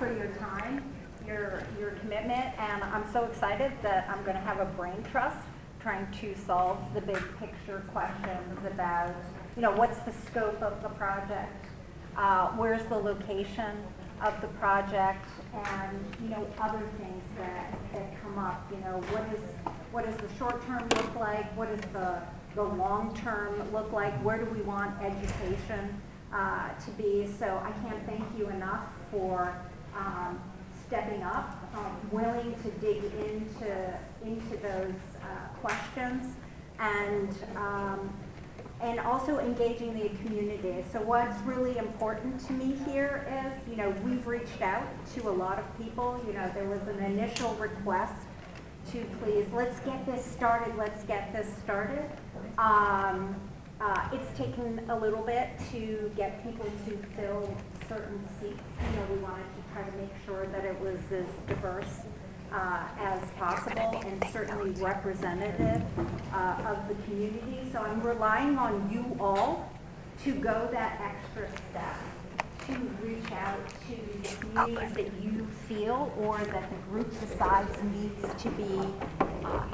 for your time, your commitment, and I'm so excited that I'm going to have a brain trust trying to solve the big picture questions about, what's the scope of the project, where's the location of the project, and other things that come up. What does the short term look like? What does the long term look like? Where do we want education to be? So I can't thank you enough for stepping up, willing to dig into those questions, and also engaging the community. So what's really important to me here is, we've reached out to a lot of people. There was an initial request to please, let's get this started. It's taken a little bit to get people to fill certain seats. We wanted to try to make sure that it was as diverse as possible and certainly representative of the community. So I'm relying on you all to go that extra step, to reach out to the communities that you feel or that the group decides needs to be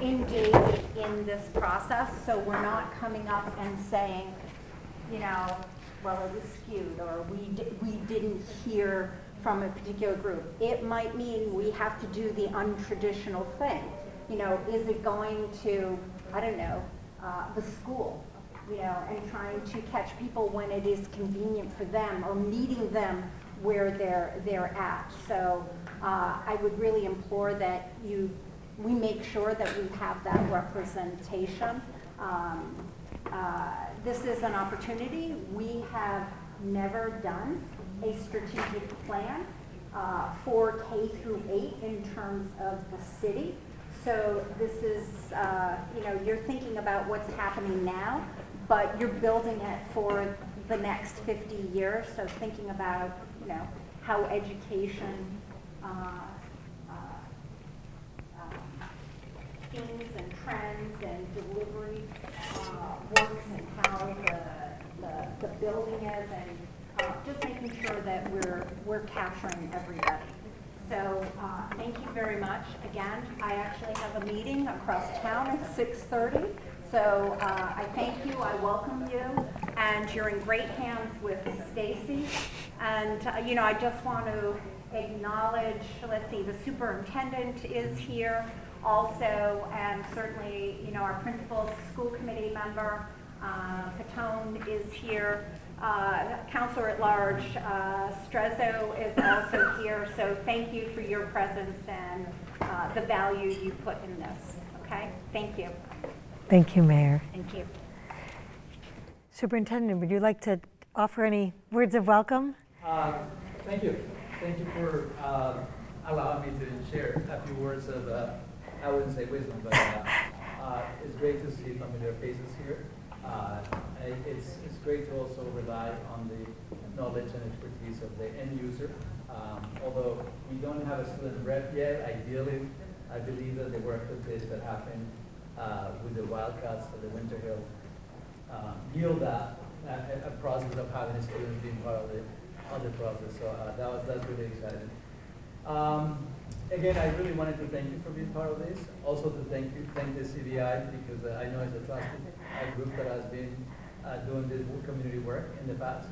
engaged in this process. So we're not coming up and saying, well, it was skewed, or we didn't hear from a particular group. It might mean we have to do the untraditional thing. Is it going to, the school, and trying to catch people when it is convenient for them, or meeting them where they're at. So I would really implore that we make sure that we have that representation. This is an opportunity. We have never done a strategic plan for K through 8 in terms of the city. So this is, you're thinking about what's happening now, but you're building it for the next 50 years. So thinking about, how education themes and trends and delivery works, and how the building is, and just making sure that we're capturing everybody. So thank you very much. Again, I actually have a meeting across town at 6:30. So I thank you, I welcome you, and you're in great hands with Stacy. And I just want to acknowledge, the superintendent is here also, and certainly, our principal school committee member, Patone, is here. Counselor at Large, Strezzo, is also here. So thank you for your presence and the value you put in this. Okay, thank you. Thank you, Mayor. Thank you. Superintendent, would you like to offer any words of welcome? Thank you. Thank you for allowing me to share a few words of, I wouldn't say wisdom, but it's great to see familiar faces here. It's great to also rely on the knowledge and expertise of the end user. Although we don't have a student rep yet, ideally, I believe that the work that happened with the Wildcats at the Winter Hill yield a process of having a student being part of the process. So that's really exciting. Again, I really wanted to thank you for being part of this. Also to thank the CBI, because I know it's a trusted group that has been doing this community work in the past.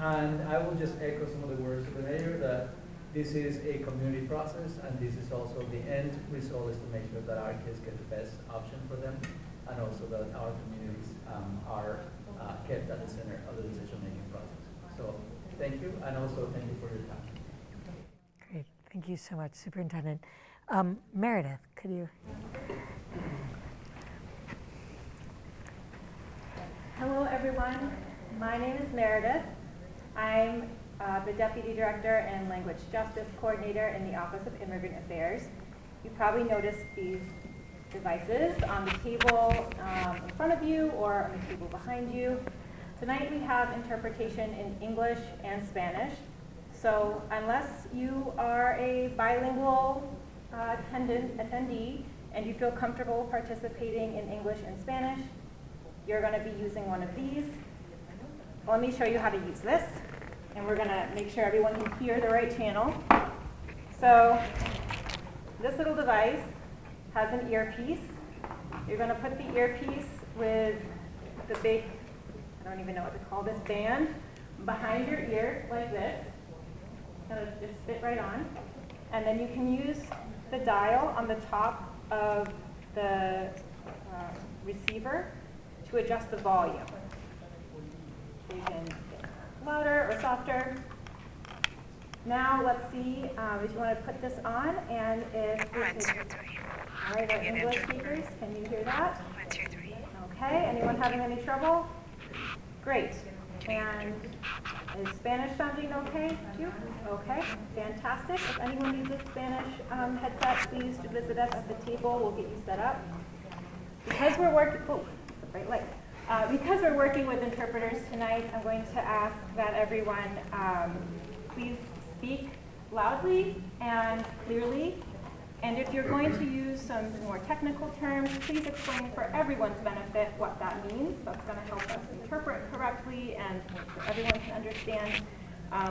And I will just echo some of the words of the mayor, that this is a community process, and this is also the end result is to make sure that our kids get the best option for them, and also that our communities are kept at the center of the decision-making process. So thank you, and also thank you for your time. Great, thank you so much, Superintendent. Meredith, could you? Hello, everyone. My name is Meredith. I'm the Deputy Director and Language Justice Coordinator in the Office of Immigrant Affairs. You probably noticed these devices on the table in front of you or on the table behind you. Tonight we have interpretation in English and Spanish. So unless you are a bilingual attendee and you feel comfortable participating in English and Spanish, you're going to be using one of these. Let me show you how to use this. and we're gonna make sure everyone can hear the right channel. So this little device has an earpiece. You're gonna put the earpiece with the big, I don't even know what to call this, band behind your ear like this. Gonna just fit right on. And then you can use the dial on the top of the receiver to adjust the volume. So you can get louder or softer. Now let's see if you want to put this on, and if this is, all right, our English speakers, can you hear that? Okay, anyone having any trouble? Great. And is Spanish sounding okay too? Okay, fantastic. If anyone needs a Spanish headset, please visit us at the table. We'll get you set up. Because we're working, oh, it's a bright light. Because we're working with interpreters tonight, I'm going to ask that everyone please speak loudly and clearly. And if you're going to use some more technical terms, please explain for everyone's benefit what that means. That's going to help us interpret correctly and make sure everyone can understand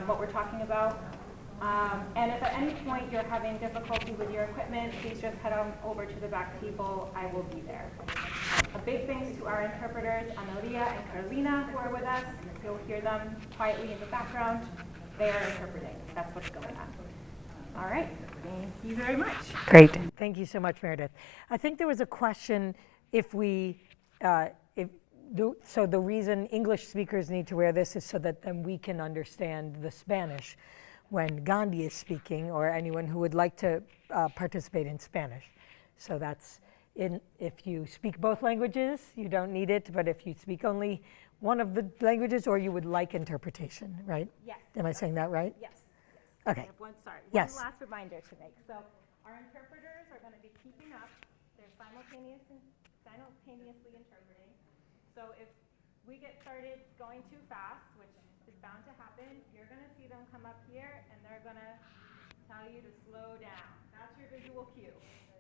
what we're talking about. And if at any point you're having difficulty with your equipment, please just head on over to the back table. I will be there. A big thanks to our interpreters, Analia and Carolina, who are with us. You'll hear them quietly in the background. They are interpreting. That's what's going on. All right. Thank you very much. Great. Thank you so much, Meredith. I think there was a question if we, so the reason English speakers need to wear this is so that then we can understand the Spanish when Gandhi is speaking, or anyone who would like to participate in Spanish. So that's if you speak both languages, you don't need it, but if you speak only one of the languages, or you would like interpretation, right? Yes. Am I saying that right? Yes. Okay. I have one Yes. last reminder to make. So our interpreters are going to be keeping up. They're simultaneously interpreting. So if we get started going too fast, which is bound to happen, you're going to see them come up here and they're going to tell you to slow down. That's your visual cue.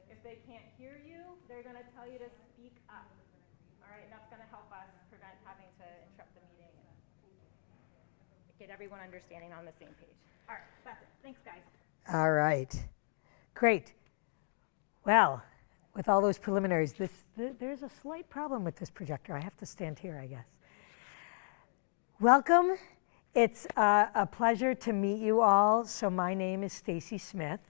If they can't hear you, they're going to tell you to speak up. All right, and that's going to help us prevent having to interrupt the meeting and get everyone understanding on the same page. All right, that's it. Thanks, guys. All right. Great. Well, with all those preliminaries, there's a slight problem with this projector. I have to stand here, I guess. Welcome. It's a pleasure to meet you all. So my name is Stacy Smith,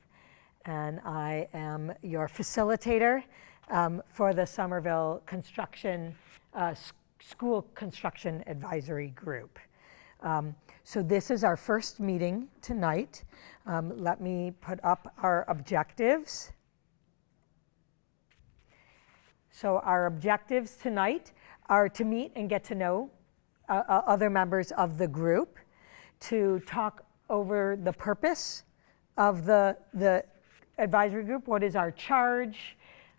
and I am your facilitator for the Somerville School Construction Advisory Group. So this is our first meeting tonight. Let me put up our objectives. So our objectives tonight are to meet and get to know other members of the group, to talk over the purpose of the advisory group, what is our charge,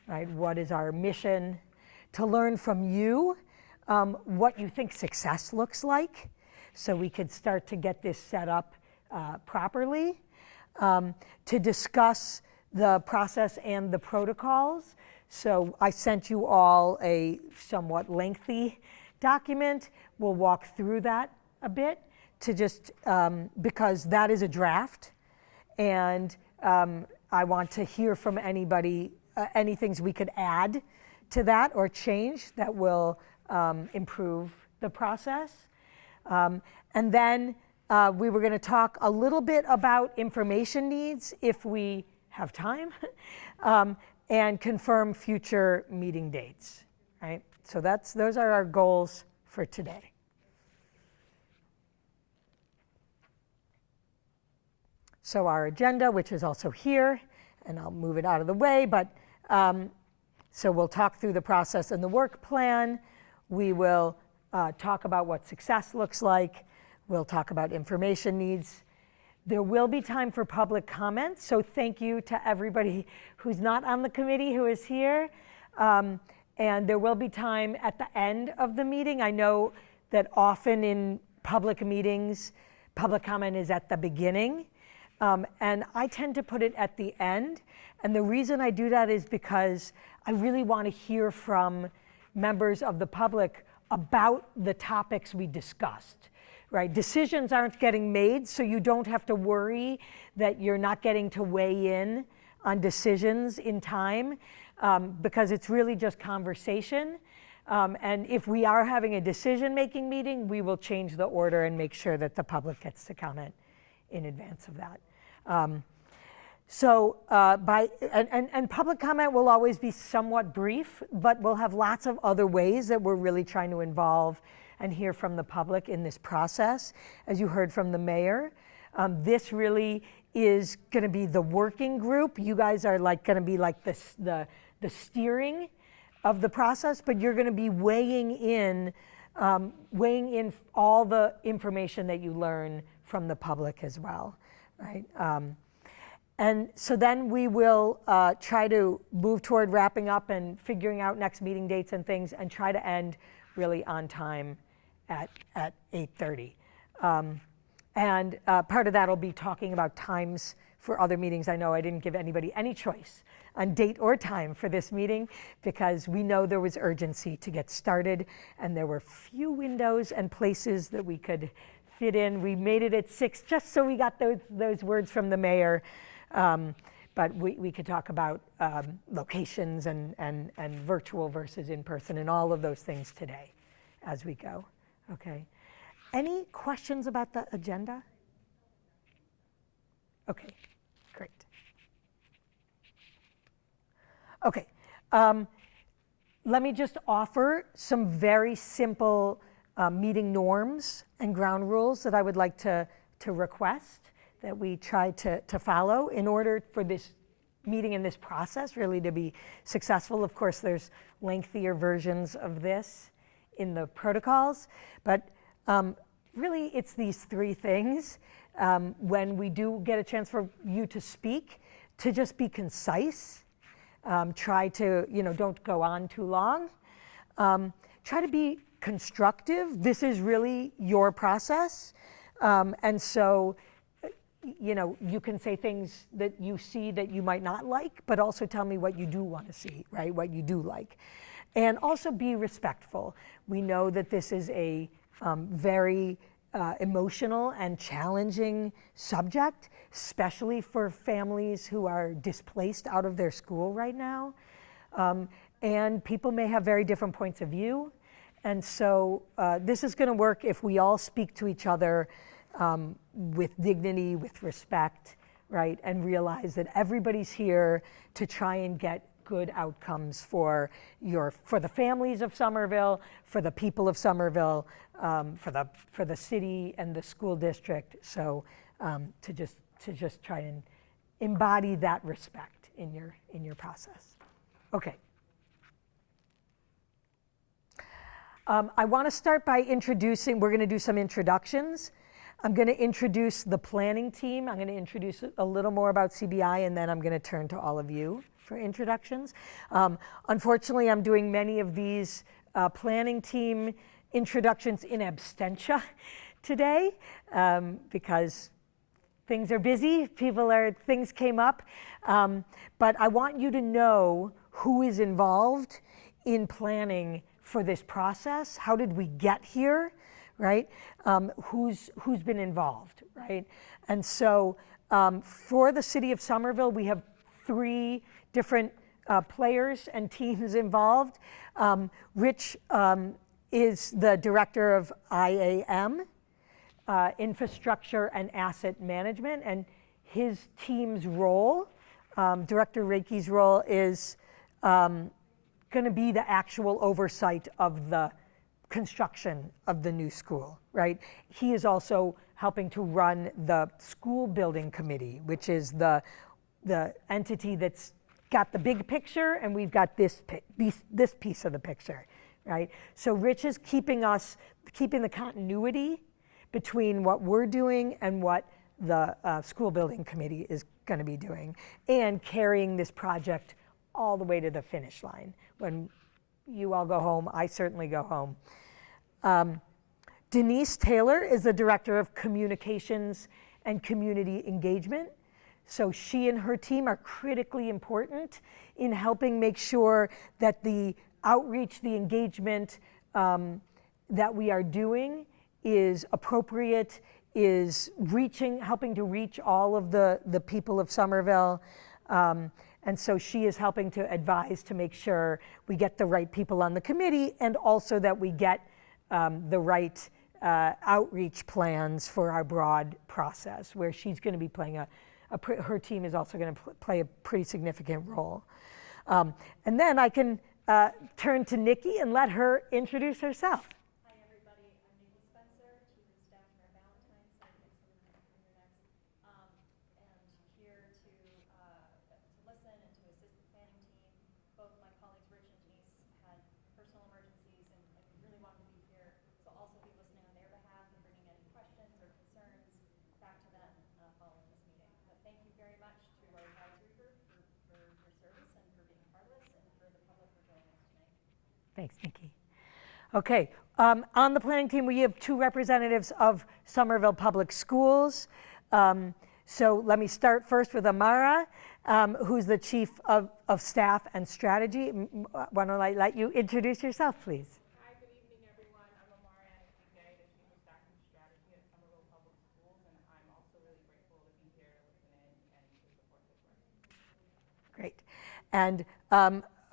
right? What is our mission, to learn from you what you think success looks like, so we could start to get this set up properly, to discuss the process and the protocols. So I sent you all a somewhat lengthy document. We'll walk through that a bit to just, because that is a draft, and I want to hear from anybody, any things we could add to that or change that will improve the process. And then we were going to talk a little bit about information needs if we have time, and confirm future meeting dates, right? So those are our goals for today. So our agenda, which is also here, and I'll move it out of the way, but so we'll talk through the process and the work plan. We will talk about what success looks like. We'll talk about information needs. There will be time for public comments, so thank you to everybody who's not on the committee who is here. And there will be time at the end of the meeting. I know that often in public meetings, public comment is at the beginning. And I tend to put it at the end. And the reason I do that is because I really want to hear from members of the public about the topics we discussed, right? Decisions aren't getting made, so you don't have to worry that you're not getting to weigh in on decisions in time, because it's really just conversation. And if we are having a decision-making meeting, we will change the order and make sure that the public gets to comment in advance of that. And public comment will always be somewhat brief, but we'll have lots of other ways that we're really trying to involve and hear from the public in this process. As you heard from the mayor, this really is going to be the working group. You guys are like going to be like the steering of the process, but you're going to be weighing in all the information that you learn from the public as well, right? And so then we will try to move toward wrapping up and figuring out next meeting dates and things, and try to end really on time at 8:30. And part of that will be talking about times for other meetings. I know I didn't give anybody any choice on date or time for this meeting, because we know there was urgency to get started, and there were few windows and places that we could fit in. We made it at 6 just so we got those words from the mayor. But we could talk about locations and virtual versus in person and all of those things today as we go. Okay. Any questions about the agenda? Okay, great. Okay, let me just offer some very simple meeting norms and ground rules that I would like to request that we try to follow in order for this meeting and this process really to be successful. Of course, there's lengthier versions of this in the protocols, but really it's these 3 things. When we do get a chance for you to speak, to just be concise. Try to, don't go on too long. Try to be constructive. This is really your process. And so, you can say things that you see that you might not like, but also tell me what you do want to see, right? What you do like. And also be respectful. We know that this is a very emotional and challenging subject, especially for families who are displaced out of their school right now. And people may have very different points of view. And so this is going to work if we all speak to each other with dignity, with respect, right? And realize that everybody's here to try and get good outcomes for the families of Somerville, for the people of Somerville, for the city and the school district. So to just try and embody that respect in your process. Okay. I want to start by introducing, we're going to do some introductions. I'm going to introduce the planning team. I'm going to introduce a little more about CBI, and then I'm going to turn to all of you for introductions. Unfortunately, I'm doing many of these planning team introductions in absentia today because things are busy, things came up. But I want you to know who is involved in planning for this process. How did we get here, right? Who's been involved, right? And so for the city of Somerville, we have 3 different players and teams involved. Rich is the director of IAM, Infrastructure and Asset Management, and his team's role, Director Reiki's role, is going to be the actual oversight of the construction of the new school, right? He is also helping to run the school building committee, which is the entity that's got the big picture, and we've got this piece of the picture, right? So Rich is keeping the continuity between what we're doing and what the school building committee is going to be doing, and carrying this project all the way to the finish line. When you all go home, I certainly go home. Denise Taylor is the Director of Communications and Community Engagement. So she and her team are critically important in helping make sure that the outreach, the engagement that we are doing is appropriate, is helping to reach all of the people of Somerville. And so she is helping to advise to make sure we get the right people on the committee, and also that we get the right outreach plans for our broad process, where she's going to be playing her team is also going to play a pretty significant role. And then I can turn to Nikki and let her introduce herself. Hi everybody, I'm Nikki Spencer, Chief of Staff for Valentine's, so I get some of the next, and here to listen and to assist the planning team. Both my colleagues Rich and Denise had personal emergencies and really wanted to be here, so also be listening on their behalf and bringing any questions or concerns back to them following this meeting. But thank you very much to our advisory group for your service and for being part of this, and for the public for joining us tonight. Thanks, Nikki. Okay, on the planning team, we have two representatives of Somerville Public Schools. So let me start first with Amara, who's the Chief of Staff and Strategy. Why don't I let you introduce yourself, please? Hi, good evening, everyone. I'm Amara Antigay, the Chief of Staff and Strategy at Somerville Public Schools, and I'm also really grateful to be here to listen in and to support this work. Great. And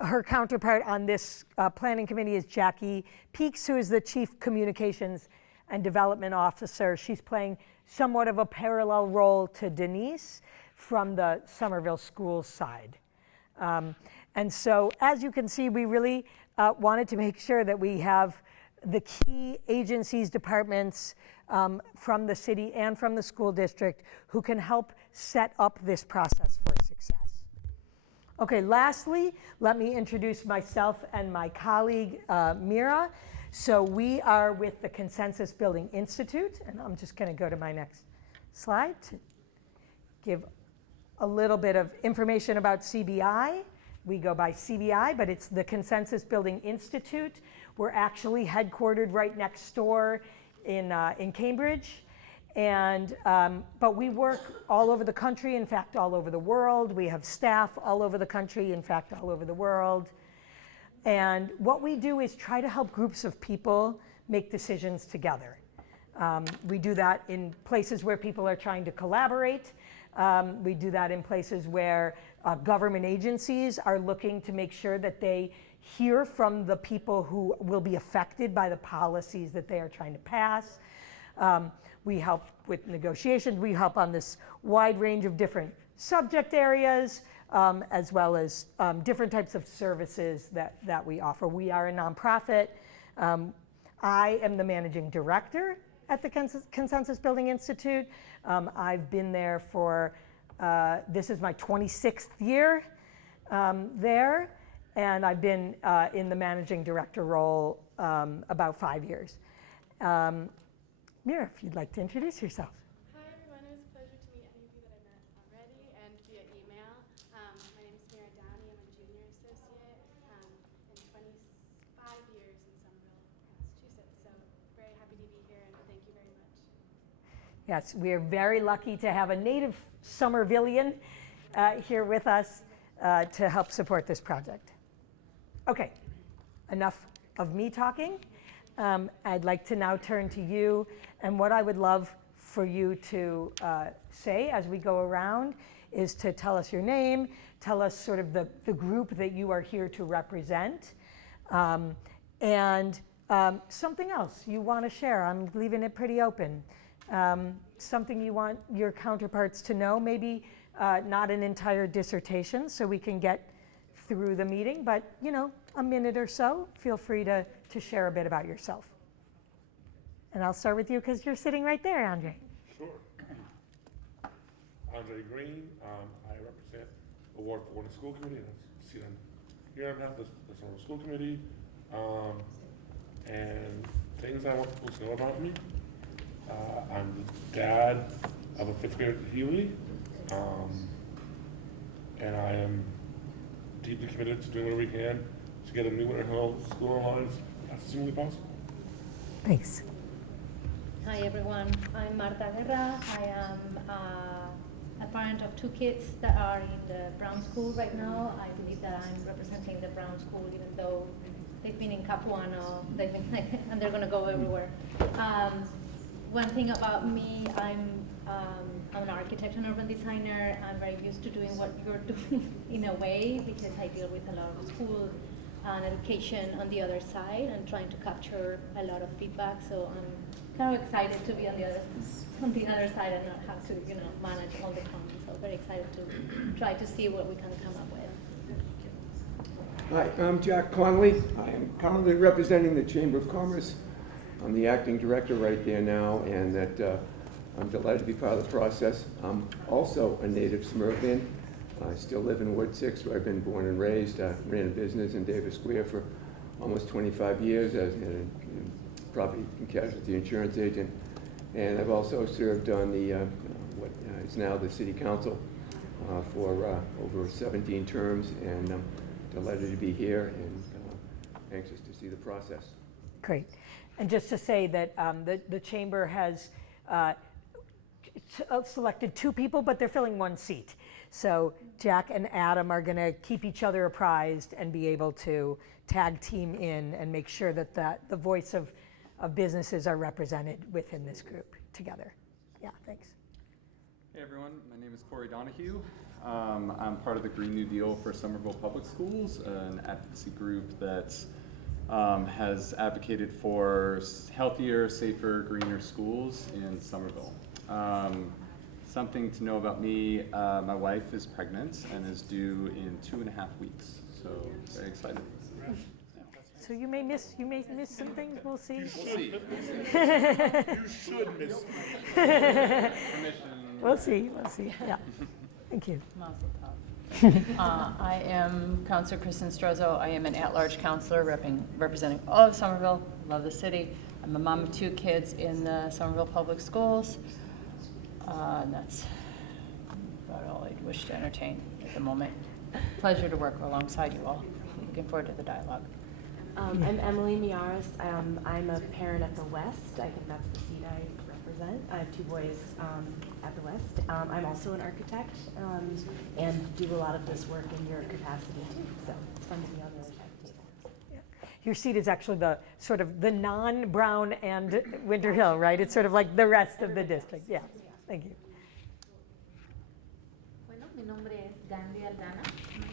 her counterpart on this planning committee is Jackie Peaks, who is the Chief Communications and Development Officer. She's playing somewhat of a parallel role to Denise from the Somerville School side. And so, as you can see, we really wanted to make sure that we have the key agencies, departments from the city and from the school district who can help set up this process for success. Okay, lastly, let me introduce myself and my colleague, Mira. So we are with the Consensus Building Institute, and I'm just going to go to my next slide to give a little bit of information about CBI. We go by CBI, but it's the Consensus Building Institute. We're actually headquartered right next door in Cambridge. And, but we work all over the country, in fact, all over the world. We have staff all over the country, in fact, all over the world. And what we do is try to help groups of people make decisions together. We do that in places where people are trying to collaborate. We do that in places where government agencies are looking to make sure that they hear from the people who will be affected by the policies that they are trying to pass. We help with negotiations. We help on this wide range of different subject areas, as well as different types of services that we offer. We are a nonprofit. I am the managing director at the Consensus Building Institute. I've been there for, this is my 26th year there, and I've been in the managing director role about 5 years. Mira, if you'd like to introduce yourself. Hi, everyone. It was a pleasure to meet any of you that I met already and via email. My name is Mira Downey. I'm a junior associate and 25 years in Somerville, Massachusetts. So very happy to be here, and thank you very much. Yes, we are very lucky to have a native Somervillian here with us to help support this project. Okay, enough of me talking. I'd like to now turn to you, and what I would love for you to say as we go around is to tell us your name, tell us sort of the group that you are here to represent, and something else you want to share. I'm leaving it pretty open. Something you want your counterparts to know, maybe not an entire dissertation so we can get through the meeting, but you know, a minute or so. Feel free to share a bit about yourself. And I'll start with you because you're sitting right there, Andre. Sure. Andre Green. I represent the Ward 4 School Committee. That's seat here on the Somerville School Committee. And things I want people to know about me. I'm the dad of a 5th grader at Healy. And I am deeply committed to doing whatever we can to get a new Winter Hill school in our lives as soon as possible. Thanks. Hi everyone, I'm Marta Guerra. I am a parent of 2 kids that are in the Brown School right now. I believe that I'm representing the Brown School, even though they've been in Capuano, they've been and they're going to go everywhere. one thing about me, I'm an architect and urban designer. I'm very used to doing what you're doing in a way because I deal with a lot of school and education on the other side and trying to capture a lot of feedback. So I'm kind of excited to be on the other side and not have to, manage all the comments. So very excited to try to see what we can come up with. Hi, I'm Jack Connolly. I am currently representing the Chamber of Commerce. I'm the acting director right there now, and that I'm delighted to be part of the process. I'm also a native Somervillian. I still live in Ward 6, where I've been born and raised. I ran a business in Davis Square for almost 25 years as a property and casualty insurance agent. And I've also served on the what is now the City Council for over 17 terms, and I'm delighted to be here and anxious to see the process. Great. And just to say that the Chamber has selected 2 people, but they're filling 1 seat. So Jack and Adam are going to keep each other apprised and be able to tag team in and make sure that the voice of businesses are represented within this group together. Yeah, thanks. Hey everyone, my name is Corey Donahue. I'm part of the Green New Deal for Somerville Public Schools, an advocacy group that has advocated for healthier, safer, greener schools in Somerville. Something to know about me, my wife is pregnant and is due in 2.5 weeks, so very excited. So you may miss some things. We'll see. You should miss. We'll see. Yeah. Thank you. I am Councilor Kristen Strozzo. I am an at-large councilor representing all of Somerville. Love the city. I'm a mom of 2 kids in the Somerville Public Schools. And that's about all I wish to entertain at the moment. Pleasure to work alongside you all. Looking forward to the dialogue. I'm Emily Miaris. I'm a parent at the West. I think that's the seat I represent. I have 2 boys at the West. I'm also an architect and do a lot of this work in your capacity too. So it's fun to be on the other side of the table. Yeah. Your seat is actually the sort of the non-Brown and Winter Hill, right? It's sort of like the rest of the district. Yeah. Thank you. Bueno, mi nombre es Gandhi Aldana.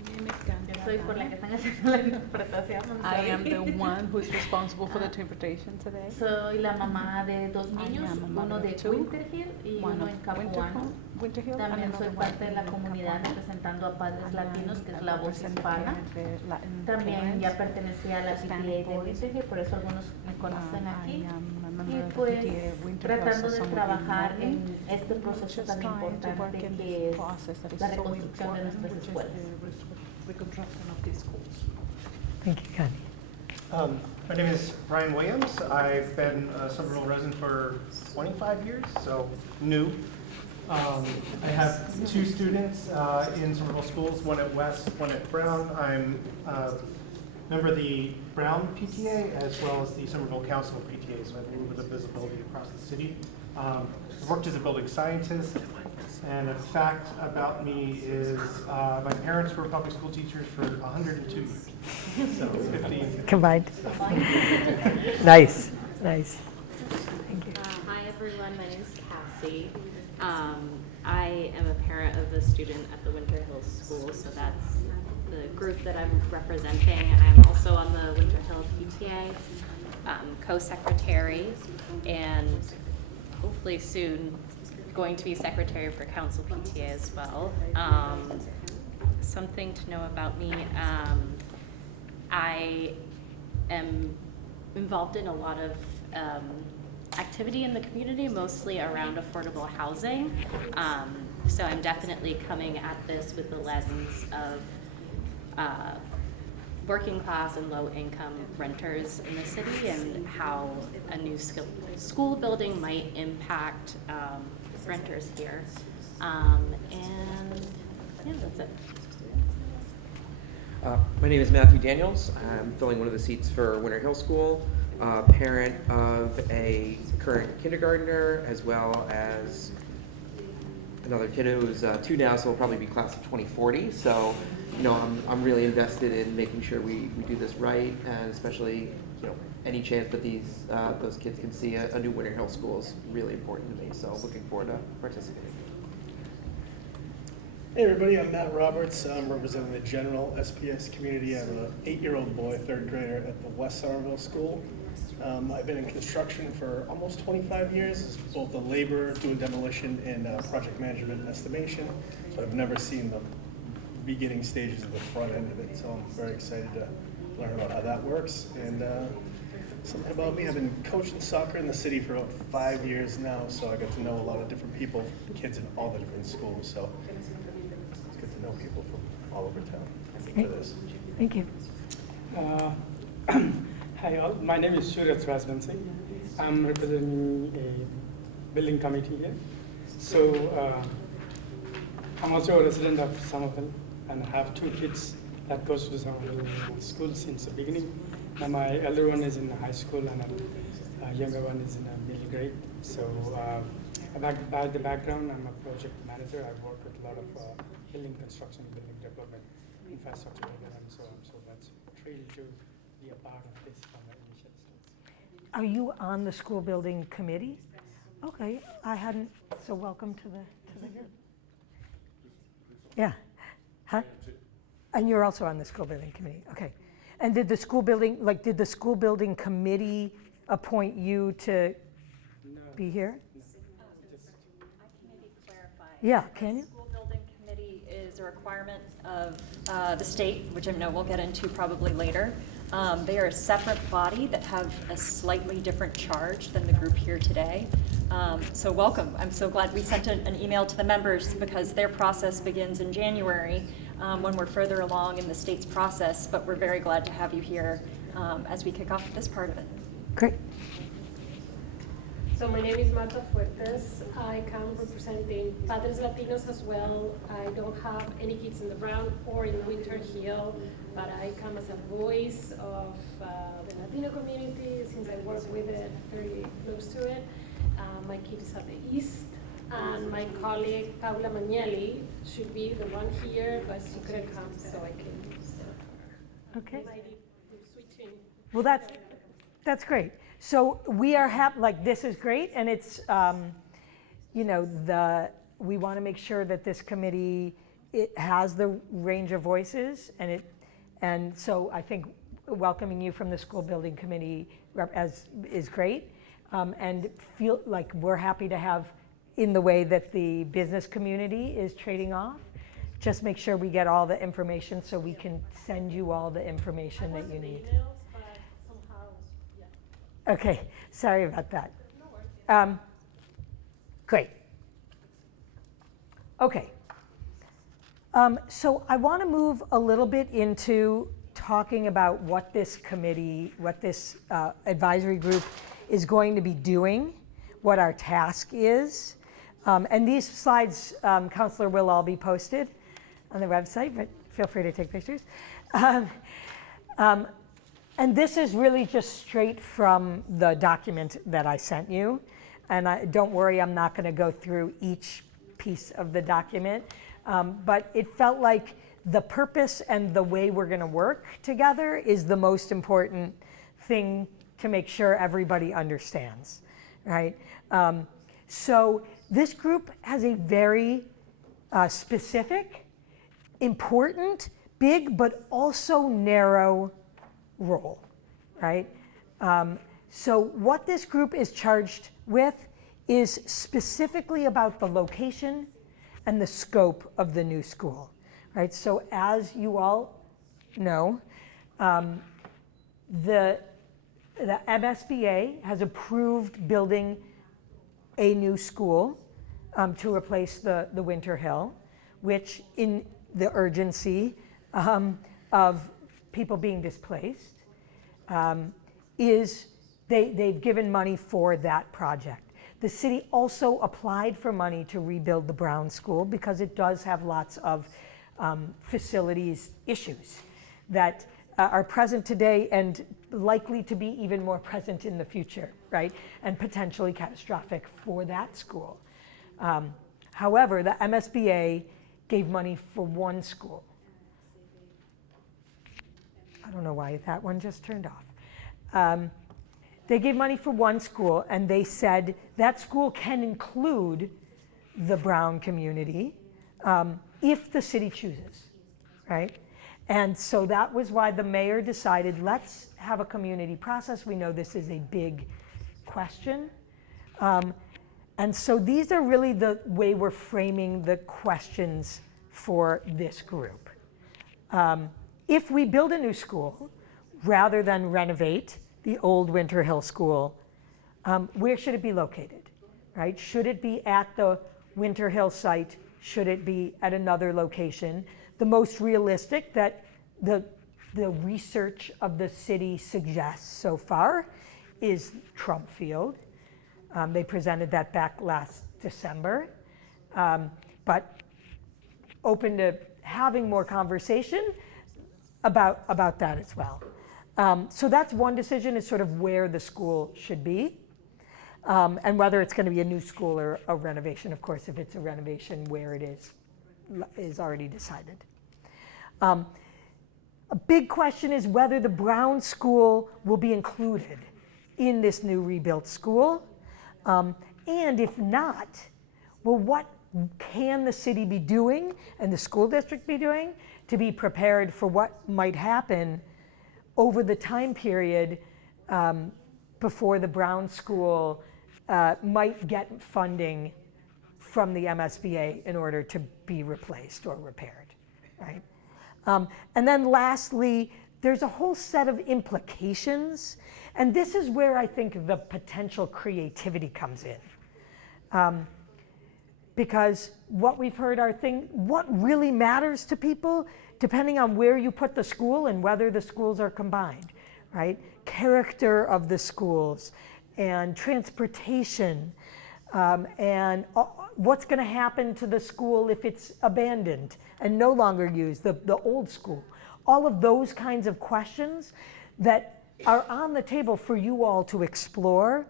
My name is Gandhi. Soy por la que están haciendo la interpretación. I am the one who's responsible for the interpretation today. Soy la mamá de 2 niños, uno de Winter Hill y uno en Capuano. También soy parte de la comunidad representando a Padres Latinos, que es la voz hispana. También ya pertenecía a la PTA de Winter Hill, por eso algunos me conocen aquí. Y pues tratando de trabajar en este proceso tan importante que es la reconstrucción de nuestras escuelas. Thank you, Connie. My name is Brian Williams. I've been a Somerville resident for 25 years, so new. I have 2 students in Somerville schools, one at West, one at Brown. I'm a member of the Brown PTA as well as the Somerville Council PTA, so I have a little bit of visibility across the city. I've worked as a building scientist, and a fact about me is my parents were public school teachers for 102 years, so 50 Combined. Nice. Thank you. Hi everyone, my name is Cassie. I am a parent of a student at the Winter Hill School, so that's the group that I'm representing. I'm also on the Winter Hill PTA, co-secretary, and hopefully soon going to be secretary for council PTA as well. Something to know about me, I am involved in a lot of activity in the community, mostly around affordable housing. So I'm definitely coming at this with the lens of working class and low income renters in the city and how a new school building might impact renters here. And yeah, that's it. My name is Matthew Daniels. I'm filling one of the seats for Winter Hill School, parent of a current kindergartner as well as another kid who's 2 now, so will probably be class of 2040. So, I'm really invested in making sure we do this right, and especially any chance that those kids can see a new Winter Hill school is really important to me. So looking forward to participating. Hey everybody, I'm Matt Roberts. I'm representing the general SPS community. I have an 8-year-old boy, 3rd grader at the West Somerville School. I've been in construction for almost 25 years, both the labor, doing demolition, and project management and estimation. So I've never seen the beginning stages of the front end of it, so I'm very excited to learn about how that works. And something about me, I've been coaching soccer in the city for about 5 years now, so I got to know a lot of different people, kids in all the different schools. So it's good to know people from all over town. Thank you for this. Thank you. Hi all, my name is Surya Rasbansi. I'm representing a building committee here. So I'm also a resident of Somerville and I have 2 kids that goes to Somerville school since the beginning. Now my elder one is in high school and a younger one is in a middle grade. So about the background, I'm a project manager. I work with a lot of building construction, building development, infrastructure, and so on. So that's thrilled to be a part of this from the initial stage. Are you on the school building committee? Okay, I hadn't, so welcome to the group. Yeah, huh? And you're also on the school building committee, okay. And did the school building committee appoint you to be here? I can maybe clarify. Yeah, can you? The school building committee is a requirement of the state, which I know we'll get into probably later. They are a separate body that have a slightly different charge than the group here today. So welcome. I'm so glad we sent an email to the members because their process begins in January when we're further along in the state's process, but we're very glad to have you here as we kick off this part of it. Great. So my name is Marta Fuertes. I come representing Padres Latinos as well. I don't have any kids in the Brown or in Winter Hill, but I come as a voice of the Latino community since I work with it, very close to it. My kid is at the East, and my colleague Paula Magnelli should be the one here, but she couldn't come, so I came. Okay. Switching. Well, that's great. So we are happy, like this is great, and it's, you know, we want to make sure that this committee, it has the range of voices, and so I think welcoming you from the school building committee is great, and feel like we're happy to have, in the way that the business community is trading off, just make sure we get all the information so we can send you all the information that you need. Okay, sorry about that. Great. Okay. So I want to move a little bit into talking about what this committee, what this advisory group is going to be doing, what our task is. And these slides, Counselor, will all be posted on the website, but feel free to take pictures. And this is really just straight from the document that I sent you. And don't worry, I'm not going to go through each piece of the document. But it felt like the purpose and the way we're going to work together is the most important thing to make sure everybody understands, right? So this group has a very specific, important, big, but also narrow role, right? So what this group is charged with is specifically about the location and the scope of the new school, right? So as you all know, the MSBA has approved building a new school to replace the Winter Hill, which in the urgency of people being displaced, they've given money for that project. The city also applied for money to rebuild the Brown School because it does have lots of facilities issues that are present today and likely to be even more present in the future, right? And potentially catastrophic for that school. However, the MSBA gave money for one school. I don't know why that one just turned off. They gave money for one school, and they said that school can include the Brown community if the city chooses, right? And so that was why the mayor decided, let's have a community process. We know this is a big question. And so these are really the way we're framing the questions for this group. If we build a new school, rather than renovate the old Winter Hill School, where should it be located, right? Should it be at the Winter Hill site? Should it be at another location? The most realistic that the research of the city suggests so far is Trump Field. They presented that back last December, but open to having more conversation about that as well. So that's one decision, is sort of where the school should be, and whether it's going to be a new school or a renovation. Of course, if it's a renovation, where it is already decided. A big question is whether the Brown School will be included in this new rebuilt school. And if not, well, what can the city be doing and the school district be doing to be prepared for what might happen over the time period before the Brown School might get funding from the MSBA in order to be replaced or repaired, right? And then lastly, there's a whole set of implications, and this is where I think the potential creativity comes in. Because what we've heard are what really matters to people, depending on where you put the school and whether the schools are combined, right? Character of the schools and transportation, and what's going to happen to the school if it's abandoned and no longer used, the old school. All of those kinds of questions that are on the table for you all to explore,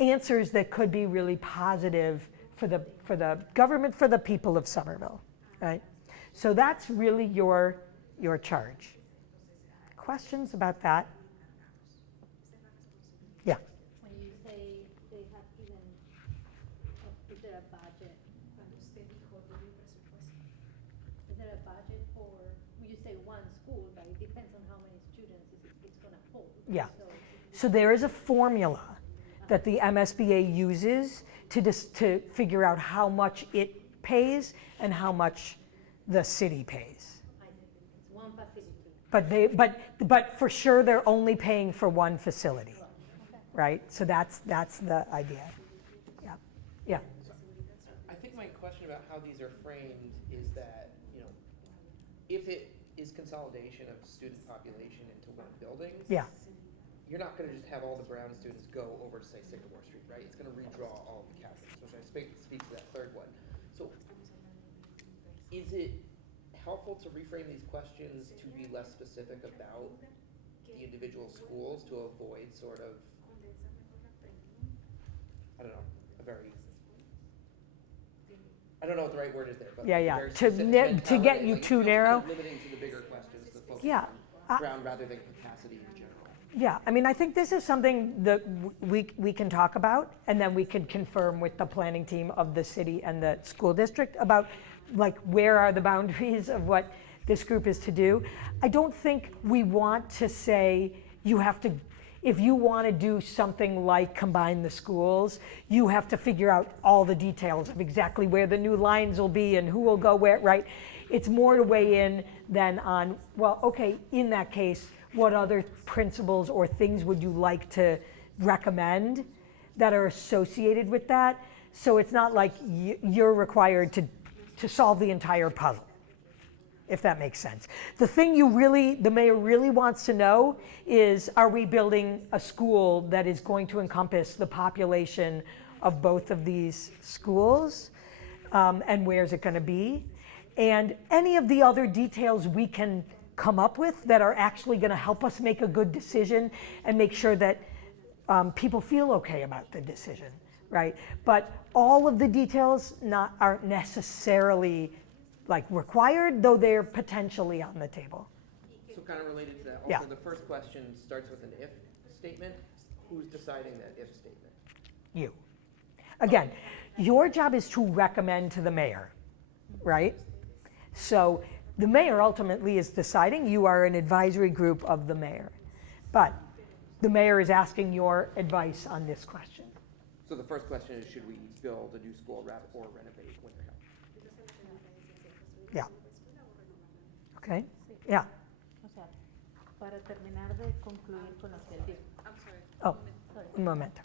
answers that could be really positive for the government, for the people of Somerville, right? So that's really your charge. Questions about that? Yeah. When you say they have even, is there a budget? Is there a budget for, you say one school, but it depends on how many students it's going to hold. Yeah. So there is a formula that the MSBA uses to figure out how much it pays and how much the city pays. It's one facility. But for sure they're only paying for one facility, right? So that's the idea. Yeah. Yeah. So I think my question about how these are framed is that, if it is consolidation of student population into one building, yeah, you're not going to just have all the Brown students go over to, say, Sycamore Street, right? It's going to redraw all of the Catholics, which I speak to that third one. So is it helpful to reframe these questions to be less specific about the individual schools to avoid sort of, I don't know what the right word is there, but very specific to get you too narrow. Limiting to the bigger questions, to focus Yeah. on Brown rather than capacity in general. Yeah, I mean, I think this is something that we can talk about, and then we can confirm with the planning team of the city and the school district about, like, where are the boundaries of what this group is to do. I don't think we want to say you have to, if you want to do something like combine the schools, you have to figure out all the details of exactly where the new lines will be and who will go where, right? It's more to weigh in than on, well, okay, in that case, what other principles or things would you like to recommend that are associated with that? So it's not like you're required to solve the entire puzzle, if that makes sense. The thing the mayor really wants to know is, are we building a school that is going to encompass the population of both of these schools? And where's it going to be? And any of the other details we can come up with that are actually going to help us make a good decision and make sure that people feel okay about the decision, right? But all of the details aren't necessarily required, though they're potentially on the table. So kind of related to that, also Yeah. the first question starts with an if. statement, who's deciding that if statement? You. Again, your job is to recommend to the mayor, right? So the mayor ultimately is deciding. You are an advisory group of the mayor. But the mayor is asking your advice on this question. So the first question is, should we build a new school or renovate Winter Hill? Yeah. Okay. Yeah. O sea, para terminar de concluir con lo que él dijo. Oh, un momento.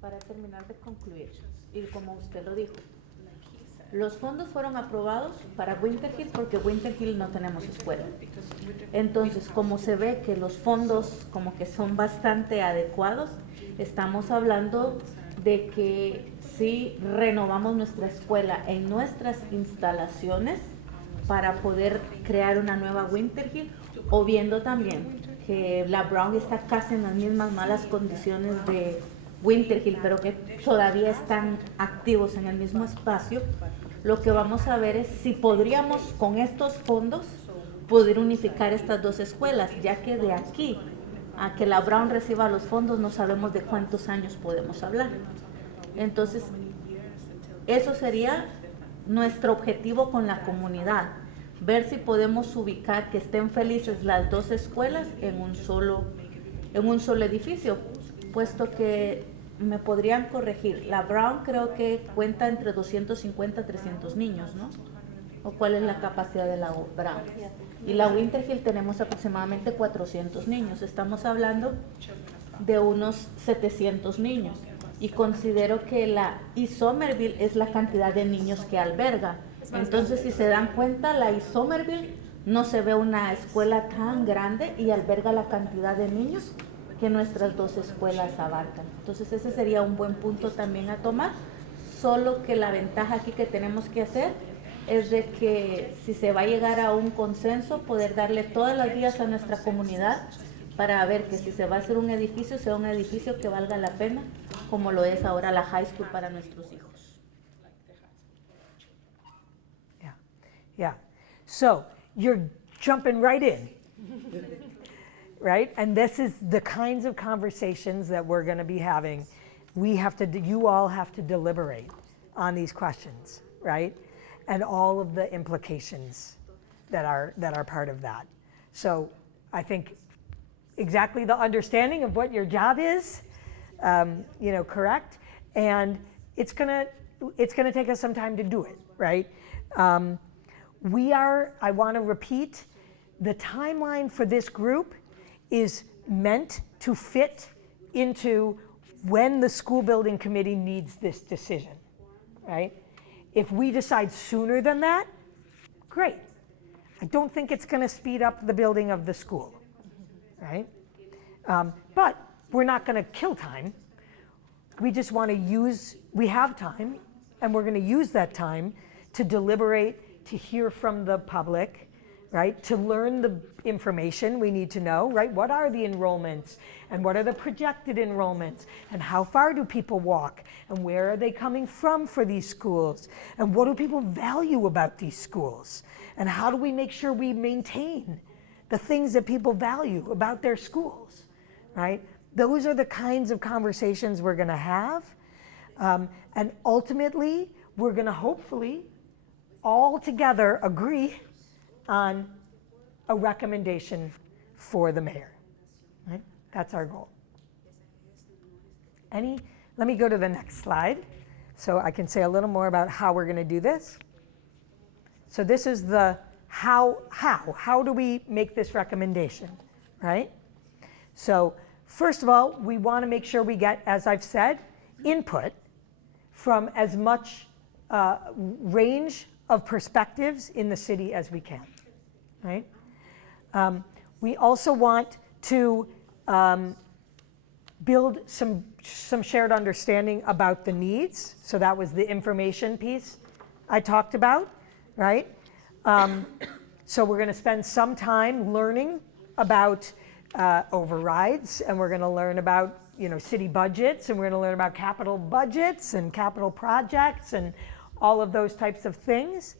Para terminar de concluir, y como usted lo dijo, los fondos fueron aprobados para Winter Hill porque Winter Hill no tenemos escuela. Entonces, como se ve que los fondos como que son bastante adecuados, estamos hablando de que si renovamos nuestra escuela en nuestras instalaciones para poder crear una nueva Winter Hill, o viendo también que la Brown está casi en las mismas malas condiciones de Winter Hill, pero que todavía están activos en el mismo espacio, lo que vamos a ver es si podríamos con estos fondos poder unificar estas dos escuelas, ya que de aquí a que la Brown reciba los fondos no sabemos de cuántos años podemos hablar. Entonces, eso sería nuestro objetivo con la comunidad, ver si podemos ubicar que estén felices las dos escuelas en un solo edificio, puesto que me podrían corregir. La Brown creo que cuenta entre 250 a 300 niños, ¿no? ¿O cuál es la capacidad de la Brown? Y la Winter Hill tenemos aproximadamente 400 niños. Estamos hablando de unos 700 niños. Y considero que Somerville es la cantidad de niños que alberga. Entonces, si se dan cuenta, Somerville no se ve una escuela tan grande y alberga la cantidad de niños que nuestras dos escuelas abarcan. Entonces ese sería un buen punto también a tomar, solo que la ventaja aquí que tenemos que hacer es de que si se va a llegar a un consenso, poder darle todas las guías a nuestra comunidad para ver que si se va a hacer un edificio, sea un edificio que valga la pena, como lo es ahora la high school para nuestros hijos. Yeah. So you're jumping right in. Right? And this is the kinds of conversations that we're going to be having. You all have to deliberate on these questions, right? And all of the implications that are part of that. So I think exactly the understanding of what your job is, correct? And it's gonna take us some time to do it, right? I want to repeat, the timeline for this group is meant to fit into when the school building committee needs this decision, right? If we decide sooner than that, great. I don't think it's going to speed up the building of the school, right? But we're not going to kill time. We just want to we have time, and we're going to use that time to deliberate, to hear from the public, right? To learn the information we need to know, right? What are the enrollments and what are the projected enrollments and how far do people walk and where are they coming from for these schools and what do people value about these schools and how do we make sure we maintain the things that people value about their schools, right? Those are the kinds of conversations we're going to have, and ultimately we're going to hopefully all together agree on a recommendation for the mayor, right? That's our goal. Let me go to the next slide so I can say a little more about how we're going to do this. So this is the how do we make this recommendation, right? So first of all, we want to make sure we get, as I've said, input from as much range of perspectives in the city as we can. Right? We also want to build some shared understanding about the needs. So that was the information piece I talked about, right? So we're going to spend some time learning about overrides, and we're going to learn about city budgets, and we're going to learn about capital budgets and capital projects and all of those types of things.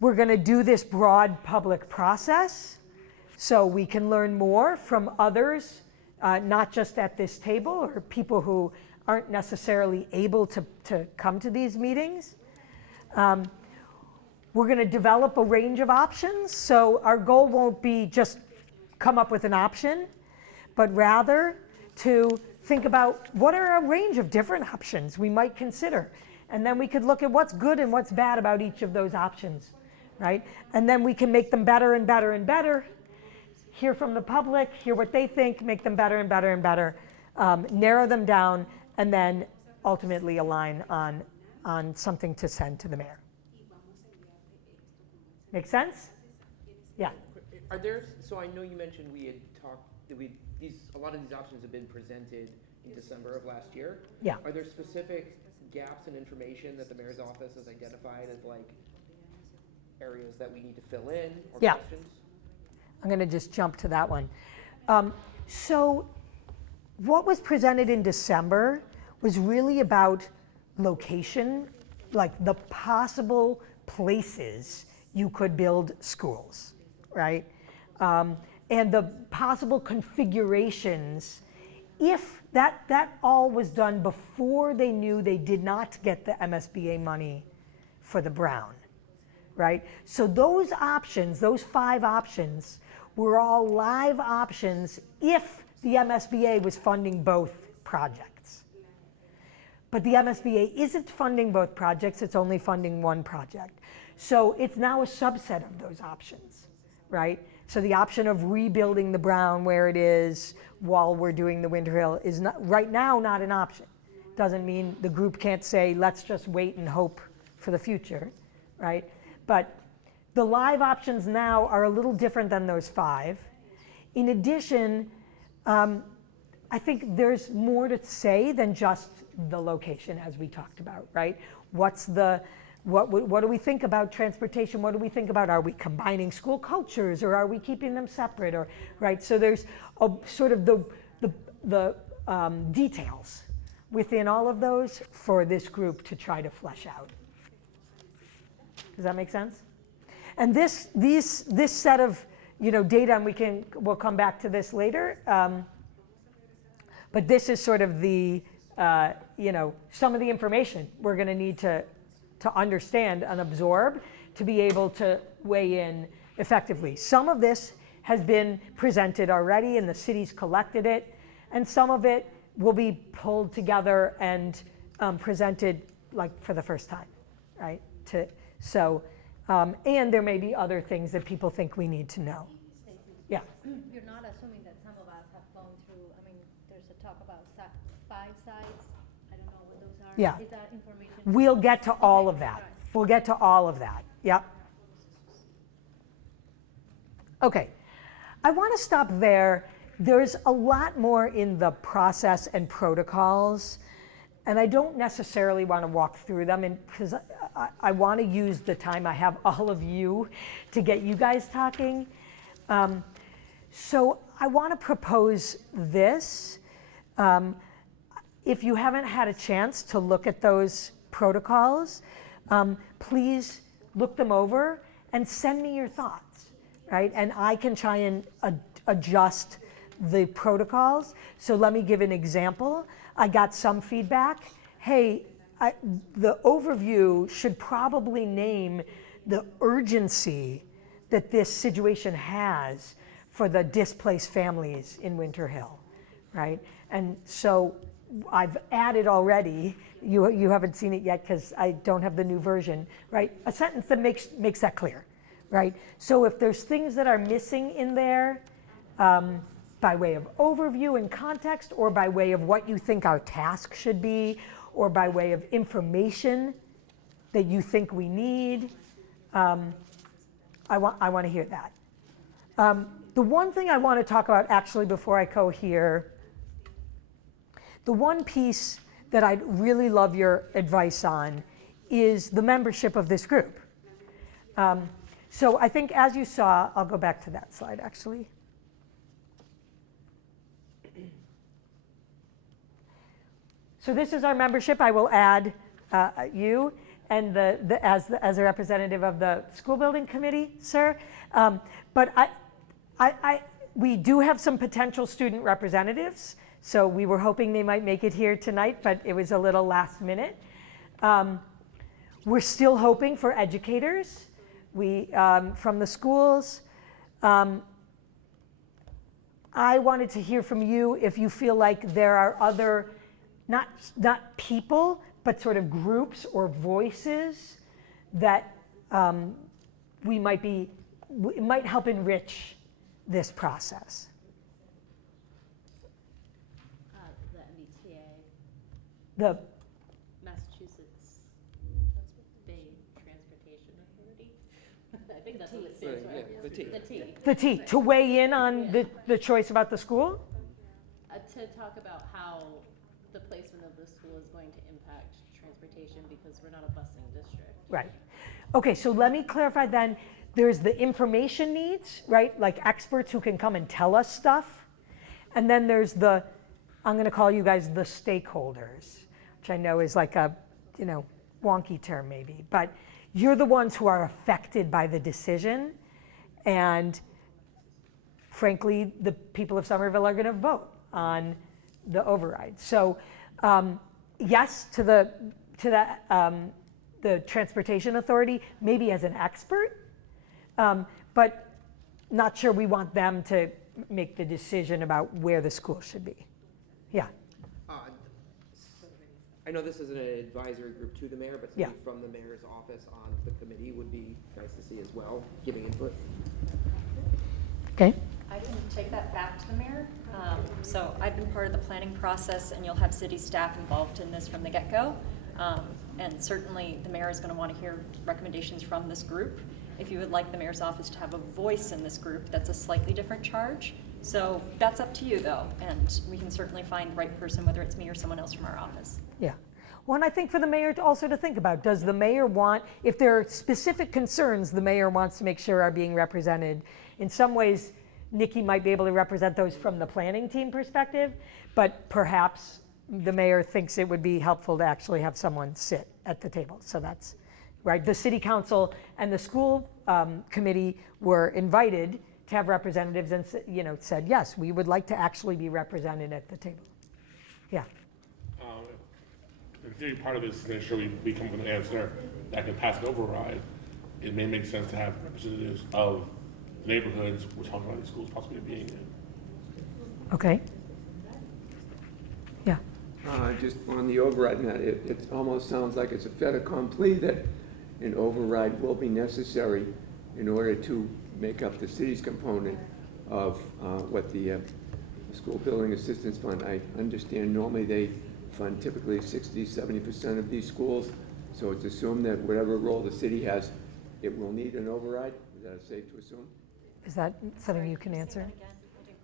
We're going to do this broad public process So we can learn more from others, not just at this table, or people who aren't necessarily able to come to these meetings. We're going to develop a range of options, so our goal won't be just come up with an option, but rather to think about what are a range of different options we might consider. And then we could look at what's good and what's bad about each of those options, right? And then we can make them better and better and better, hear from the public, hear what they think, make them better and better and better, narrow them down, and then ultimately align on something to send to the mayor. Make sense? Yeah. Are there, so I know you mentioned we had talked, that a lot of these options have been presented in December of last year. Yeah. Are there specific gaps in information that the mayor's office has identified as like areas that we need to fill in or questions? I'm going to just jump to that one. So what was presented in December was really about location, like the possible places you could build schools, right? And the possible configurations, if that all was done before they knew they did not get the MSBA money for the Brown, right? So those options, those 5 options, were all live options if the MSBA was funding both projects. But the MSBA isn't funding both projects, it's only funding one project. So it's now a subset of those options, right? So the option of rebuilding the Brown where it is while we're doing the Winter Hill is not, right now, not an option. Doesn't mean the group can't say, let's just wait and hope for the future, right? But the live options now are a little different than those 5. In addition, I think there's more to say than just the location, as we talked about, right? What do we think about transportation? What do we think about, are we combining school cultures or are we keeping them separate, or, right? So there's a sort of the details within all of those for this group to try to flesh out. Does that make sense? And this set of data, and we'll come back to this later, but this is sort of the some of the information we're going to need to understand and absorb to be able to weigh in effectively. Some of this has been presented already and the city's collected it, and some of it will be pulled together and presented like for the first time, right? And there may be other things that people think we need to know. Yeah. You're not assuming that some of us have gone through, there's a talk about 5 sites. I don't know what those are. Yeah. Is that information? We'll get to all of that. We'll get to all of that. Yep. Okay. I want to stop there. There's a lot more in the process and protocols, and I don't necessarily want to walk through them because I want to use the time I have all of you to get you guys talking. So I want to propose this. If you haven't had a chance to look at those protocols, please look them over and send me your thoughts, right? And I can try and adjust the protocols. So let me give an example. I got some feedback. Hey, the overview should probably name the urgency that this situation has for the displaced families in Winter Hill, right? And so I've added already, you haven't seen it yet because I don't have the new version, right? A sentence that makes that clear, right? So if there's things that are missing in there, by way of overview and context, or by way of what you think our task should be, or by way of information that you think we need, I want to hear that. The one thing I want to talk about actually before I go here, the one piece that I'd really love your advice on is the membership of this group. So I think as you saw, I'll go back to that slide actually. So this is our membership. I will add you and as a representative of the school building committee, sir. But We do have some potential student representatives, so we were hoping they might make it here tonight, but it was a little last minute. We're still hoping for educators from the schools. I wanted to hear from you if you feel like there are other, not people, but sort of groups or voices that it might help enrich this process. The MBTA. The Massachusetts Bay Transportation Authority. I think that's what it stands for. Yeah, the T. The T. The T, to weigh in on the choice about the school? To talk about how the placement of the school is going to impact transportation because we're not a busing district. Right. Okay, so let me clarify then. There's the information needs, right? Like experts who can come and tell us stuff. And then there's I'm going to call you guys the stakeholders, which I know is like a, wonky term maybe. But you're the ones who are affected by the decision. And frankly, the people of Somerville are going to vote on the override. So yes to the Transportation Authority, maybe as an expert. But not sure we want them to make the decision about where the school should be. Yeah. I know this is an advisory group to the mayor, but somebody from the mayor's office on the committee would be nice to see as well, giving input. Okay. I can take that back to the mayor. So I've been part of the planning process, and you'll have city staff involved in this from the get-go. And certainly the mayor is going to want to hear recommendations from this group. If you would like the mayor's office to have a voice in this group, that's a slightly different charge. So that's up to you, though, and we can certainly find the right person, whether it's me or someone else from our office. Yeah. Well, and I think for the mayor also to think about, does the mayor want, if there are specific concerns the mayor wants to make sure are being represented, in some ways, Nikki might be able to represent those from the planning team perspective, but perhaps the mayor thinks it would be helpful to actually have someone sit at the table. So that's right. The city council and the school committee were invited to have representatives and said, yes, we would like to actually be represented at the table. Yeah. In theory, part of this is to ensure we come up with an answer that can pass an override. It may make sense to have representatives of the neighborhoods we're talking about these schools possibly being in. Okay. Yeah. Just on the override, Matt, it almost sounds like it's a fait accompli that an override will be necessary in order to make up the city's component of what the school building assistance fund. I understand normally they fund typically 60-70% of these schools, so it's assumed that whatever role the city has, it will need an override. Is that safe to assume? Is that something you can answer?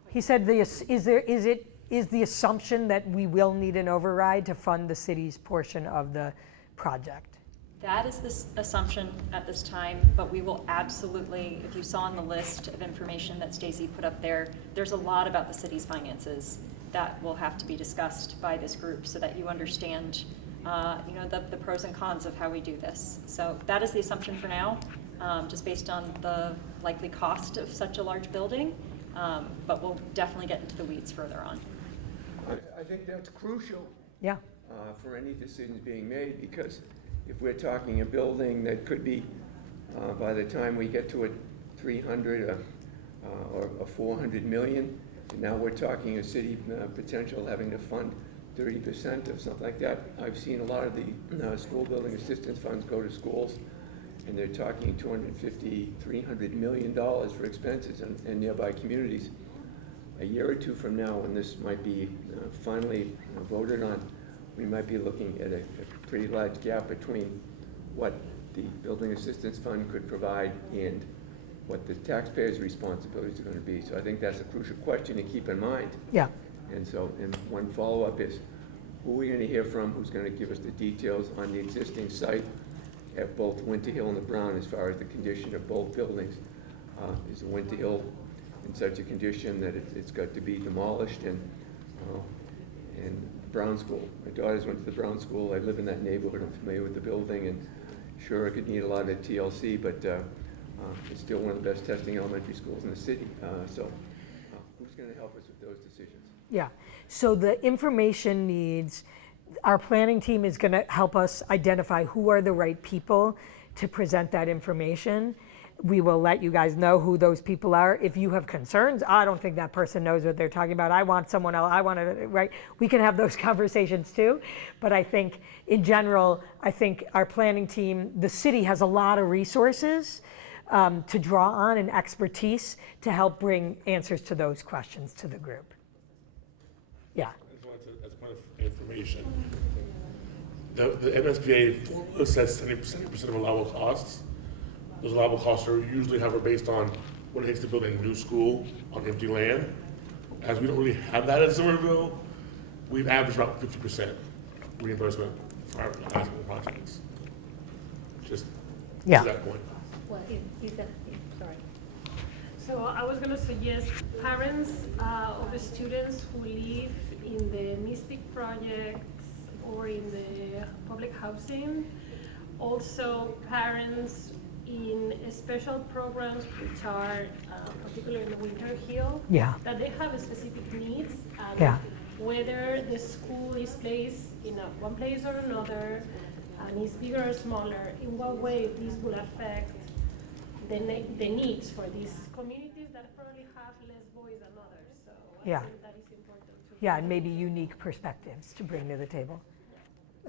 He said, is the assumption that we will need an override to fund the city's portion of the project? That is this assumption at this time, but we will absolutely, if you saw on the list of information that Stacy put up there, there's a lot about the city's finances that will have to be discussed by this group so that you understand the pros and cons of how we do this. So that is the assumption for now, just based on the likely cost of such a large building, but we'll definitely get into the weeds further on. I think that's crucial. Yeah. For any decisions being made, because if we're talking a building that could be, by the time we get to a 300 or a 400 million, and now we're talking a city potential having to fund 30% of something like that. I've seen a lot of the school building assistance funds go to schools, and they're talking $250, $300 million for expenses in nearby communities. A year or two from now, when this might be finally voted on, we might be looking at a pretty large gap between what the building assistance fund could provide and what the taxpayers' responsibilities are going to be. So I think that's a crucial question to keep in mind. Yeah. And one follow-up is, who are we going to hear from? Who's going to give us the details on the existing site at both Winter Hill and the Brown as far as the condition of both buildings? Is the Winter Hill in such a condition that it's got to be demolished? And Brown School. My daughters went to the Brown School. I live in that neighborhood. I'm familiar with the building, and sure, it could need a lot of TLC, but It's still one of the best testing elementary schools in the city. So who's going to help us with those decisions? Yeah, so the information needs, our planning team is going to help us identify who are the right people to present that information. We will let you guys know who those people are. If you have concerns, I don't think that person knows what they're talking about. I want someone else, I want to, right? We can have those conversations too. But I think in general, I think our planning team, the city has a lot of resources to draw on and expertise to help bring answers to those questions to the group. Yeah. As point of information, the MSBA formula says 70% of allowable costs. Those allowable costs are usually, however, based on what it takes to build a new school on empty land. As we don't really have that in Somerville, we've averaged about 50% reimbursement for our basketball projects. Just to that point. Well, sorry. So I was going to suggest parents of the students who live in the Mystic projects or in the public housing, also parents in special programs which are particularly in the Winter Hill, that they have specific needs, whether the school is placed in one place or another, and is bigger or smaller, in what way this will affect the needs for these communities that probably have less voice than others. So I think that is important too. Yeah, and maybe unique perspectives to bring to the table.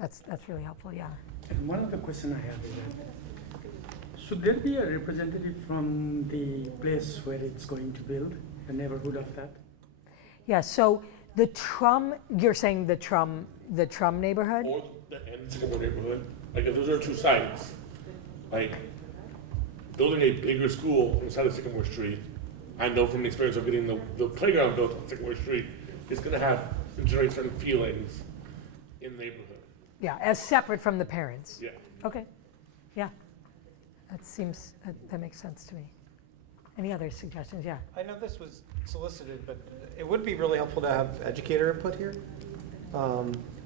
That's really helpful, And one other question I have is that, should there be a representative from the place where it's going to build, the neighborhood of that? Yeah, so the Trum, you're saying the Trum neighborhood? Or the Sycamore neighborhood. Like if those are two sites, like building a bigger school on the side of Sycamore Street, I know from the experience of getting the playground built on Sycamore Street, it's going to have and generate certain feelings in the neighborhood. Yeah, as separate from the parents. Yeah. Okay. Yeah. That seems, that makes sense to me. Any other suggestions? Yeah. I know this was solicited, but it would be really helpful to have educator input here.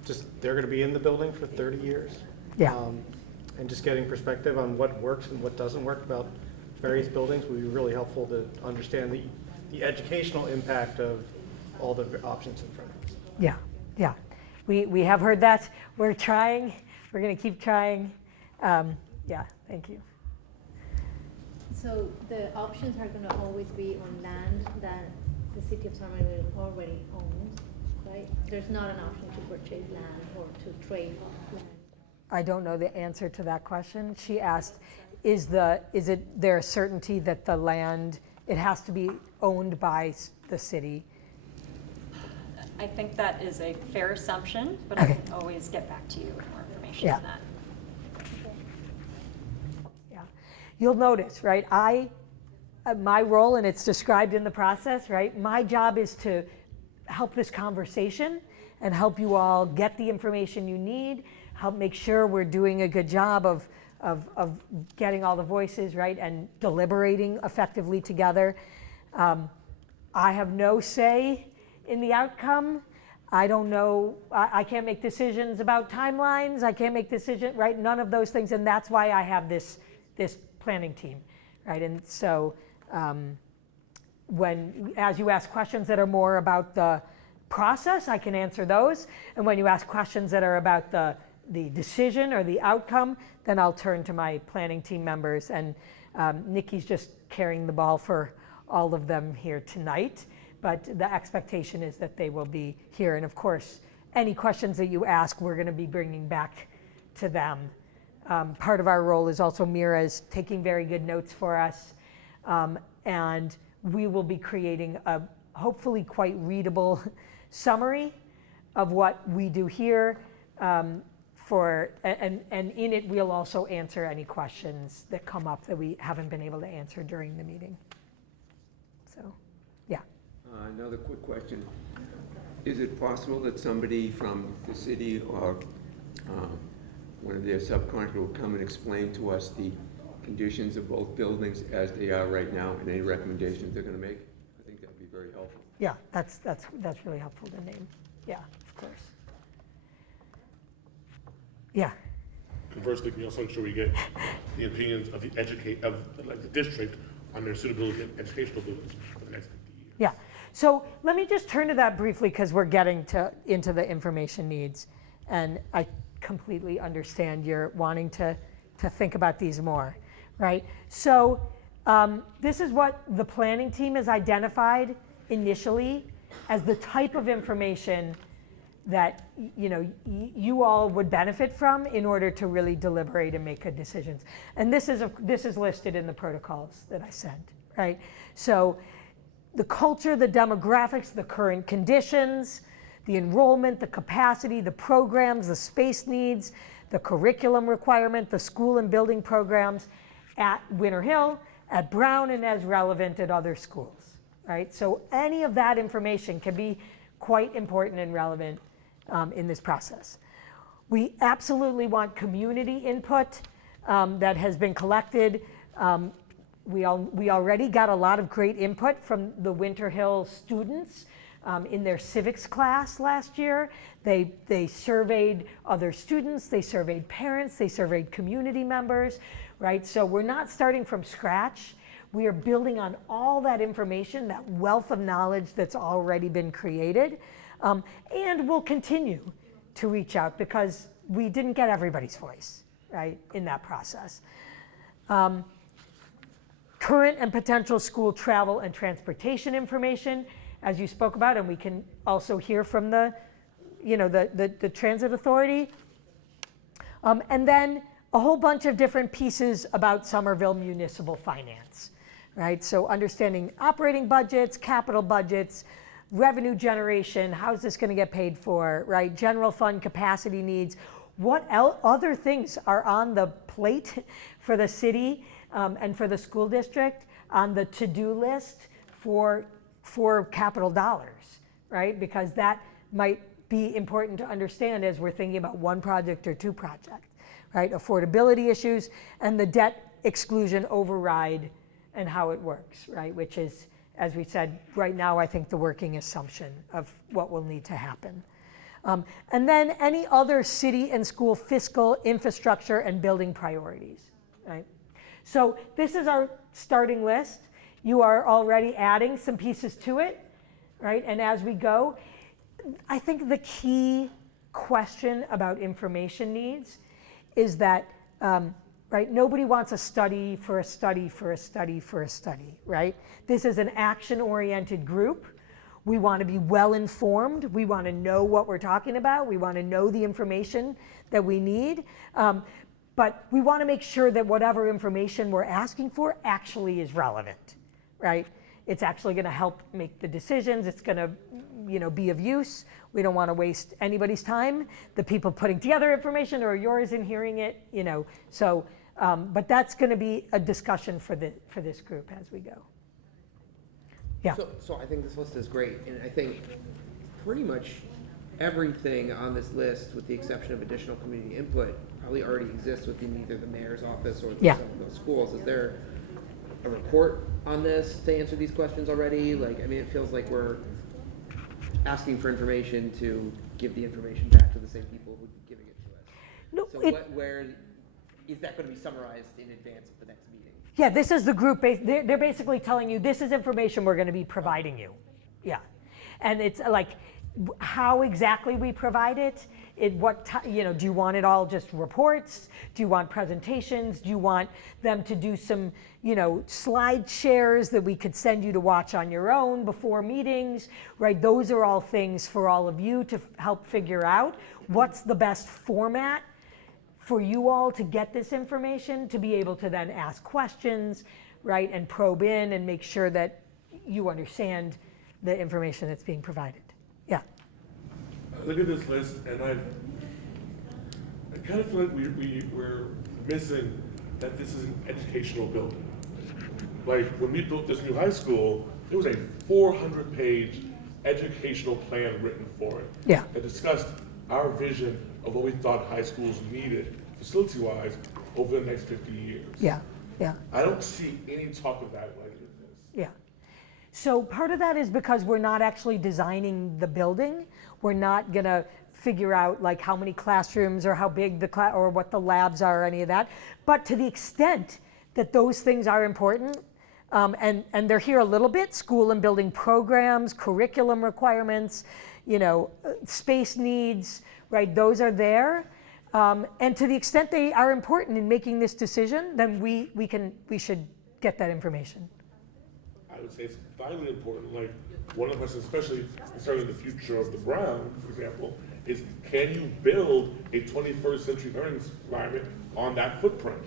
Just they're going to be in the building for 30 years. Yeah. And just getting perspective on what works and what doesn't work about various buildings would be really helpful to understand the educational impact of all the options in front of us. Yeah, yeah. We have heard that. We're trying. We're going to keep trying. Yeah, thank you. So the options are going to always be on land that the city of Somerville already owns, right? There's not an option to purchase land or to trade land. I don't know the answer to that question. She asked, is there a certainty that the land, it has to be owned by the city? I think that is a fair assumption, but I can always get back to you with more information on that. Yeah. You'll notice, right, my role, and it's described in the process, right, my job is to help this conversation and help you all get the information you need, help make sure we're doing a good job of getting all the voices, right, and deliberating effectively together. I have no say in the outcome. I don't know, I can't make decisions about timelines, I can't make decisions, right, none of those things, and that's why I have this planning team, right, and so as you ask questions that are more about the process, I can answer those, and when you ask questions that are about the decision or the outcome, then I'll turn to my planning team members, and Nikki's just carrying the ball for all of them here tonight. But the expectation is that they will be here. And of course, any questions that you ask, we're going to be bringing back to them. Part of our role is also Mira's taking very good notes for us. And we will be creating a hopefully quite readable summary of what we do here. And in it, we'll also answer any questions that come up that we haven't been able to answer during the meeting. So, yeah. Another quick question. Is it possible that somebody from the city or one of their subcontractors will come and explain to us the conditions of both buildings as they are right now and any recommendations they're going to make? I think that would be very helpful. Yeah, that's really helpful to name. Yeah, of course. Yeah. conversely, can we also ensure we get the opinions of the the district on their suitability and educational abilities for the next 50 years? Yeah. So let me just turn to that briefly because we're getting into the information needs. And I completely understand you're wanting to think about these more, right? So this is what the planning team has identified initially as the type of information that you all would benefit from in order to really deliberate and make good decisions. And this is listed in the protocols that I sent, right? So the culture, the demographics, the current conditions, the enrollment, the capacity, the programs, the space needs, the curriculum requirement, the school and building programs at Winter Hill, at Brown, and as relevant at other schools, right? So any of that information can be quite important and relevant in this process. We absolutely want community input that has been collected. We already got a lot of great input from the Winter Hill students in their civics class last year. They surveyed other students, they surveyed parents, they surveyed community members, right? So we're not starting from scratch. We are building on all that information, that wealth of knowledge that's already been created. And we'll continue to reach out because we didn't get everybody's voice, right, in that process. Current and potential school travel and transportation information, as you spoke about, and we can also hear from the transit authority. And then a whole bunch of different pieces about Somerville municipal finance, right? So understanding operating budgets, capital budgets, revenue generation, how's this going to get paid for, right? General fund capacity needs. What other things are on the plate for the city and for the school district on the to-do list for capital dollars, right? Because that might be important to understand as we're thinking about one project or two projects, right? Affordability issues and the debt exclusion override and how it works, right? Which is, as we said, right now, I think the working assumption of what will need to happen. And then any other city and school fiscal infrastructure and building priorities, right? So this is our starting list. You are already adding some pieces to it, right? And as we go, I think the key question about information needs is that, right, nobody wants a study for a study for a study for a study, right? This is an action-oriented group. We want to be well-informed. We want to know what we're talking about. We want to know the information that we need. But we want to make sure that whatever information we're asking for actually is relevant, right? It's actually going to help make the decisions. It's going to, be of use. We don't want to waste anybody's time, the people putting together information or yours in hearing it, So, but that's going to be a discussion for this group as we go. Yeah. So I think this list is great, and I think pretty much everything on this list, with the exception of additional community input, probably already exists within either the mayor's office or the schools. Is there a report on this to answer these questions already? It feels like we're asking for information to give the information back to the same people who are giving it to us. No, so where is that going to be summarized in advance of the next meeting? Yeah, this is the group. They're basically telling you this is information we're going to be providing you. Yeah, and it's like how exactly we provide it. Do you want it all just reports? Do you want presentations? Do you want them to do some, slide shares that we could send you to watch on your own before meetings, right? Those are all things for all of you to help figure out what's the best format for you all to get this information, to be able to then ask questions, right? And probe in and make sure that you understand the information that's being provided. Yeah. Look at this list, and I kind of feel like we're missing that this is an educational building. Like, when we built this new high school, there was a 400-page educational plan written for it. Yeah. That discussed our vision of what we thought high schools needed, facility-wise, over the next 50 years. Yeah, yeah. I don't see any talk of that like with this. Yeah. So part of that is because we're not actually designing the building. We're not going to figure out like how many classrooms or how big the class or what the labs are or any of that. But to the extent that those things are important, and they're here a little bit, school and building programs, curriculum requirements, space needs, right? Those are there. And to the extent they are important in making this decision, then we should get that information. I would say it's vitally important. Like, one of the questions, especially concerning the future of the Brown, for example, is can you build a 21st century learning environment on that footprint?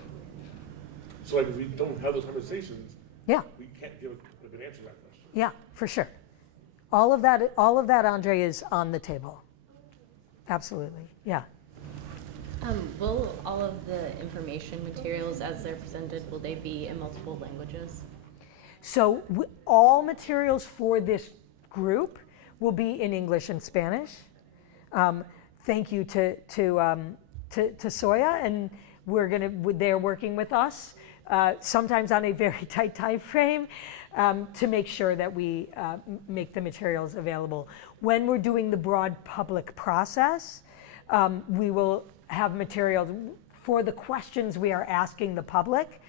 So like, if we don't have those conversations, yeah, we can't give a good answer to that question. Yeah, for sure. All of that, Andre, is on the table. Absolutely, yeah. Will all of the information materials as they're presented, will they be in multiple languages? So all materials for this group will be in English and Spanish. Thank you to Soya, and they're working with us, sometimes on a very tight time frame, to make sure that we make the materials available. When we're doing the broad public process, we will have materials for the questions we are asking the public,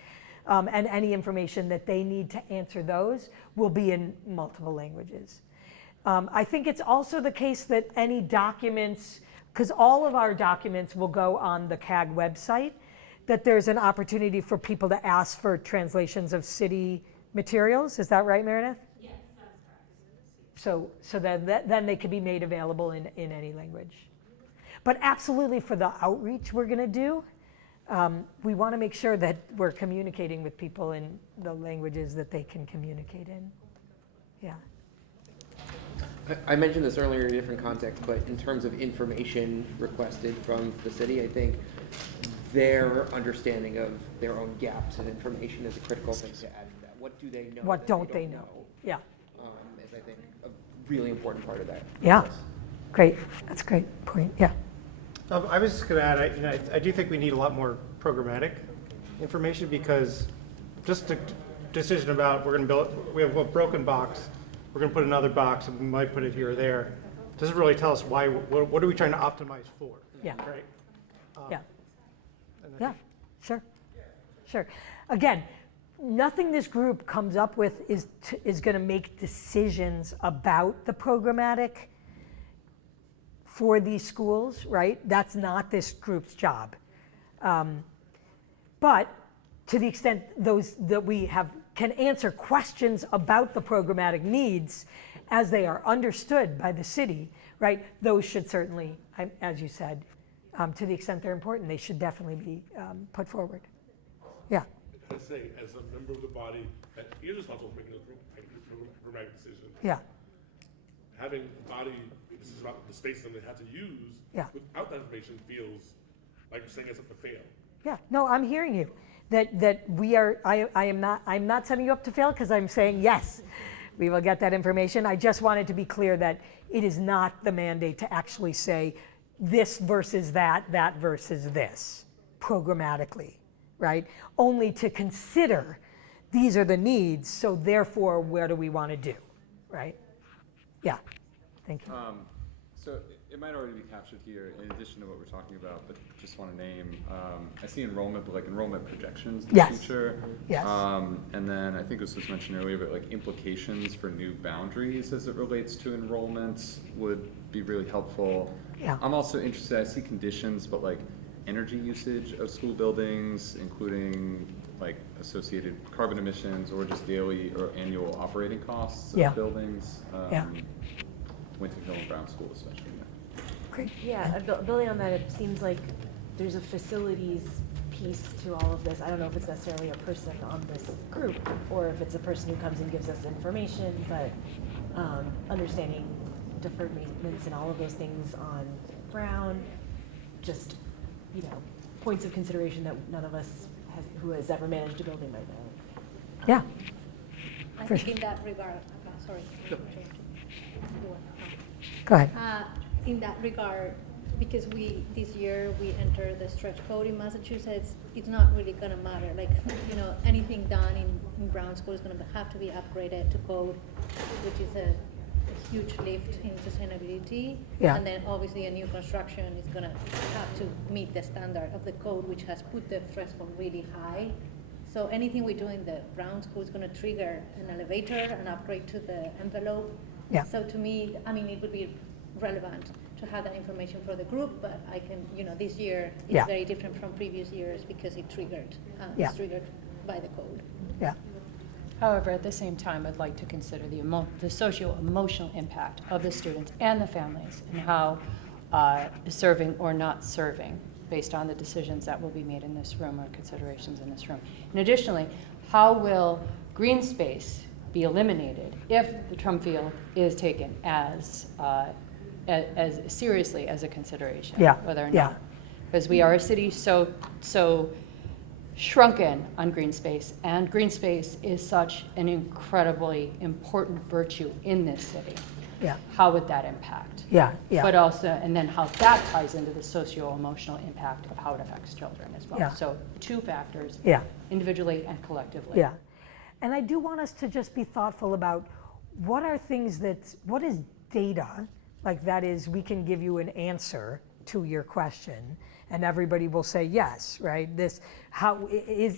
and any information that they need to answer those will be in multiple languages. I think it's also the case that any documents, because all of our documents will go on the CAG website, that there's an opportunity for people to ask for translations of city materials. Is that right, Meredith? Yes, that's correct. So then they could be made available in any language. But absolutely, for the outreach we're going to do, we want to make sure that we're communicating with people in the languages that they can communicate in. Yeah. I mentioned this earlier in a different context, but in terms of information requested from the city, I think their understanding of their own gaps in information is a critical thing to add to that. What do they know? What don't they know? Yeah. Is, I think, a really important part of that. Yeah. Great. That's a great point. Yeah. I was just going to add, I do think we need a lot more programmatic information, because just a decision about we have a broken box, we're going to put another box, and we might put it here or there, doesn't really tell us why. What are we trying to optimize for? Yeah. Right. Yeah. Yeah. Sure. Again, nothing this group comes up with is going to make decisions about the programmatic for these schools, right? That's not this group's job. But to the extent those that we can answer questions about the programmatic needs as they are understood by the city, right? Those should certainly, as you said, to the extent they're important, they should definitely be put forward. Yeah. I say, as a member of the body that is responsible for making a programmatic decision, yeah, having the body, this is about the space that they have to use, without that information feels like you're saying it's up to fail. Yeah, no, I'm hearing you. That we are, I'm not setting you up to fail, because I'm saying yes, we will get that information. I just wanted to be clear that it is not the mandate to actually say this versus that versus this, programmatically, right? Only to consider these are the needs, so therefore what do we want to do, right? Yeah, thank you. So it might already be captured here in addition to what we're talking about, but just want to name, I see enrollment, but like enrollment projections in the future. Yes. And then I think this was mentioned earlier, but like implications for new boundaries as it relates to enrollments would be really helpful. Yeah. I'm also interested, I see conditions, but like energy usage of school buildings, including like associated carbon emissions or just daily or annual operating costs of buildings. Winter Hill and Brown School especially. Great. Yeah, building on that, it seems like there's a facilities piece to all of this. I don't know if it's necessarily a person on this group or if it's a person who comes and gives us information, but understanding deferred maintenance and all of those things on Brown, just, points of consideration that none of us who has ever managed a building might know. Yeah. I think in that regard, sorry. Go ahead. In that regard, because this year we enter the stretch code in Massachusetts, it's not really gonna matter. Like, anything done in Brown School is gonna have to be upgraded to code, which is a huge lift in sustainability. Yeah. And then obviously a new construction is going to have to meet the standard of the code, which has put the threshold really high. So anything we do in the Brown School is going to trigger an elevator, an upgrade to the envelope. Yeah. So to me, I mean, it would be relevant to have that information for the group, but I can, this year is Yeah. very different from previous years because it triggered, Yeah. it's triggered by the code. Yeah. However, at the same time, I'd like to consider the socio-emotional impact of the students and the families and how serving or not serving based on the decisions that will be made in this room or considerations in this room. And additionally, how will green space be eliminated if the Trump field is taken as seriously as a consideration, Yeah, whether or yeah. not. Because we are a city so shrunken on green space, and green space is such an incredibly important virtue in this city. Yeah. How would that impact? Yeah, yeah. But also, and then how that ties into the socio-emotional impact of how it affects children as well. Yeah. So two factors, Yeah. individually and collectively. Yeah. And I do want us to just be thoughtful about what is data, like that is, we can give you an answer to your question and everybody will say yes, right?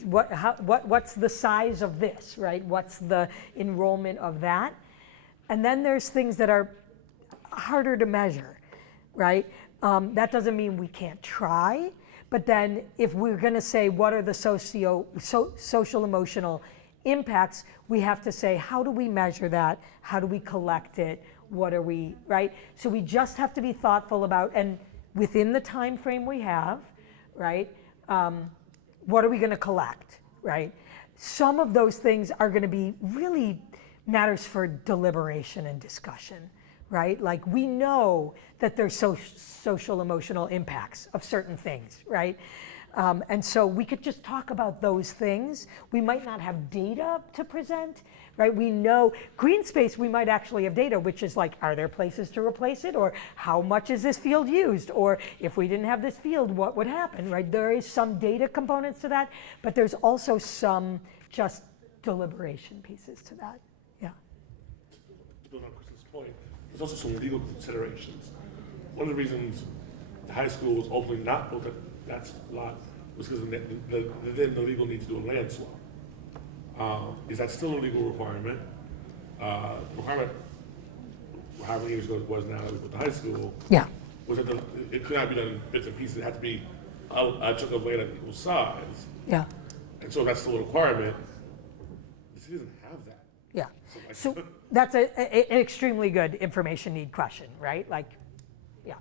What's the size of this, right? What's the enrollment of that? And then there's things that are harder to measure, right? That doesn't mean we can't try, but then if we're gonna say what are the social emotional impacts, we have to say, how do we measure that? How do we collect it? What are we, right? So we just have to be thoughtful about, and within the time frame we have, right? What are we gonna collect, right? Some of those things are gonna be really matters for deliberation and discussion, right? Like we know that there's social emotional impacts of certain things, right? And so we could just talk about those things. We might not have data to present, right? We know green space, we might actually have data, which is like, are there places to replace it? Or how much is this field used? Or if we didn't have this field, what would happen, right? There is some data components to that, but there's also some just deliberation pieces to that. Yeah. To build on Kristen's point, there's also some legal considerations. One of the reasons the high school was ultimately not built at that lot was because the legal need to do a land swap. Is that still a legal requirement? Requirement, however many years ago it was now that we put the high school, yeah, was that it could not be done in bits and pieces. It had to be a chunk of land of equal size. Yeah. And so if that's still a requirement, the city doesn't have that. Yeah. So that's an extremely good information need question, right? Like, yeah.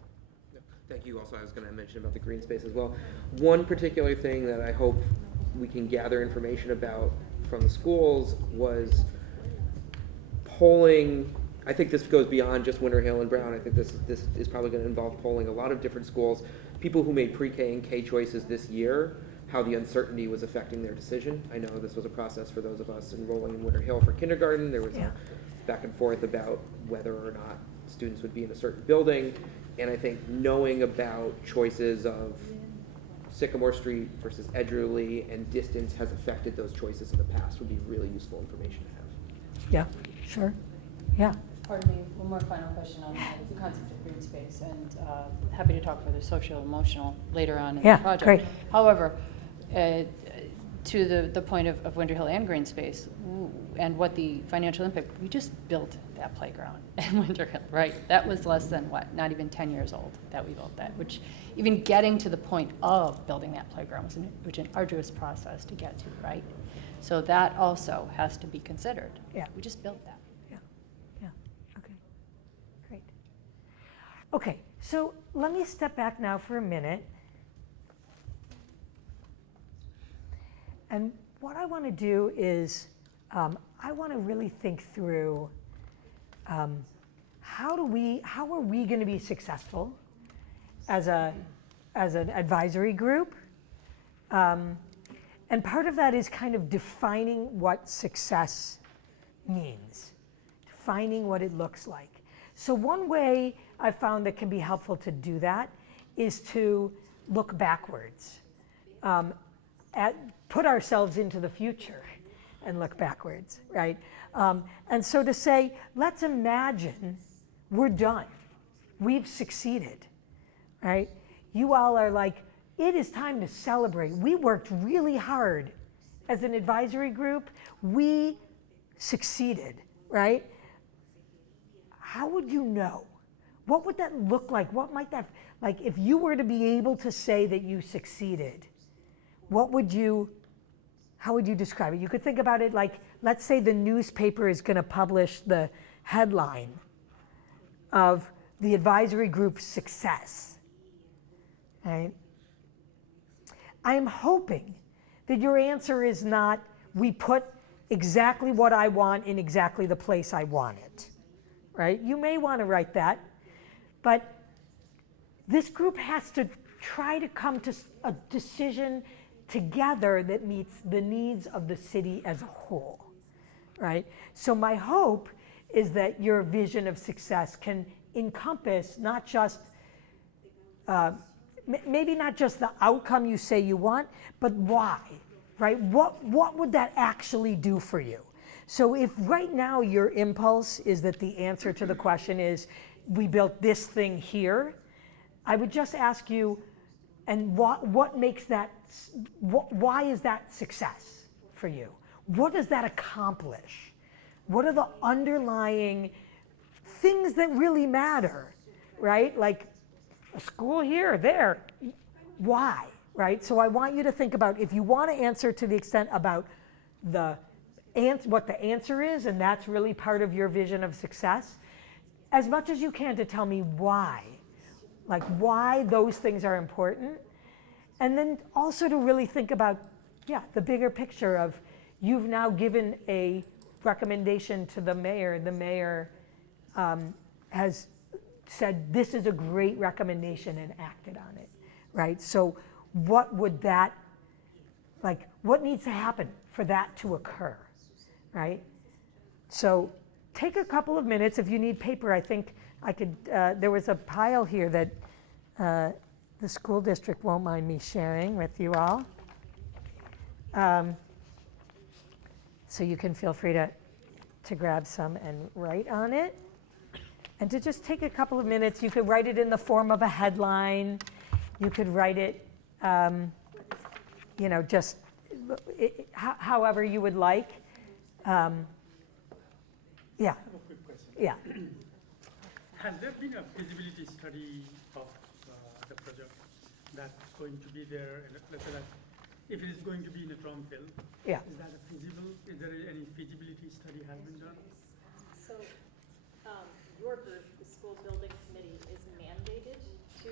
Thank you. Also, I was going to mention about the green space as well. One particular thing that I hope we can gather information about from the schools was polling. I think this goes beyond just Winter Hill and Brown. I think this is probably going to involve polling a lot of different schools, people who made pre-K and K choices this year, how the uncertainty was affecting their decision. I know this was a process for those of us enrolling in Winter Hill for kindergarten. There was a back and forth about whether or not students would be in a certain building. And I think knowing about choices of Sycamore Street versus Edgerly and distance has affected those choices in the past would be really useful information to have. Yeah, sure. Yeah. Pardon me, one more final question on the concept of green space, and happy to talk further social-emotional later on in the project. Great. However, to the point of Winter Hill and green space, and what the financial impact, we just built that playground in Winter Hill, right? That was less than, not even 10 years old that we built that, which even getting to the point of building that playground was an arduous process to get to, right? So that also has to be considered. Yeah. We just built that. Yeah, okay, great. Okay, so let me step back now for a minute. And what I want to do is, I want to really think through how are we going to be successful as an advisory group? And part of that is kind of defining what success means, defining what it looks like. So one way I found that can be helpful to do that is to look backwards, put ourselves into the future and look backwards, right? And so to say, let's imagine we're done. We've succeeded, right? You all are like, it is time to celebrate. We worked really hard as an advisory group. We succeeded, right? How would you know? What would that look like? What might that, like if you were to be able to say that you succeeded, how would you describe it? You could think about it like, let's say the newspaper is going to publish the headline of the advisory group's success, right? I am hoping that your answer is not, we put exactly what I want in exactly the place I want it, right? You may want to write that, but this group has to try to come to a decision together that meets the needs of the city as a whole, right? So my hope is that your vision of success can encompass not just, maybe not just the outcome you say you want, but why, right? What would that actually do for you? So if right now your impulse is that the answer to the question is, we built this thing here, I would just ask you, and what makes that, why is that success for you? What does that accomplish? What are the underlying things that really matter, right? Like a school here, there, why, right? So I want you to think about, if you want to answer to the extent about what the answer is, and that's really part of your vision of success, as much as you can to tell me why, like why those things are important. And then also to really think about, the bigger picture of, you've now given a recommendation to the mayor. The mayor has said, this is a great recommendation, and acted on it, right? So what would that, like, what needs to happen for that to occur, right? So take a couple of minutes. If you need paper, I think I could, there was a pile here that the school district won't mind me sharing with you all. So you can feel free to grab some and write on it. And to just take a couple of minutes. You could write it in the form of a headline. You could write it, just however you would like. I have a quick question. Yeah. Has there been a feasibility study of the project that's going to be there? And let's say that if it is going to be in a Somerville, is that feasible? Is there any feasibility study has been done? So your group, the school building committee, is mandated to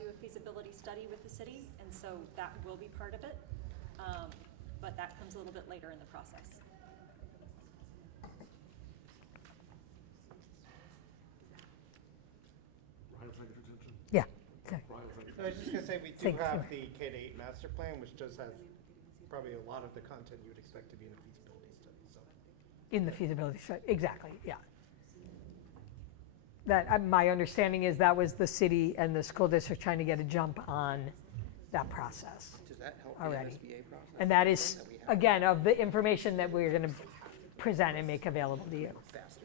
do a feasibility study with the city, and so that will be part of it, but that comes a little bit later in the process. Yeah. So I was just going to say, we do have the K-8 master plan, which does have probably a lot of the content you would expect to be in a feasibility study. So. In the feasibility study, exactly, yeah. That my understanding is that was the city and the school district trying to get a jump on that process. Does that help already? the SBA process? And that is, again, of the information that we're going to present and make available to you. Faster.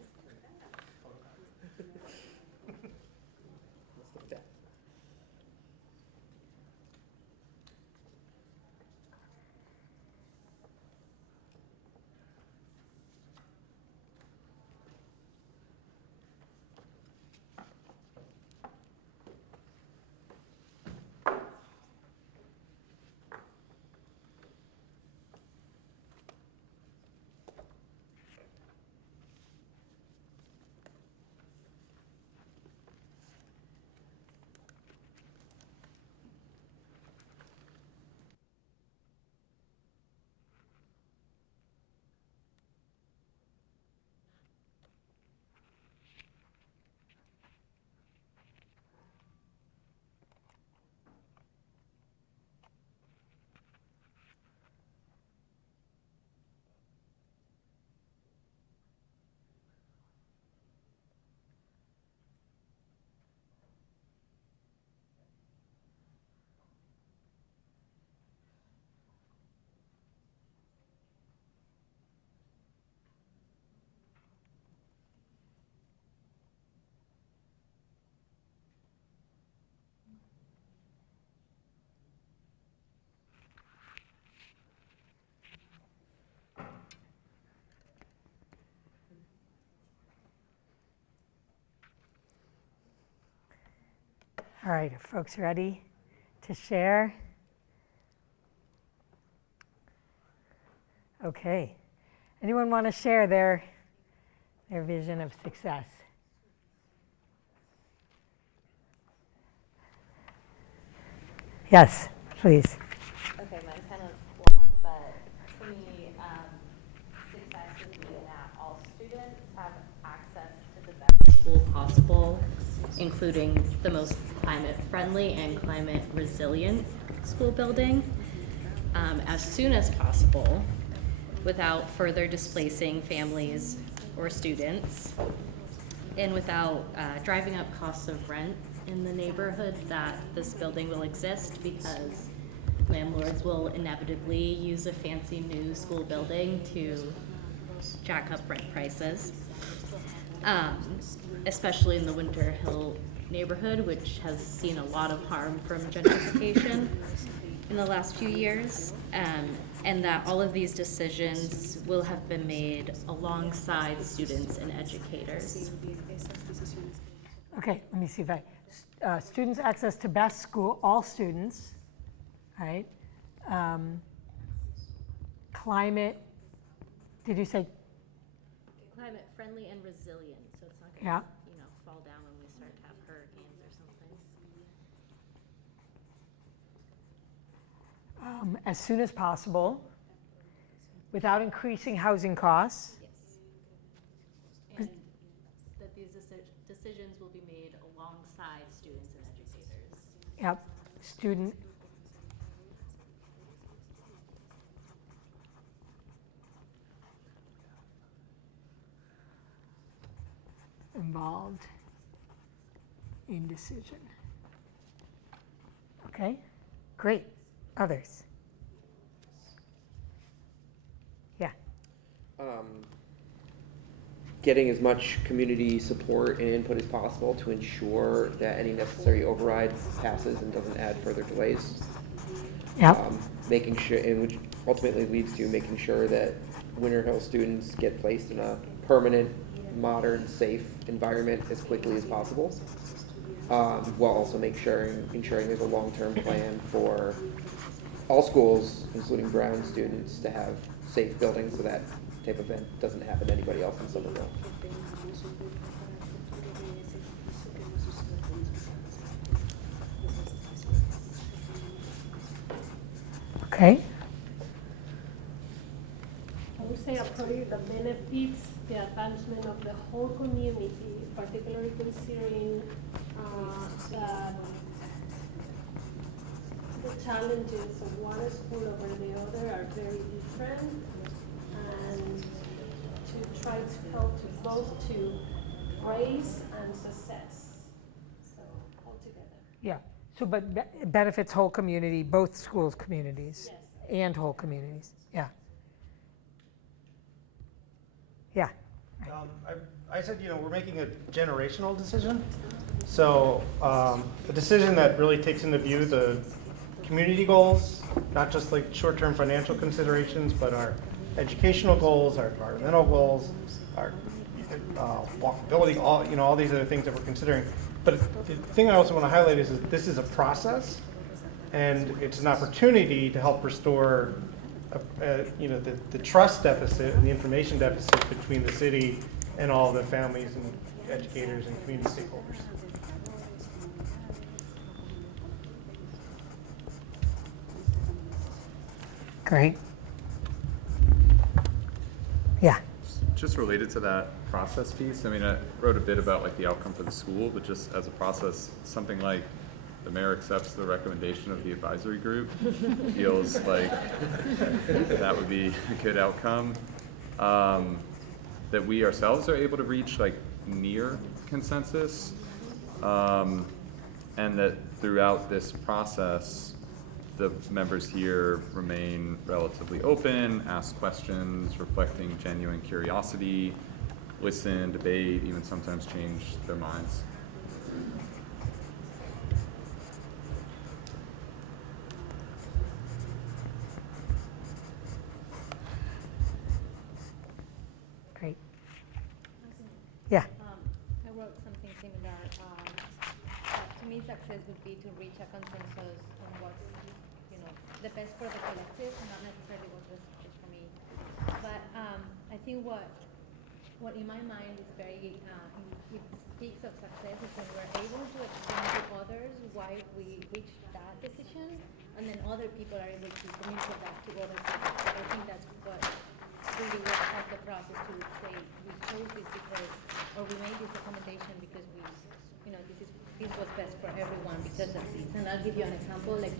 All right, are folks ready to share? Okay. Anyone want to share their vision of success? Yes, please. Okay, mine's kind of long, but to me, success would be that all students have access to the best school possible, including the most climate-friendly and climate-resilient school building, as soon as possible, without further displacing families or students, and without driving up costs of rent in the neighborhood that this building will exist, because landlords will inevitably use a fancy new school building to jack up rent prices, especially in the Winter Hill neighborhood, which has seen a lot of harm from gentrification in the last few years, and that all of these decisions will have been made alongside students and educators. Okay, let me see if students' access to best school, all students, right? Climate, did you say? Climate friendly and resilient, so it's not Yeah. gonna, fall down when we start to have hurricanes or something. As soon as possible, without increasing housing costs. And that these decisions will be made alongside students and educators. Yep, student. Involved in decision. Okay, great. Others? Yeah. Getting as much community support and input as possible to ensure that any necessary override passes and doesn't add further delays. Yeah. Making sure, and which ultimately leads to making sure that Winter Hill students get placed in a permanent, modern, safe environment as quickly as possible, while also ensuring there's a long-term plan for all schools, including Brown students, to have safe buildings so that type of event doesn't happen to anybody else in Somerville. Okay. I would say probably the benefits, the advancement of the whole community, particularly considering that the challenges of one school over the other are very different, and to try to help to both to raise and success, so altogether. Yeah, so but benefits whole community, both schools communities, Yes. and whole communities, yeah. Yeah. I said, we're making a generational decision. So a decision that really takes into view the community goals, not just like short-term financial considerations, but our educational goals, our environmental goals, our walkability, all these other things that we're considering. But the thing I also want to highlight is that this is a process, and it's an opportunity to help restore the trust deficit and the information deficit between the city and all the families and educators and community stakeholders. Great. Yeah. Just related to that process piece, I mean, I wrote a bit about like the outcome for the school, but just as a process, something like the mayor accepts the recommendation of the advisory group feels like that would be a good outcome. That we ourselves are able to reach like near consensus, and that throughout this process, the members here remain relatively open, ask questions, reflecting genuine curiosity, listen, debate, even sometimes change their minds. Great. Yeah. I wrote something similar. To me, success would be to reach a consensus on what's, the best for the collective, not necessarily what's best for me. But I think what in my mind is very, it speaks of success is when we're able to explain to others why we reached that decision, and then other people are able to communicate that to other people. So I think that's what really was part of the process, to say we chose this because, or we made this recommendation because we, this was best for everyone because of this. And I'll give you an example. Like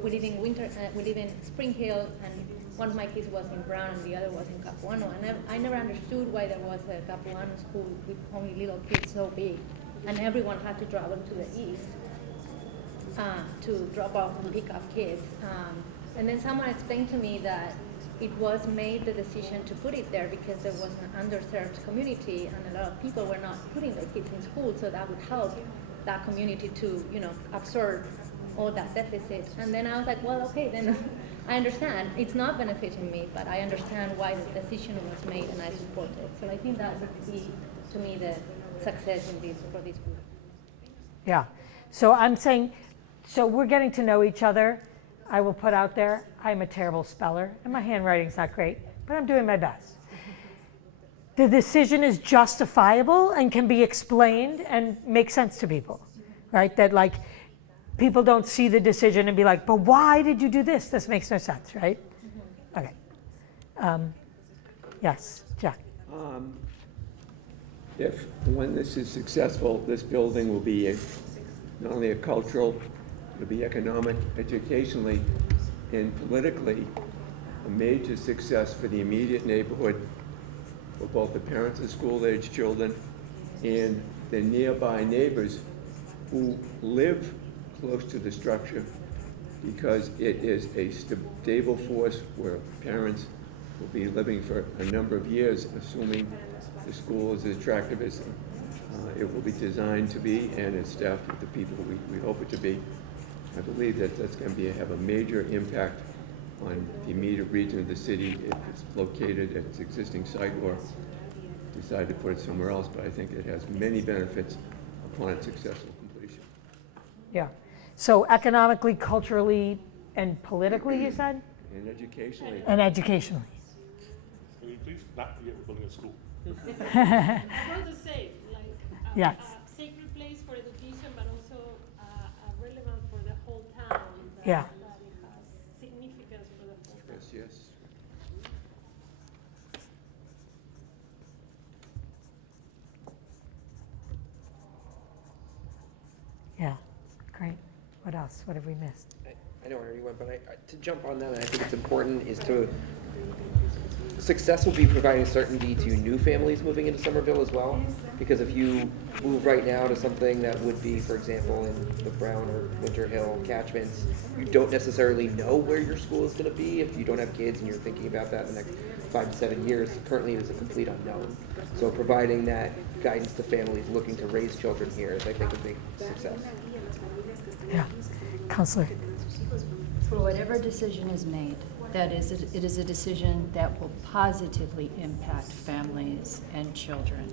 we live in Spring Hill, and one of my kids was in Brown and the other was in Capuano. And I never understood why there was a Capuano school with only little kids so big, and everyone had to travel to the east to drop off and pick up kids. And then someone explained to me that it was made the decision to put it there because there was an underserved community and a lot of people were not putting their kids in school, so that would help that community to, absorb all that deficit. And then I was like, well, okay, then I understand. It's not benefiting me, but I understand why the decision was made and I support it. So I think that would be, to me, the success in for this group. Yeah. So I'm saying, so we're getting to know each other. I will put out there, I'm a terrible speller, and my handwriting's not great, but I'm doing my best. The decision is justifiable and can be explained and make sense to people, right? That like, people don't see the decision and be like, but why did you do this? This makes no sense, right? Okay. Yes, Jack. When this is successful, this building will be not only a cultural, it'll be economic, educationally, and politically a major success for the immediate neighborhood, for both the parents of school-age children and the nearby neighbors who live close to the structure, because it is a stable force where parents will be living for a number of years, assuming the school is as attractive as it will be designed to be and it's staffed with the people we hope it to be. I believe that that's going to have a major impact on the immediate region of the city if it's located at its existing site or decide to put it somewhere else, but I think it has many benefits upon its successful completion. Yeah. So economically, culturally, and politically, you said? And educationally. And educationally. Can you please not forget we're building a school? I want to say, like, yes. A sacred place for education, but also relevant for the whole town. Yeah. That it has significance for the whole town. Yes, yes. Yeah, great. What else? What have we missed? I know I already went, but to jump on that, I think it's important is to, success will be providing certainty to new families moving into Somerville as well. Because if you move right now to something that would be, for example, in the Brown or Winter Hill catchments, you don't necessarily know where your school is going to be. If you don't have kids and you're thinking about that in the next 5 to 7 years, currently it is a complete unknown. So providing that guidance to families looking to raise children here is, I think, a big success. Yeah. Counselor. For whatever decision is made, that is, it is a decision that will positively impact families and children,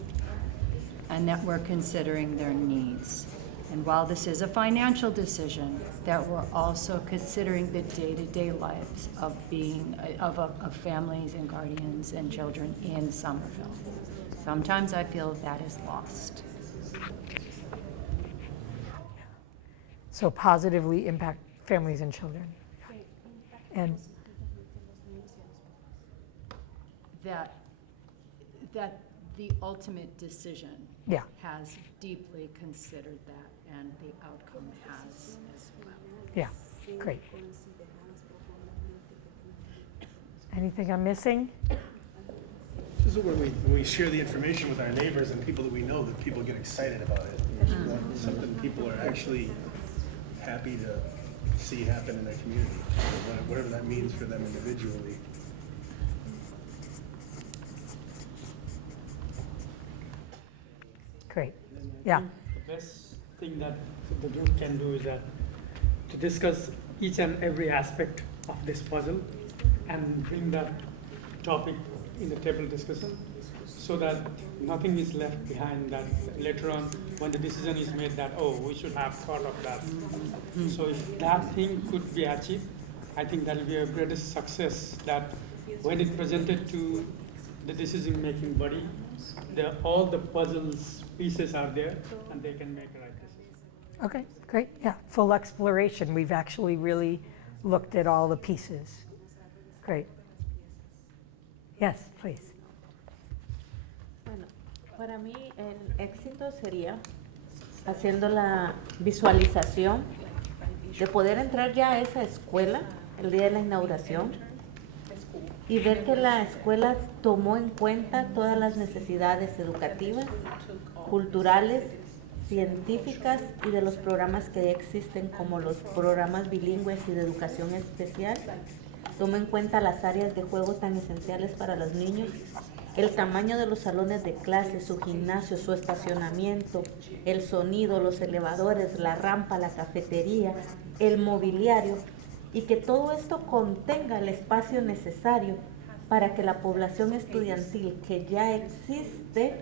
and that we're considering their needs. And while this is a financial decision, that we're also considering the day-to-day lives of of families and guardians and children in Somerville. Sometimes I feel that is lost. So positively impact families and children. And that the ultimate decision has deeply considered that, and the outcome has as well. Yeah, great. Anything I'm missing? This is when we share the information with our neighbors and people that we know, that people get excited about it. Something people are actually happy to see happen in their community, whatever that means for them individually. Great. Yeah. The best thing that the group can do is that to discuss each and every aspect of this puzzle and bring that topic in the table discussion, so that nothing is left behind, that later on when the decision is made that, oh, we should have thought of that. So if that thing could be achieved, I think that will be a greatest success, that when it presented to the decision-making body, all the puzzles pieces are there and they can make a right decision. Okay, great. Yeah, full exploration. We've actually really looked at all the pieces. Great. Yes, please. Bueno, para mí el éxito sería haciendo la visualización de poder entrar ya a esa escuela el día de la inauguración y ver que la escuela tomó en cuenta todas las necesidades educativas, culturales, científicas y de los programas que ya existen, como los programas bilingües y de educación especial. Toma en cuenta las áreas de juego tan esenciales para los niños, el tamaño de los salones de clase, su gimnasio, su estacionamiento, el sonido, los elevadores, la rampa, la cafetería, el mobiliario, y que todo esto contenga el espacio necesario para que la población estudiantil que ya existe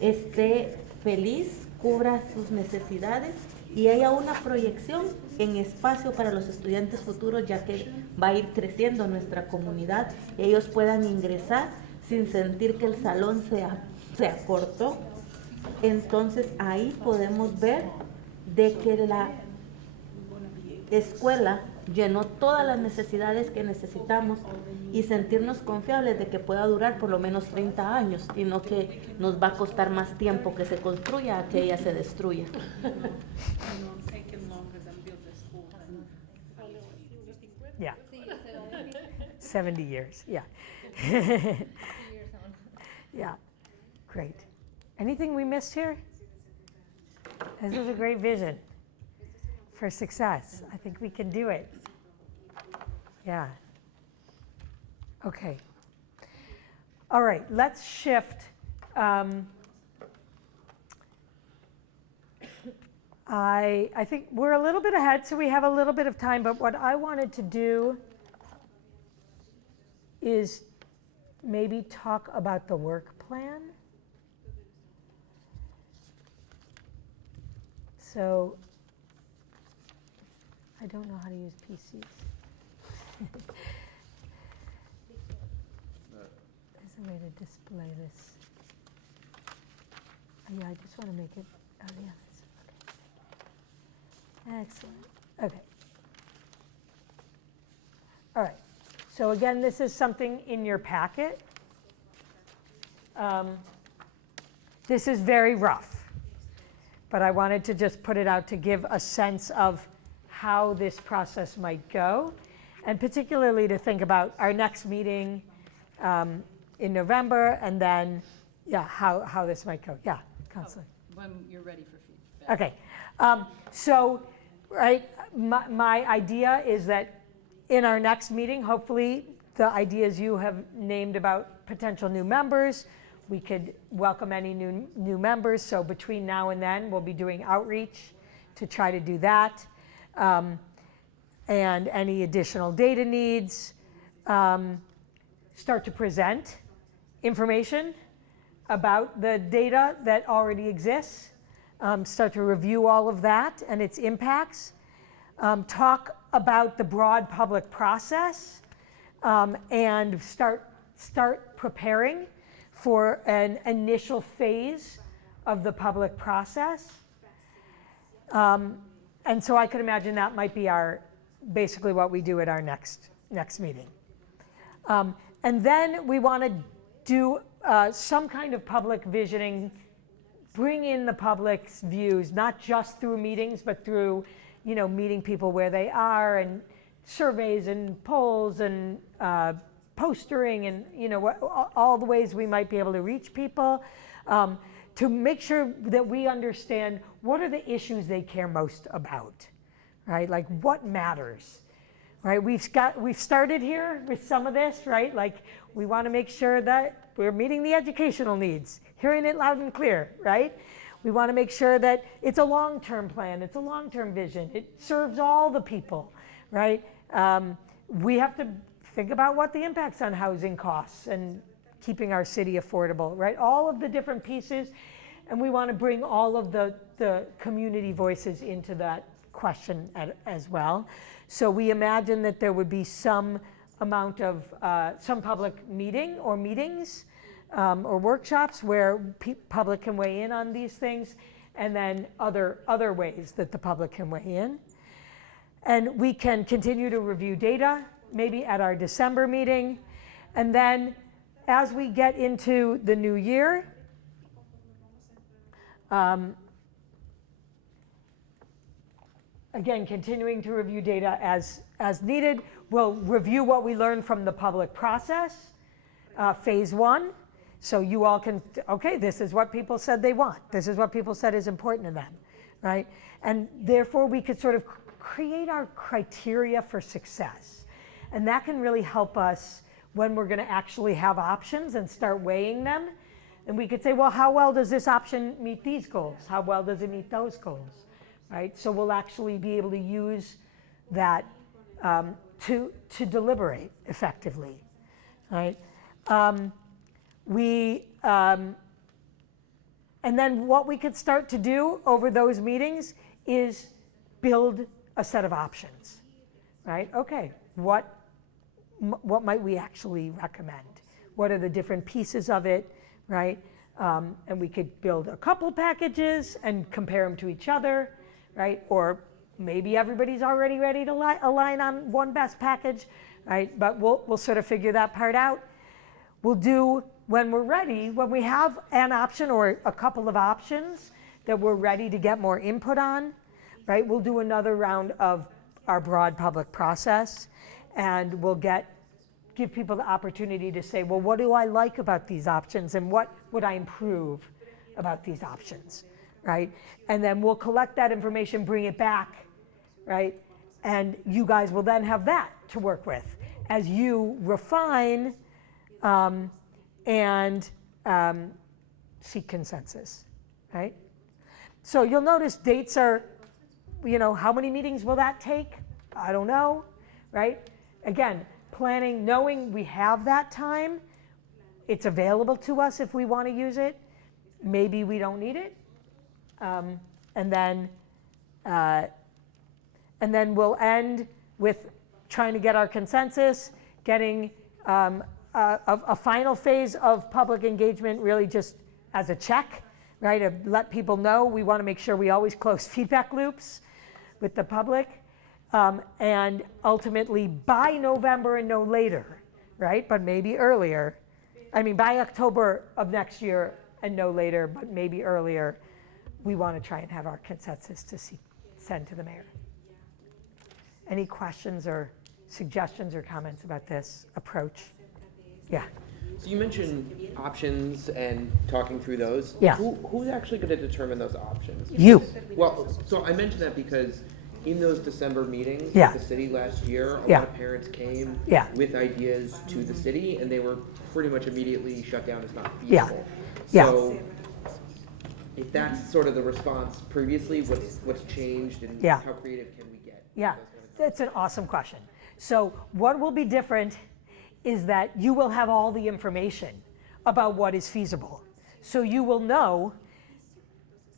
esté feliz, cubra sus necesidades y haya una proyección en espacio para los estudiantes futuros, ya que va a ir creciendo nuestra comunidad y ellos puedan ingresar sin sentir que el salón se acortó. Entonces ahí podemos ver de que la escuela llenó todas las necesidades que necesitamos y sentirnos confiables de que pueda durar por lo menos 30 años y no que nos va a costar más tiempo que se construya a que ella se destruya. Yeah. 70 years, yeah. Yeah, great. Anything we missed here? This is a great vision for success. I think we can do it. Yeah. Okay. All right, let's shift. I think we're a little bit ahead, so we have a little bit of time, but what I wanted to do is maybe talk about the work plan. So, I don't know how to use PCs. There's a way to display this. Oh, yeah, I just want to make it, oh yeah, okay. Excellent, okay. All right, so again, this is something in your packet. This is very rough, but I wanted to just put it out to give a sense of how this process might go, and particularly to think about our next meeting in November, and then, yeah, how this might go. Yeah, Counselor. When you're ready for feedback. Okay, so, right, my idea is that in our next meeting, hopefully, the ideas you have named about potential new members, we could welcome any new members. So between now and then, we'll be doing outreach to try to do that. And any additional data needs, start to present information about the data that already exists, start to review all of that and its impacts, talk about the broad public process, and start preparing for an initial phase of the public process. And so I could imagine that might be basically what we do at our next meeting. And then we want to do some kind of public visioning, bring in the public's views, not just through meetings, but through, meeting people where they are, and surveys and polls and postering and, all the ways we might be able to reach people, to make sure that we understand what are the issues they care most about, right? Like what matters, right? We've started here with some of this, right? Like we want to make sure that we're meeting the educational needs, hearing it loud and clear, right? We want to make sure that it's a long-term plan, it's a long-term vision, it serves all the people, right? We have to think about what the impacts on housing costs and keeping our city affordable, right? All of the different pieces, and we want to bring all of the community voices into that question as well. So we imagine that there would be some amount of, some public meeting or meetings or workshops where public can weigh in on these things, and then other ways that the public can weigh in. And we can continue to review data, maybe at our December meeting. And then as we get into the new year, again, continuing to review data as needed. We'll review what we learned from the public process, phase 1. So you all can, okay, this is what people said they want. This is what people said is important to them, right? And therefore we could sort of create our criteria for success. And that can really help us when we're going to actually have options and start weighing them. And we could say, well, how well does this option meet these goals? How well does it meet those goals, right? So we'll actually be able to use that to deliberate effectively, right? And then what we could start to do over those meetings is build a set of options, right? Okay, what might we actually recommend? What are the different pieces of it, right? And we could build a couple packages and compare them to each other, right? Or maybe everybody's already ready to align on one best package, right? But we'll sort of figure that part out. We'll do, when we're ready, when we have an option or a couple of options that we're ready to get more input on, right? We'll do another round of our broad public process, and we'll give people the opportunity to say, well, what do I like about these options, and what would I improve about these options, right? And then we'll collect that information, bring it back, right? And you guys will then have that to work with as you refine and seek consensus, right? So you'll notice dates are, how many meetings will that take? I don't know, right? Again, planning, knowing we have that time, it's available to us if we want to use it. Maybe we don't need it. And then we'll end with trying to get our consensus, getting a final phase of public engagement really just as a check, right? To let people know we want to make sure we always close feedback loops with the public. And ultimately by November and no later, right? But maybe earlier. I mean, by October of next year and no later, but maybe earlier, we want to try and have our consensus to send to the mayor. Any questions or suggestions or comments about this approach? Yeah. So you mentioned options and talking through those. Yeah. Who's actually going to determine those options? You. Well, so I mentioned that because in those December meetings Yeah. with the city last year, a Yeah. lot of parents came Yeah. with ideas to the city, and they were pretty much immediately shut down as not Yeah. feasible. Yeah. So if that's sort of the response previously, what's changed, and Yeah. how creative can we get? Yeah, that's an awesome question. So what will be different is that you will have all the information about what is feasible. So you will know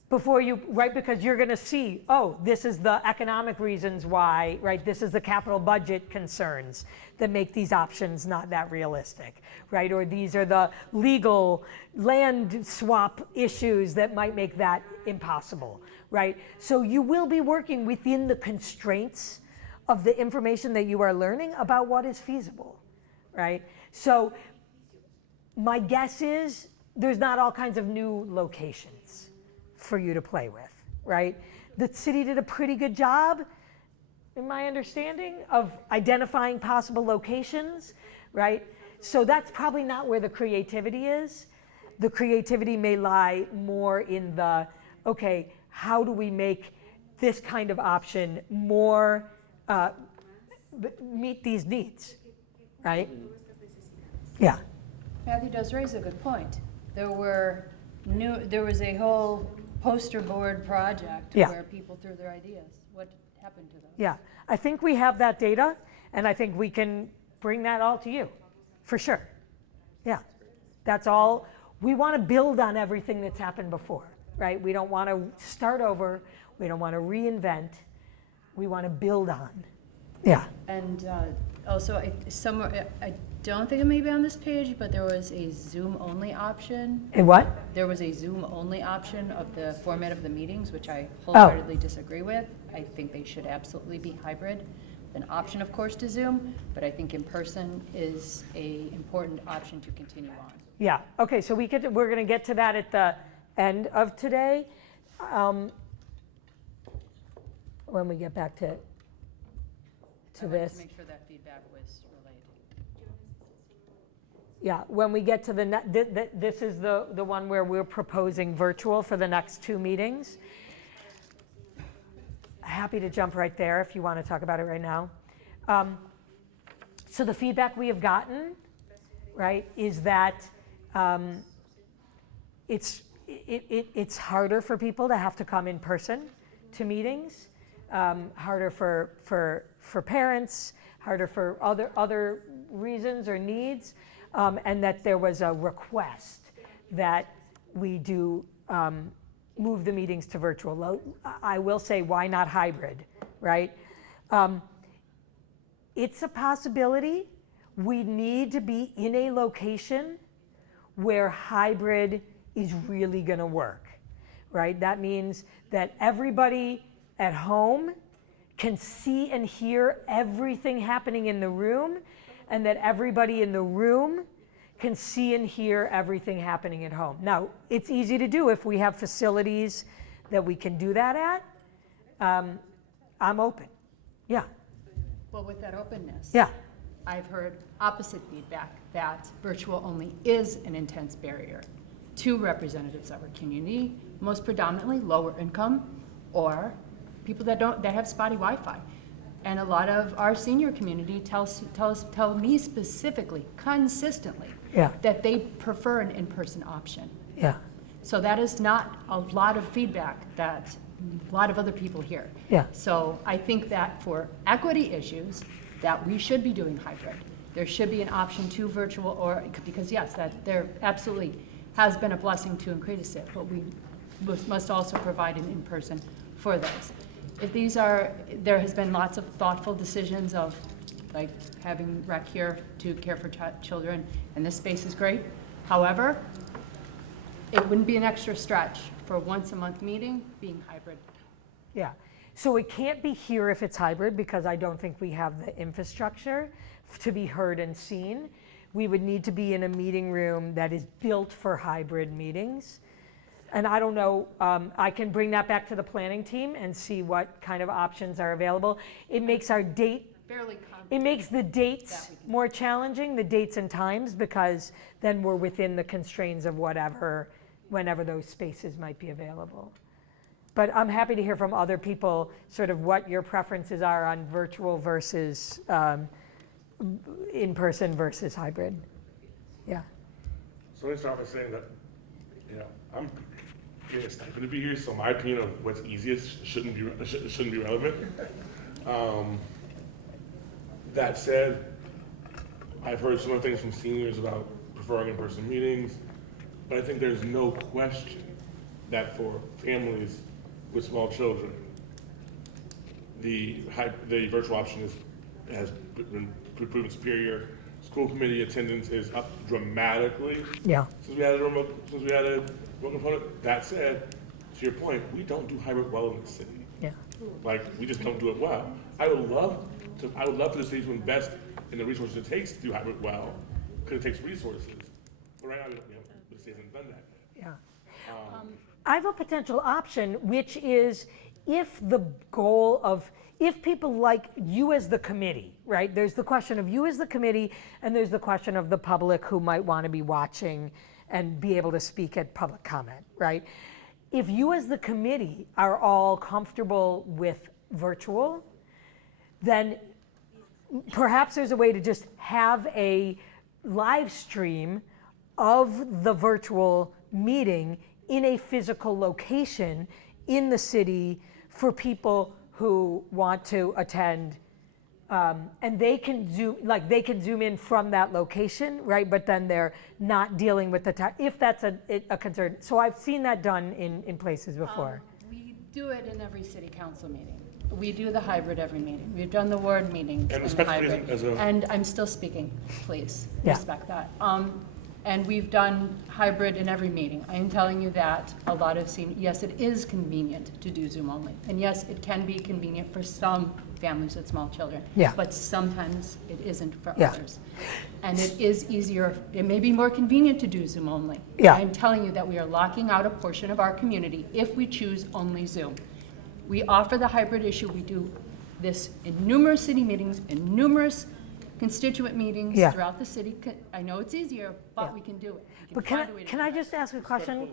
before you, right, because you're going to see, oh, this is the economic reasons why, right, this is the capital budget concerns that make these options not that realistic, right, or these are the legal land swap issues that might make that impossible, right? So you will be working within the constraints of the information that you are learning about what is feasible, right? So my guess is there's not all kinds of new locations for you to play with, right? The city did a pretty good job, in my understanding, of identifying possible locations, right? So that's probably not where the creativity is. The creativity may lie more in the, okay, how do we make this kind of option more, meet these needs, right? Yeah. Matthew does raise a good point. There was a whole poster board project Yeah. where people threw their ideas. What happened to them? Yeah, I think we have that data, and I think we can bring that all to you, for sure. Yeah. That's all. We want to build on everything that's happened before, right? We don't want to start over. We don't want to reinvent. We want to build on. Yeah. And also, I don't think it may be on this page, but there was a Zoom-only option. A what? There was a Zoom-only option of the format of the meetings, which I wholeheartedly disagree with. I think they should absolutely be hybrid. An option, of course, to Zoom, but I think in person is a important option to continue on. Yeah. Okay. So we're going to get to that at the end of today, when we get back to I wanted this. to make sure that feedback was relayed. Yeah, when we get to this is the one where we're proposing virtual for the next 2 meetings. Happy to jump right there if you want to talk about it right now. So the feedback we have gotten, right, is that it's harder for people to have to come in person to meetings, harder for parents, harder for other reasons or needs, and that there was a request that we do move the meetings to virtual. I will say, why not hybrid, right? It's a possibility. We need to be in a location where hybrid is really going to work, right? That means that everybody at home can see and hear everything happening in the room, and that everybody in the room can see and hear everything happening at home. Now, it's easy to do if we have facilities that we can do that at. I'm open. Yeah. Well, with that openness, Yeah. I've heard opposite feedback, that virtual only is an intense barrier to representatives of our community, most predominantly lower income or people that have spotty Wi-Fi. And a lot of our senior community tell me specifically, consistently, that they prefer an in-person option. Yeah. So that is not a lot of feedback that a lot of other people hear. Yeah. So I think that for equity issues, that we should be doing hybrid. There should be an option to virtual, or because yes, that there absolutely has been a blessing to increase it, but we must also provide an in-person for those. If there has been lots of thoughtful decisions of like having rec here to care for children, and this space is great. However, it wouldn't be an extra stretch for a once-a-month meeting being hybrid. Yeah. So it can't be here if it's hybrid, because I don't think we have the infrastructure to be heard and seen. We would need to be in a meeting room that is built for hybrid meetings. And I don't know, I can bring that back to the planning team and see what kind of options are available. It makes our it makes the dates more challenging, the dates and times, because then we're within the constraints of whenever those spaces might be available. But I'm happy to hear from other people sort of what your preferences are on virtual versus in-person versus hybrid. Yeah. So let me start by saying that, I'm getting a stipend to be here, so my opinion of what's easiest shouldn't be relevant. That said, I've heard some of the things from seniors about preferring in-person meetings, but I think there's no question that for families with small children, the virtual option has been proven superior. School committee attendance is up dramatically. Yeah. Since we had a remote component. That said, to your point, we don't do hybrid well in the city. Yeah. Like, we just don't do it well. I would love for the city to invest in the resources it takes to do hybrid well, because it takes resources. But right now, the city hasn't done that yet. Yeah. I have a potential option, which is if people like you as the committee, right? There's the question of you as the committee, and there's the question of the public who might want to be watching and be able to speak at public comment, right? If you as the committee are all comfortable with virtual, then perhaps there's a way to just have a live stream of the virtual meeting in a physical location in the city for people who want to attend And they can zoom in from that location, right? But then they're not dealing with the if that's a concern. So I've seen that done in places before. We do it in every city council meeting. We do the hybrid every meeting. We've done the ward meetings And in the respectfully, hybrid. And I'm still speaking, please, Yeah. respect that. And we've done hybrid in every meeting. I am telling you that a lot of yes, it is convenient to do Zoom only. And yes, it can be convenient for some families with small children. Yeah. But sometimes it isn't for Yeah. others. And it is easier, it may be more convenient to do Zoom only. Yeah. I'm telling you that we are locking out a portion of our community if we choose only Zoom. We offer the hybrid issue. We do this in numerous city meetings, in numerous constituent meetings Yeah. throughout the city. I know it's easier, but we can do it. We But find a way to can do I it. just ask a question?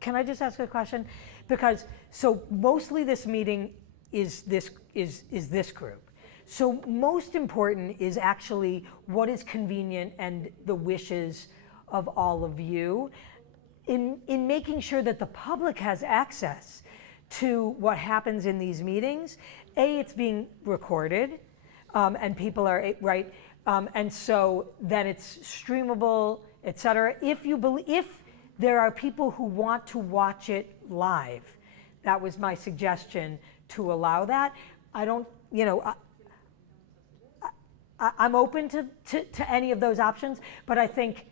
Can I just ask a question? Because, so mostly this meeting is this group. So most important is actually what is convenient and the wishes of all of you in making sure that the public has access to what happens in these meetings. It's being recorded, and people are, right? And so then it's streamable, et cetera. If there are people who want to watch it live, that was my suggestion, to allow that. I don't, I'm open to any of those options, but I think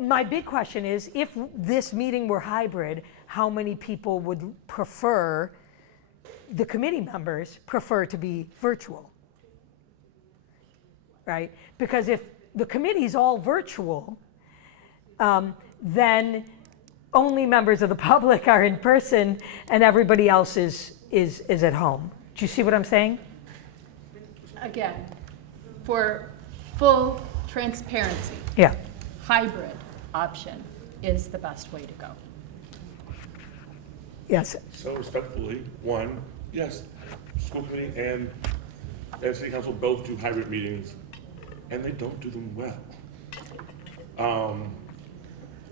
my big question is, if this meeting were hybrid, how many people would prefer, the committee members prefer to be virtual? Right? Because if the committee's all virtual, then only members of the public are in person and everybody else is at home. Do you see what I'm saying? Again, for full transparency, Yeah. hybrid option is the best way to go. Yes. So respectfully, one, yes, school committee and city council both do hybrid meetings, and they don't do them well.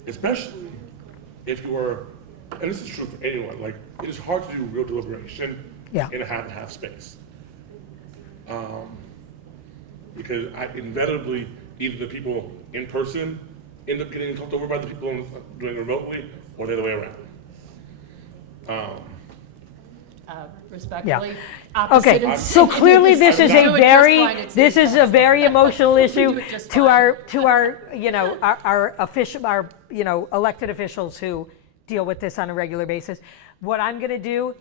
Especially if you are, and this is true for anyone, like, it is hard to do real deliberation in a half and half space. Because inevitably, either the people in person end up getting talked over by the people doing remotely, or the other way around. Respectfully, Yeah. Okay. So clearly, this is a very emotional issue to our elected officials who deal with this on a regular basis. What I'm going to do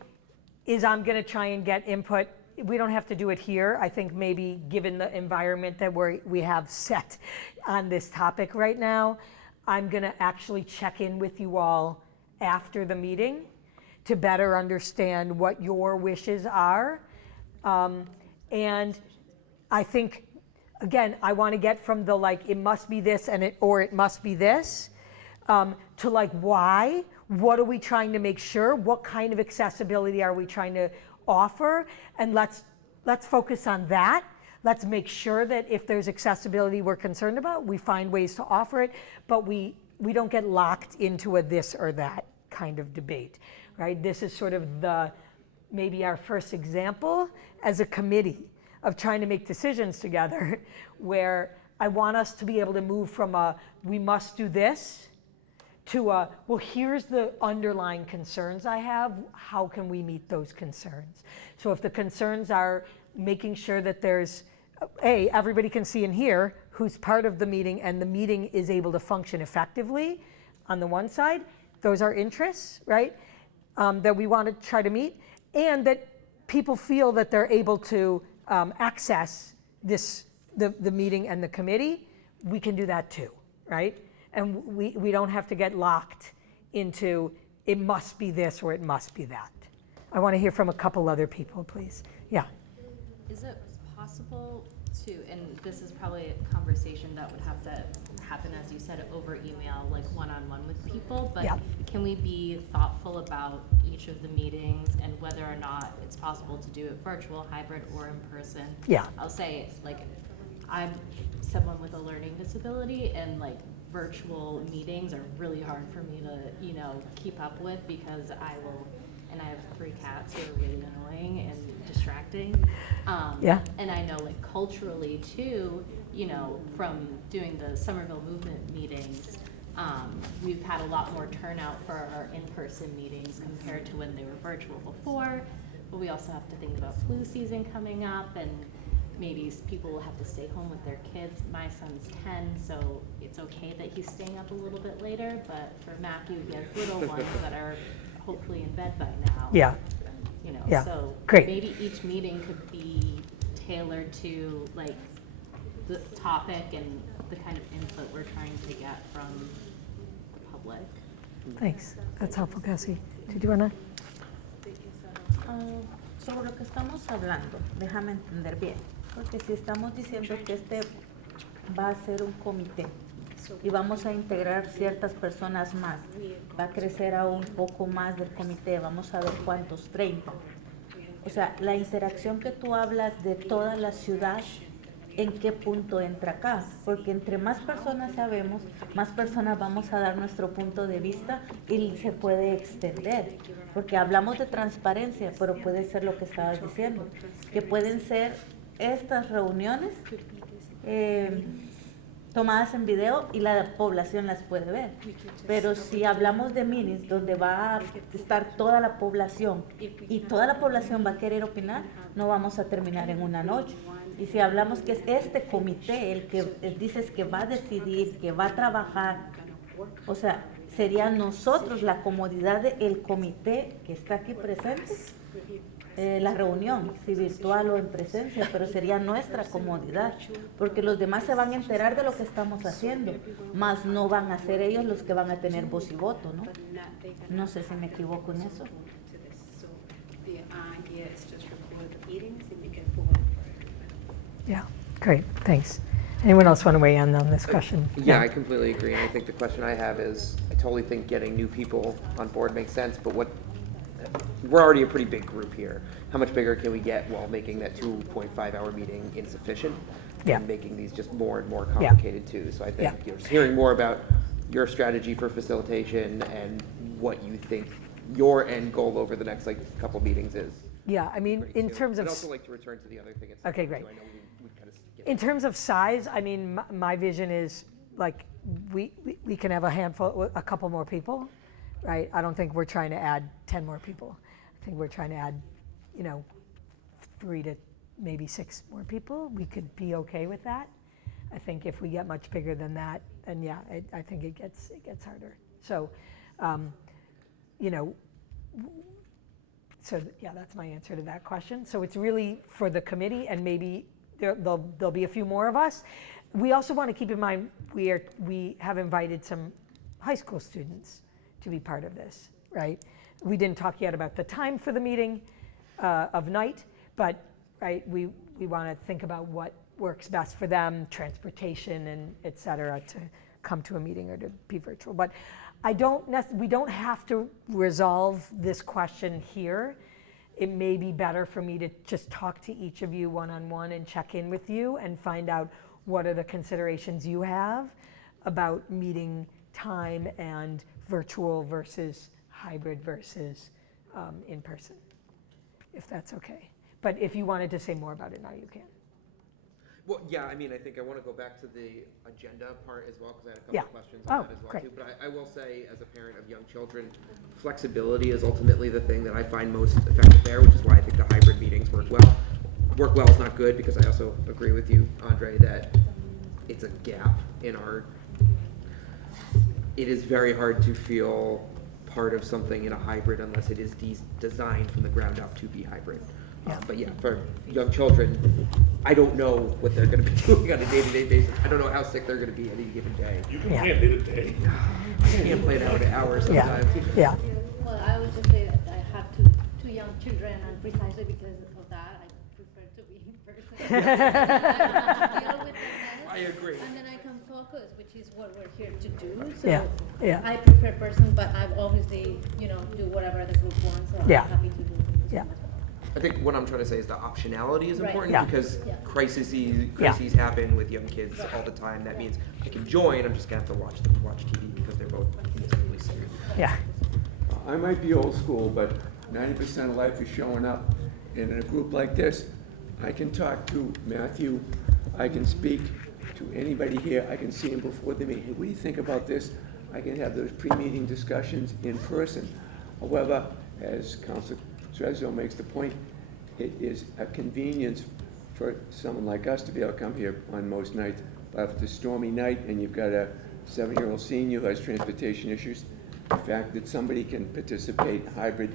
is I'm going to try and get input. We don't have to do it here. I think maybe given the environment that we have set on this topic right now, I'm going to actually check in with you all after the meeting to better understand what your wishes are. And I think, again, I want to get from the it must be this or it must be this, to why, what are we trying to make sure, what kind of accessibility are we trying to offer, and let's focus on that. Let's make sure that if there's accessibility we're concerned about, we find ways to offer it, but we don't get locked into a this or that kind of debate, right? This is sort of maybe our first example as a committee of trying to make decisions together, where I want us to be able to move from we must do this to well, here's the underlying concerns I have, how can we meet those concerns? So if the concerns are making sure that there's, everybody can see and hear who's part of the meeting and the meeting is able to function effectively on the one side, those are interests, right, that we want to try to meet, and that people feel that they're able to access the meeting and the committee, we can do that too, right? And we don't have to get locked into it must be this or it must be that. I want to hear from a couple other people, please. Yeah. Is it possible to, and this is probably a conversation that would have to happen, as you said, over email, one-on-one with people, but can we be thoughtful about each of the meetings and whether or not it's possible to do it virtual, hybrid, or in person? Yeah. I'll say, I'm someone with a learning disability, and virtual meetings are really hard for me to, keep up with, because I will and I have 3 cats who are really annoying and distracting. Yeah. And I know, like, culturally too, you know, from doing the Somerville Movement meetings, we've had a lot more turnout for our in-person meetings compared to when they were virtual before. But we also have to think about flu season coming up, and maybe people will have to stay home with their kids. My son's 10, so it's okay that he's staying up a little bit later, but for Matthew, he has little ones that are hopefully in bed by now. Yeah. You know, Yeah. so Great. maybe each meeting could be tailored to, like, the topic and the kind of input we're trying to get from the public. Thanks. That's helpful, Cassie. Did you want to? Sobre lo que estamos hablando, déjame entender bien, porque si estamos diciendo que este va a ser un comité y vamos a integrar ciertas personas más, va a crecer aún un poco más del comité, vamos a ver cuántos, 30. O sea, la interacción que tú hablas de toda la ciudad, ¿en qué punto entra acá? Porque entre más personas sabemos, más personas vamos a dar nuestro punto de vista y se puede extender. Porque hablamos de transparencia, pero puede ser lo que estabas diciendo, que pueden ser estas reuniones tomadas en video y la población las puede ver. Pero si hablamos de minis, donde va a estar toda la población y toda la población va a querer opinar, no vamos a terminar en una noche. Y si hablamos que es este comité el que dices que va a decidir, que va a trabajar, o sea, sería nosotros la comodidad del comité que está aquí presente, la reunión, si virtual o en presencia, pero sería nuestra comodidad, porque los demás se van a enterar de lo que estamos haciendo, más no van a ser ellos los que van a tener voz y voto, ¿no? No sé si me equivoco en eso. Yeah, great, thanks. Anyone else want to weigh in on this question? Yeah, I completely agree, and I think the question I have is, I totally think getting new people on board makes sense, but we're already a pretty big group here. How much bigger can we get while making that 2.5-hour meeting insufficient? Yeah. And making these just more and more complicated too. So I think just hearing more about your strategy for facilitation and what you think your end goal over the next couple meetings is. Yeah, I mean, in terms of. I'd also like to return to the other thing. Okay, great. I know we kind of in terms of size, I mean, my vision is like we can have a couple more people, right? I don't think we're trying to add 10 more people. I think we're trying to add, 3 to maybe 6 more people. We could be okay with that. I think if we get much bigger than that, then yeah, I think it gets harder. So, so yeah, that's my answer to that question. So it's really for the committee, and maybe there'll be a few more of us. We also want to keep in mind we have invited some high school students to be part of this, right? We didn't talk yet about the time for the meeting of night, but right, we want to think about what works best for them, transportation and et cetera, to come to a meeting or to be virtual. But we don't have to resolve this question here. It may be better for me to just talk to each of you one-on-one and check in with you and find out what are the considerations you have about meeting time and virtual versus hybrid versus in person, if that's okay. But if you wanted to say more about it now, you can. Well, yeah, I mean, I think I want to go back to the agenda part as well, because I had a couple Yeah. of questions on that as well Great. too. But I will say, as a parent of young children, flexibility is ultimately the thing that I find most effective there, which is why I think the hybrid meetings work well. Work well is not good, because I also agree with you, Andre, that it's a gap in our. It is very hard to feel part of something in a hybrid unless it is designed from the ground up to be hybrid. But yeah, for young children, I don't know what they're going to be doing on a day-to-day basis. I don't know how sick they're going to be any given day. You can play it day-to-day. I can't play it out an hour sometimes. Yeah. Well, I would just say that I have two young children, and precisely because of that, I prefer to be in person. Deal with them, I agree. and then I can focus, which is what we're here to do. So Yeah. I prefer person, but I've obviously, do whatever the group wants. So Yeah. I'm happy to do it. Yeah. I think what I'm trying to say is the optionality is Right. important Yeah. because Yeah. crises happen with young kids all the time. That means I can join, I'm just going to have to watch them watch TV because they're both instantly sick. Yeah. I might be old school, but 90% of life is showing up. And in a group like this, I can talk to Matthew, I can speak to anybody here, I can see him before the meeting. Hey, what do you think about this? I can have those pre-meeting discussions in person. However, as Councilor Trezzo makes the point, it is a convenience for someone like us to be able to come here on most nights. But if it's a stormy night and you've got a 7-year-old senior who has transportation issues, the fact that somebody can participate hybrid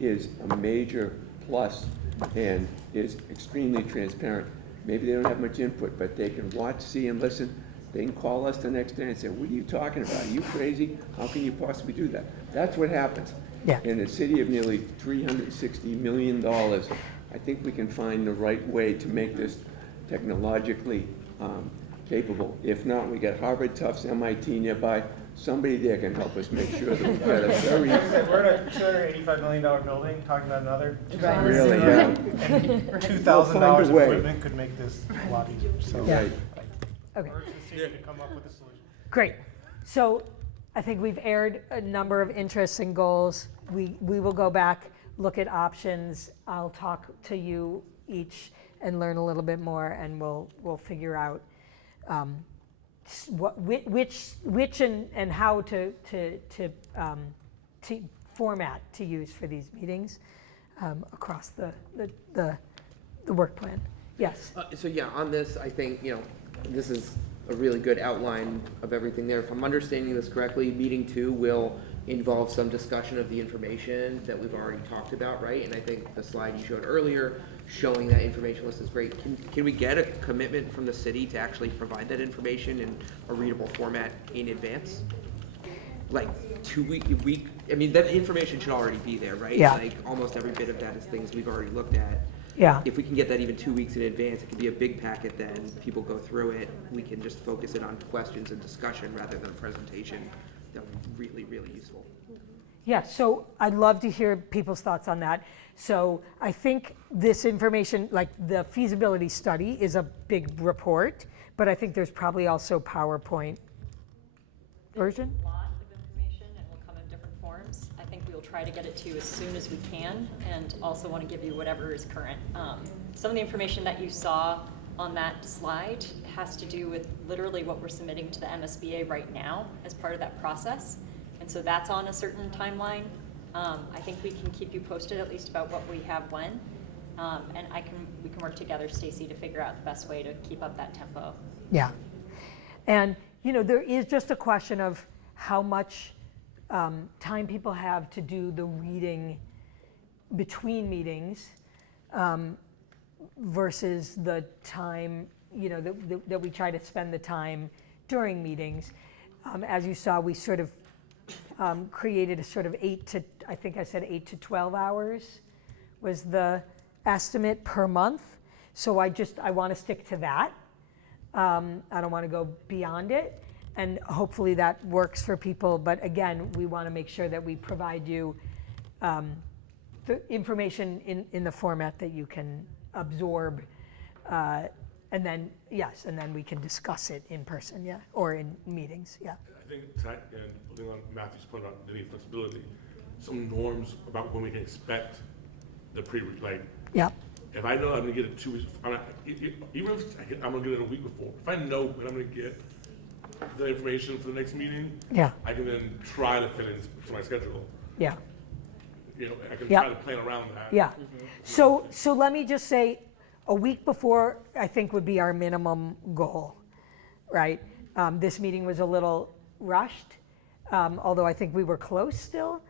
is a major plus and is extremely transparent. Maybe they don't have much input, but they can watch, see, and listen. They can call us the next day and say, what are you talking about? Are you crazy? How can you possibly do that? That's what happens. Yeah. In a city of nearly $360 million, I think we can find the right way to make this technologically capable. If not, we got Harvard, Tufts, MIT nearby. Somebody there can help us make sure that we've got a very... We're in a $285 million building, talking about another Really, yeah. and $2,000 of equipment could make this a lot easier. So, Yeah. Okay. urge the city to come up with a solution. Great. So I think we've aired a number of interests and goals. We will go back, look at options. I'll talk to you each and learn a little bit more, and we'll figure out which and how to format to use for these meetings across the work plan. Yes. So yeah, on this, I think, this is a really good outline of everything there. If I'm understanding this correctly, meeting 2 will involve some discussion of the information that we've already talked about, right? And I think the slide you showed earlier showing that information list is great. Can we get a commitment from the city to actually provide that information in a readable format in advance? Like 2 week, I mean, that information should already be there, right? Yeah. Like almost every bit of that is things we've already looked at. Yeah. If we can get that even 2 weeks in advance, it can be a big packet then. People go through it. We can just focus it on questions and discussion rather than a presentation. That would be really, really useful. Yeah, so I'd love to hear people's thoughts on that. So I think this information, like the feasibility study, is a big report, but I think there's probably also PowerPoint version. There's a lot of information and will come in different forms. I think we'll try to get it to you as soon as we can, and also want to give you whatever is current. Some of the information that you saw on that slide has to do with literally what we're submitting to the MSBA right now as part of that process. And so that's on a certain timeline. I think we can keep you posted at least about what we have when. And we can work together, Stacy, to figure out the best way to keep up that tempo. Yeah. And, there is just a question of how much time people have to do the reading between meetings versus the time, that we try to spend the time during meetings. As you saw, we sort of created a sort of 8 to 12 hours was the estimate per month. So I want to stick to that. I don't want to go beyond it. And hopefully that works for people. But again, we want to make sure that we provide you the information in the format that you can absorb. And then we can discuss it in person, yeah, or in meetings, yeah. I think, and building on Matthew's point about the need for flexibility, some norms about when we can expect the yeah. If I know I'm gonna get it 2 weeks, even if I'm gonna get it a week before, if I know when I'm gonna get the information for the next meeting, yeah, I can then try to fit into my schedule. Yeah. I can Yeah. try to plan around that. Yeah. So let me just say, a week before, I think would be our minimum goal, right? This meeting was a little rushed, although I think we were close still.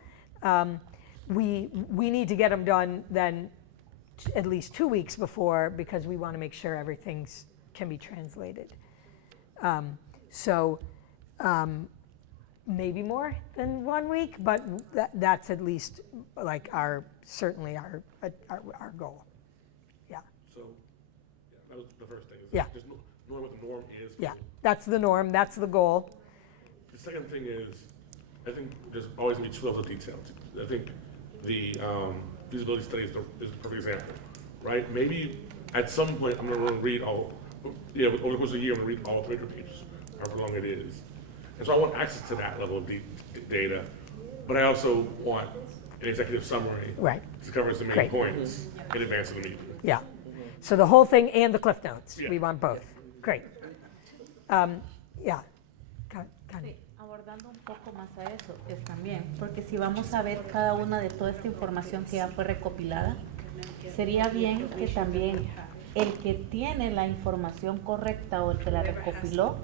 We need to get them done then at least 2 weeks before, because we want to make sure everything can be translated. Maybe more than 1 week, but that's at least like certainly our goal. Yeah. So, that was the first thing. Yeah. Just knowing what the norm is. Yeah, that's the norm, that's the goal. The second thing is, I think there's always gonna be 2 levels of detail. I think the feasibility study is a perfect example, right? Maybe at some point I'm gonna read over the course of a year, I'm gonna read all 300 pages, however long it is. And so I want access to that level of data but I also want an executive summary Right. to cover the main Great. points in advance of the meeting. Yeah. So the whole thing and the Cliff Notes. Yeah. We want both. Great. Yeah. Connie. Abordando un poco más a eso, es también, porque si vamos a ver cada una de toda esta información que ya fue recopilada, sería bien que también el que tiene la información correcta o el que la recopiló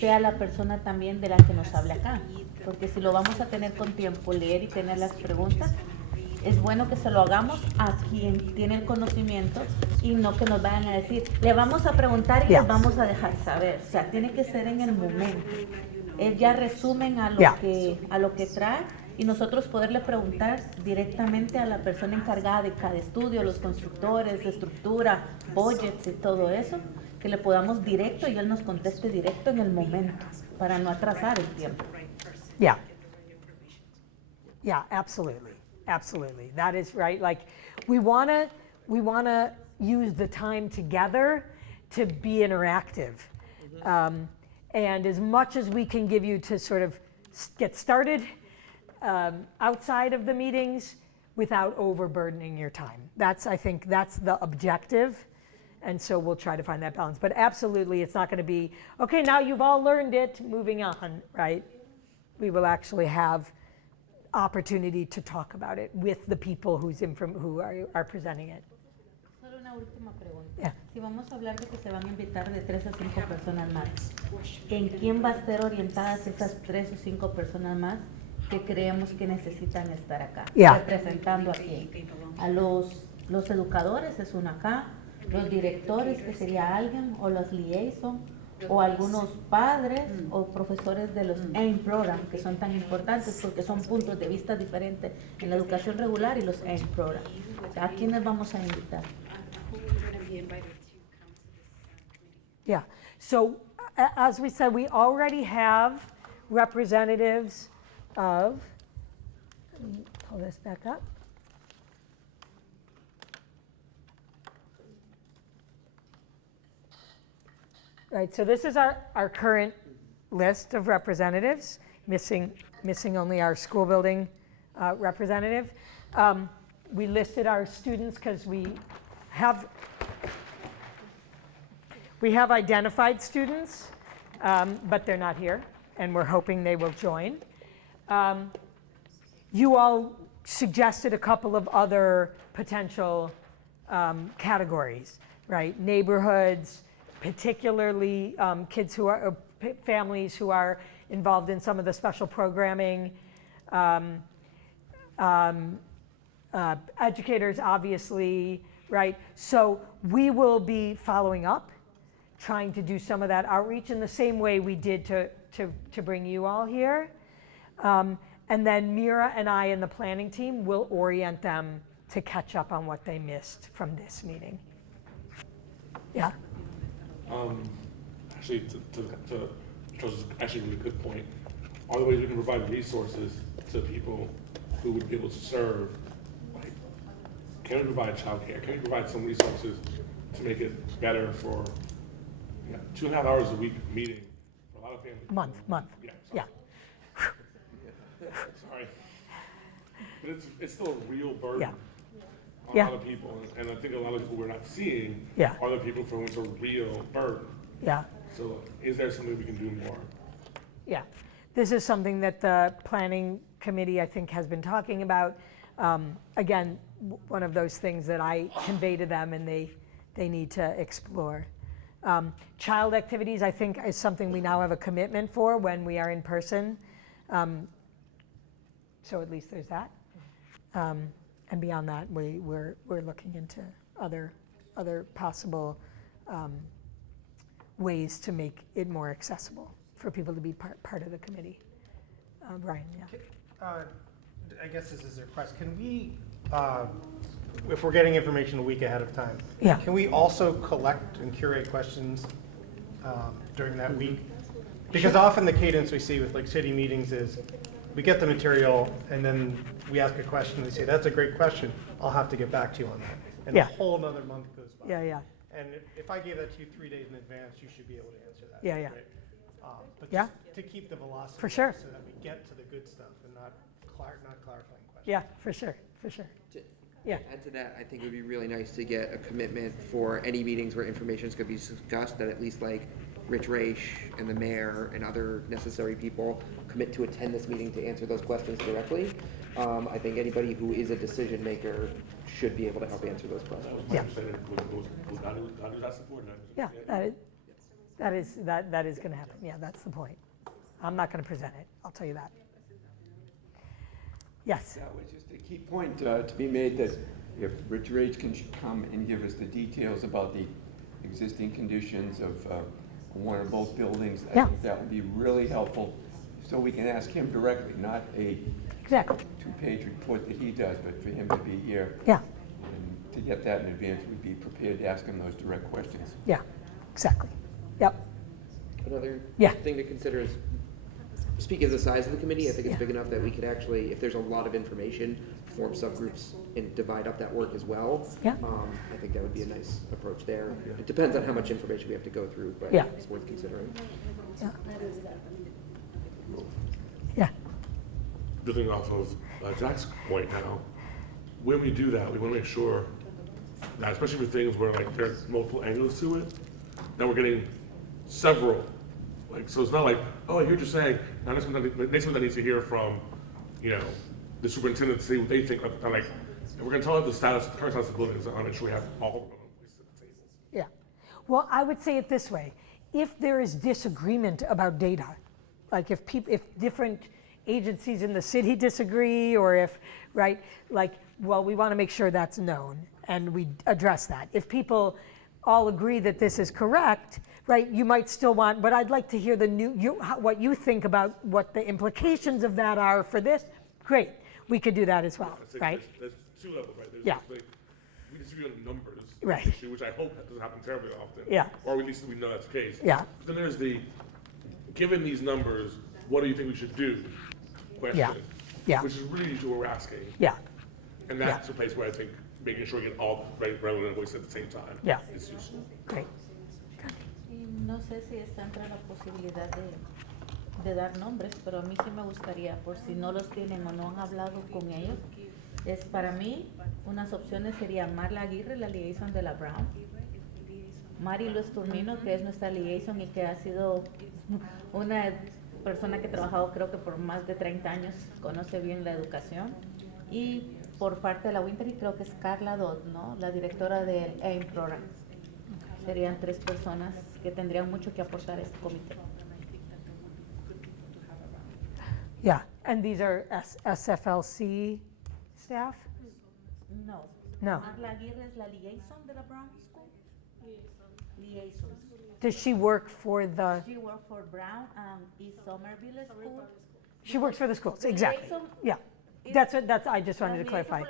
sea la persona también de la que nos hable acá, porque si lo vamos a tener con tiempo, leer y tener las preguntas, es bueno que se lo hagamos a quien tiene el conocimiento y no que nos vayan a decir, le vamos a preguntar y les vamos a dejar saber. O sea, tiene que ser en el momento. Ya resumen a lo que trae y nosotros poderle preguntar directamente a la persona encargada de cada estudio, los constructores de estructura, budgets y todo eso, que le podamos directo y él nos conteste directo en el momento para no atrasar el tiempo. Yeah. Yeah, absolutely. Absolutely. That is right. Like we want to use the time together to be interactive. And as much as we can give you to sort of get started outside of the meetings without overburdening your time. I think that's the objective. And so we'll try to find that balance. But absolutely, it's not going to be, okay, now you've all learned it, moving on, right? We will actually have opportunity to talk about it with the people who are presenting it. Solo una última pregunta. Yeah. Si vamos a hablar de que se van a invitar de 3 a 5 personas más, ¿en quién va a estar orientadas esas 3 o 5 personas más que creemos que necesitan estar acá? Yeah. Representando a quién. A los educadores es uno acá, los directores que sería alguien, o los liaison, o algunos padres o profesores de los AIM Program, que son tan importantes porque son puntos de vista diferentes en la educación regular y los AIM Program. O sea, ¿a quiénes vamos a invitar? Yeah. So as we said, we already have representatives of, let me pull this back up. Right, so this is our current list of representatives, missing only our school building representative. We listed our students because we have identified students, but they're not here, and we're hoping they will join. You all suggested a couple of other potential categories, right? Neighborhoods, particularly kids who are, families who are involved in some of the special programming, educators, obviously, right? So we will be following up, trying to do some of that outreach in the same way we did to bring you all here. And then Mira and I and the planning team will orient them to catch up on what they missed from this meeting. Yeah. Actually, to Joseph's actually a really good point. Are there ways we can provide resources to people who would be able to serve? Like, can we provide childcare? Can we provide some resources to make it better for 2.5 hours a week meeting for a lot of families? Month. Yeah. Sorry. But it's still a real burden on Yeah. a lot of people. And I think a lot of people we're not seeing Yeah. are the people for whom it's a real burden. Yeah. So is there something we can do more? Yeah, this is something that the planning committee, I think, has been talking about. Again, one of those things that I convey to them and they need to explore. Child activities, I think, is something we now have a commitment for when we are in person. So at least there's that. And beyond that, we're looking into other possible ways to make it more accessible for people to be part of the committee. Brian, yeah. I guess this is a request. Can we, if we're getting information a week ahead of time, Yeah. can we also collect and curate questions during that week? Because often the cadence we see with like city meetings is we get the material and then we ask a question, they say, that's a great question, I'll have to get back to you on that. And Yeah. a whole nother month goes by. Yeah. And if I gave that to you 3 days in advance, you should be able to answer that. Yeah. Right? But Yeah. just to keep the velocity For sure. up so that we get to the good stuff and not not clarifying questions. Yeah, for sure, for sure. Yeah. Add to that, I think it would be really nice to get a commitment for any meetings where information is going to be discussed, that at least like Rich Raish and the mayor and other necessary people commit to attend this meeting to answer those questions directly. I think anybody who is a decision maker should be able to help answer those questions. Yeah. Yeah, that is going to happen. Yeah, that's the point. I'm not going to present it. I'll tell you that. Yes. That was just a key point to be made, that if Rich Rage can come and give us the details about the existing conditions of one or both buildings, I think that would be really helpful, so we can ask him directly, not a two-page report that he does, but for him to be here. Yeah. And to get that in advance, we'd be prepared to ask him those direct questions. Yeah, exactly. Yep. Another thing to consider is, speaking of the size of the committee, I think it's big enough that we could actually, if there's a lot of information, form subgroups and divide up that work as well. Yeah. I think that would be a nice approach there. It depends on how much information we have to go through, but it's worth considering. Yeah. Yeah. Building off of Jack's point now, when we do that, we want to make sure that, especially for things where like there's multiple angles to it, that we're getting several. Like, so it's not like, oh, I hear what you're saying. Now next one that needs to hear from, the superintendent to see what they think. Like, if we're going to tell her the status, the current status of the buildings, I want to make sure we have all of them at the table. Yeah. Well, I would say it this way: if there is disagreement about data, like if different agencies in the city disagree, or if we want to make sure that's known and we address that. If people all agree that this is correct, right, you might still want, but I'd like to hear what you think about what the implications of that are for this. Great, we could do that as well, right? There's two levels, right? There's we disagree on the numbers issue, which I hope doesn't happen terribly often. Yeah. Or at least we know that's the case. Yeah. But then there's the, given these numbers, what do you think we should do question, which is really what we're asking. Yeah. And that's a place where I think making sure we get all relevant voices at the same time is useful. Great. Y no sé si está entre la posibilidad de dar nombres, pero a mí sí me gustaría, por si no los tienen o no han hablado con ellos, es para mí, unas opciones serían Marla Aguirre, la liaison de la Brown, Mari Luis Turmino, que es nuestra liaison y que ha sido una persona que ha trabajado creo que por más de 30 años, conoce bien la educación, y por parte de la Winter, creo que es Carla Dodd, ¿no? La directora del AIM Program. Serían 3 personas que tendrían mucho que aportar a este comité. Yeah, and these are SFLC staff? No. No. Marla Aguirre es la liaison de la Brown School. Liaison. Does she work for the? She works for Brown East Somerville School. She works for the schools, The exactly. liaison Yeah, that's. I just wanted to clarify.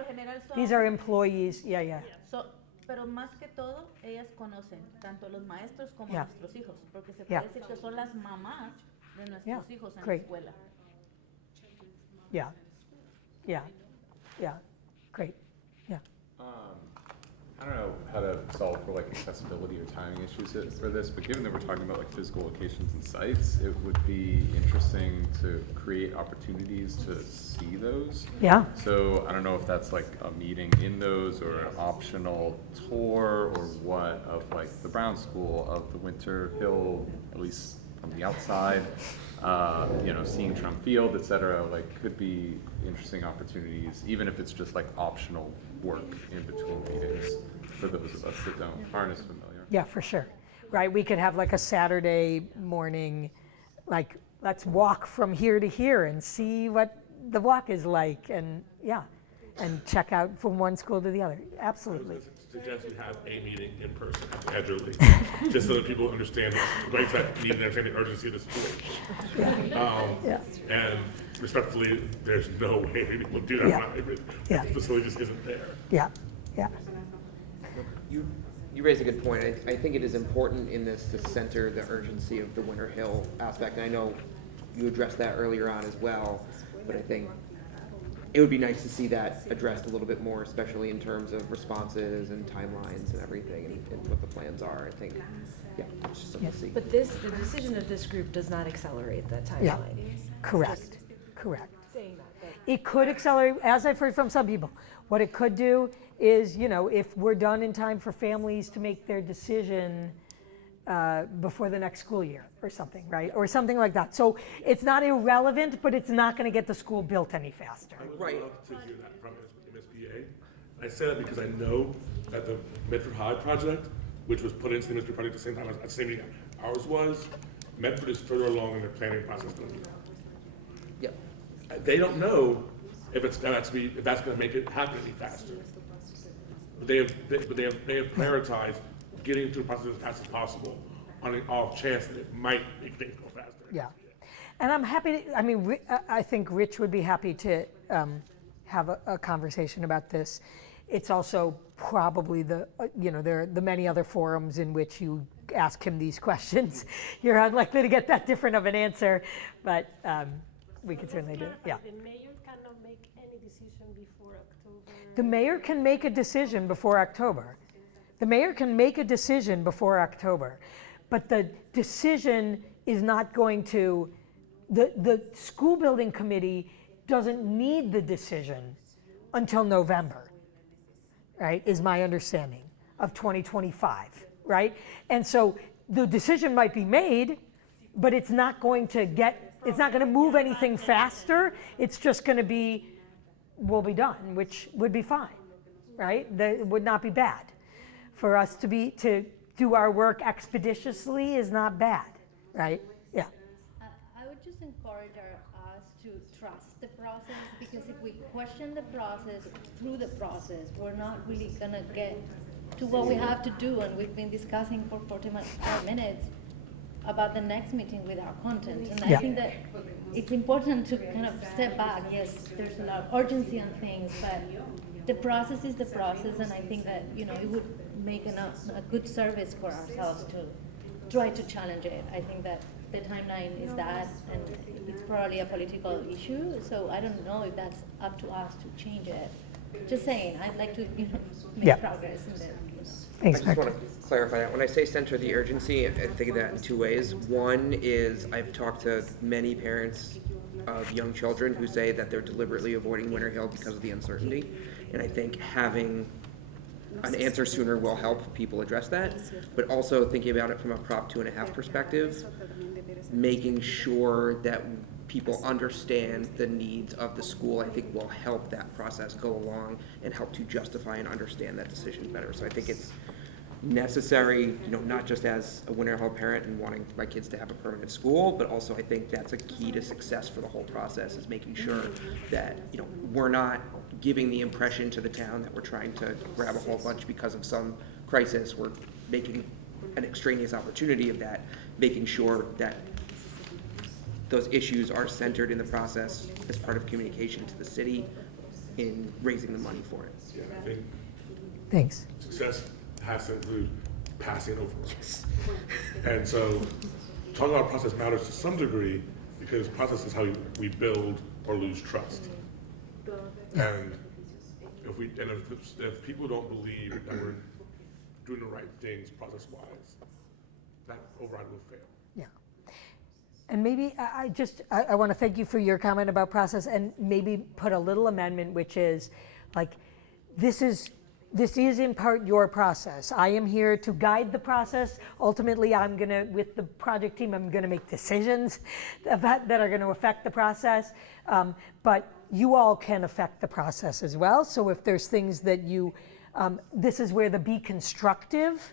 These are employees. Yeah. So, pero más que todo, ellas conocen tanto los maestros como Yeah. nuestros hijos, porque se puede Yeah. decir que son las mamás de nuestros hijos en Great. la escuela. Yeah. Great. Yeah. I don't know how to solve for like accessibility or timing issues for this, but given that we're talking about like physical locations and sites, it would be interesting to create opportunities to see those. Yeah. So I don't know if that's like a meeting in those or an optional tour or what of like the Brown School, of the Winter Hill, at least from the outside, seeing Trump Field, et cetera, like could be interesting opportunities, even if it's just like optional work in between meetings for those of us that aren't as familiar. Yeah, for sure. Right, we could have like a Saturday morning, like let's walk from here to here and see what the walk is like, and check out from one school to the other. Absolutely. I suggest we have a meeting in person gradually, just so that people understand the need and understand the urgency of the situation. And respectfully, there's no way we will do that. The facility just isn't there. Yeah. You raise a good point. I think it is important in this to center the urgency of the Winter Hill aspect. And I know you addressed that earlier on as well, but I think it would be nice to see that addressed a little bit more, especially in terms of responses and timelines and everything, and what the plans are. I think, it's just something to see. But the decision of this group does not accelerate that timeline. Correct. Saying that. It could accelerate, as I've heard from some people. What it could do is, you know, if we're done in time for families to make their decision before the next school year or something, right? Or something like that. So it's not irrelevant, but it's not going to get the school built any faster. I would love to hear that from MSBA. I say that because I know that the Medford High project, which was put into the MSBA project at the same time as the same meeting ours was, Medford is further along in their planning process than we are. Yep. They don't know if it's going to make it happen any faster. But they have prioritized getting through the process as fast as possible on the off chance that it might make things go faster. Yeah. And I'm happy to, I mean, I think Rich would be happy to have a conversation about this. It's also probably the, you know, there are the many other forums in which you ask him these questions. You're unlikely to get that different of an answer, but we could certainly do it. Yeah. The mayor cannot make any decision before October. The mayor can make a decision before October. The mayor can make a decision before October, but the decision is not going to, the school building committee doesn't need the decision until November, right, is my understanding of 2025, right? And so the decision might be made, but it's not going to move anything faster. It's just going to be, we'll be done, which would be fine, right? That would not be bad. For us to do our work expeditiously is not bad, right? Yeah. I would just encourage us to trust the process, because if we question the process through the process, we're not really gonna get to what we have to do, and we've been discussing for 45 minutes about the next meeting with our content. And I think that it's important to kind of step back. Yes, there's a lot of urgency on things, but the process is the process, and I think that, you know, it would make a good service for ourselves to try to challenge it. I think that the timeline is that, and it's probably a political issue, so I don't know if that's up to us to change it. Just saying, I'd like to, you know, make progress in the, I just want to clarify that. When I say center the urgency, I think of that in two ways. One is I've talked to many parents of young children who say that they're deliberately avoiding Winter Hill because of the uncertainty. And I think having an answer sooner will help people address that. But also thinking about it from a Prop 2.5 perspective, making sure that people understand the needs of the school, I think will help that process go along and help to justify and understand that decision better. So I think it's necessary, you know, not just as a Winter Hill parent and wanting my kids to have a permanent school, but also I think that's a key to success for the whole process, is making sure that, you know, we're not giving the impression to the town that we're trying to grab a whole bunch because of some crisis. We're making an extraneous opportunity of that, making sure that those issues are centered in the process as part of communication to the city in raising the money for it. Yeah, I think Thanks. success has to include passing over. Yes. And so talking about process matters to some degree, because process is how we build or lose trust. And if people don't believe that we're doing the right things process-wise, that override will fail. Yeah. And maybe I want to thank you for your comment about process, and maybe put a little amendment, which is like, this is in part your process. I am here to guide the process. Ultimately, I'm gonna, with the project team, I'm gonna make decisions that are gonna affect the process. But you all can affect the process as well. So if there's things that you, this is where the be constructive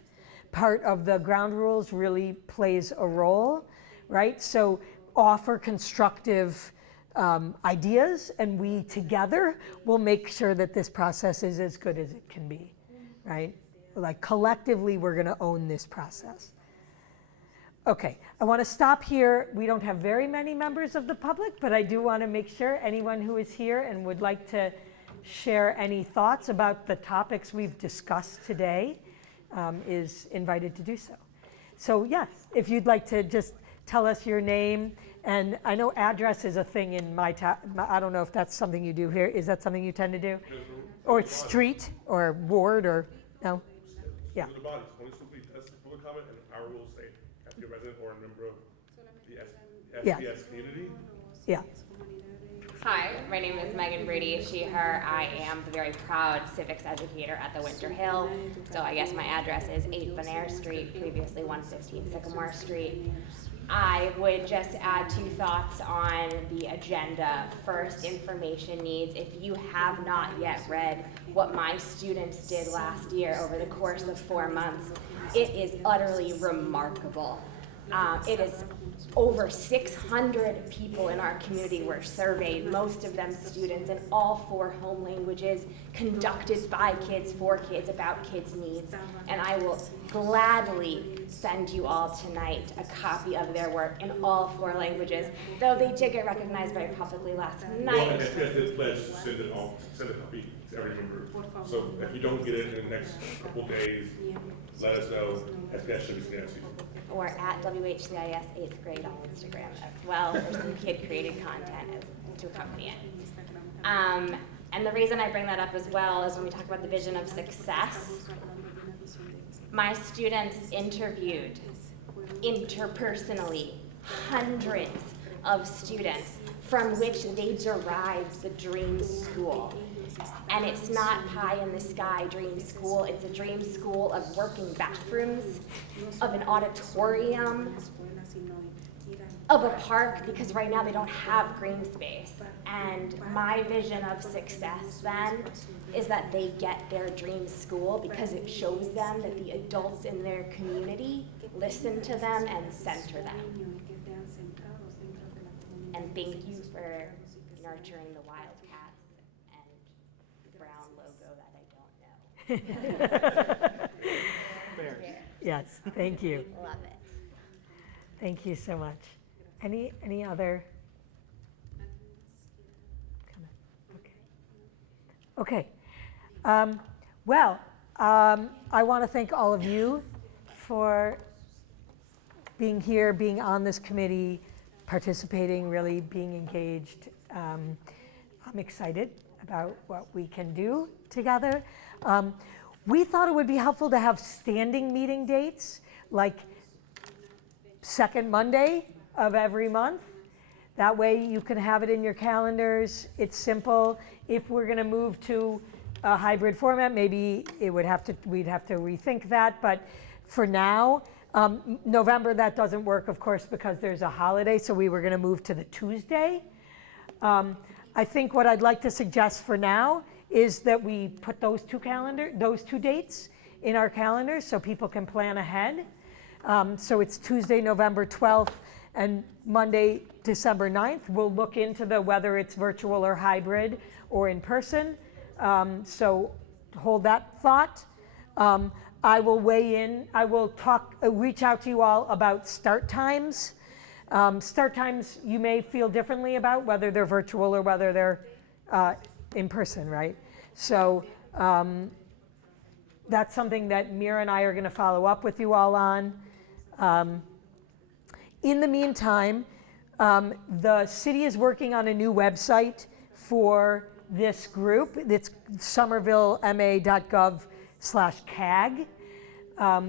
part of the ground rules really plays a role, right? So offer constructive ideas, and we together will make sure that this process is as good as it can be, right? Like collectively, we're gonna own this process. Okay, I want to stop here. We don't have very many members of the public, but I do want to make sure anyone who is here and would like to share any thoughts about the topics we've discussed today is invited to do so. So yes, if you'd like to just tell us your name, and I know address is a thing in my town. I don't know if that's something you do here. Is that something you tend to do? Or street or ward or no? Yeah. The bodies, only simply as public comment, and our rules say have to be a resident or a member of the SPS community. Yeah. Hi, my name is Megan Brady, she, her. I am the very proud civics educator at the Winter Hill. So I guess my address is 8 Benaire Street, previously 115 Sycamore Street. I would just add 2 thoughts on the agenda. First, information needs. If you have not yet read what my students did last year over the course of 4 months, it is utterly remarkable. It is over 600 people in our community were surveyed, most of them students in all 4 home languages, conducted by kids, for kids, about kids' needs. And I will gladly send you all tonight a copy of their work in all 4 languages, though they did get recognized very publicly last night. Well, and SPS did pledge to send it send a copy to every member. So if you don't get it in the next couple days, let us know. SPS should be sending it to you. Or at WHCIS 8th grade on Instagram as well, for some kid-created content to accompany it. And the reason I bring that up as well is when we talk about the vision of success, my students interviewed interpersonally hundreds of students from which they derived the dream school. And it's not pie in the sky dream school, it's a dream school of working bathrooms, of an auditorium, of a park, because right now they don't have green space. And my vision of success then is that they get their dream school because it shows them that the adults in their community listen to them and center them. And thank you for nurturing the wildcats and the brown logo that I don't know. Yes, thank you. Love it. Thank you so much. Any other? Okay. Well, I want to thank all of you for being here, being on this committee, participating, really being engaged. I'm excited about what we can do together. We thought it would be helpful to have standing meeting dates, like second Monday of every month. That way you can have it in your calendars. It's simple. If we're going to move to a hybrid format, maybe we'd have to rethink that. But for now, November, that doesn't work, of course, because there's a holiday. So we were going to move to the Tuesday. I think what I'd like to suggest for now is that we put those 2 dates in our calendars so people can plan ahead. So it's Tuesday, November 12th, and Monday, December 9th. We'll look into whether it's virtual or hybrid or in person. So hold that thought. I will weigh in. I will reach out to you all about start times. Start times you may feel differently about, whether they're virtual or whether they're in person, right? So that's something that Mira and I are going to follow up with you all on. In the meantime, the city is working on a new website for this group. It's somervillema.gov/CAG,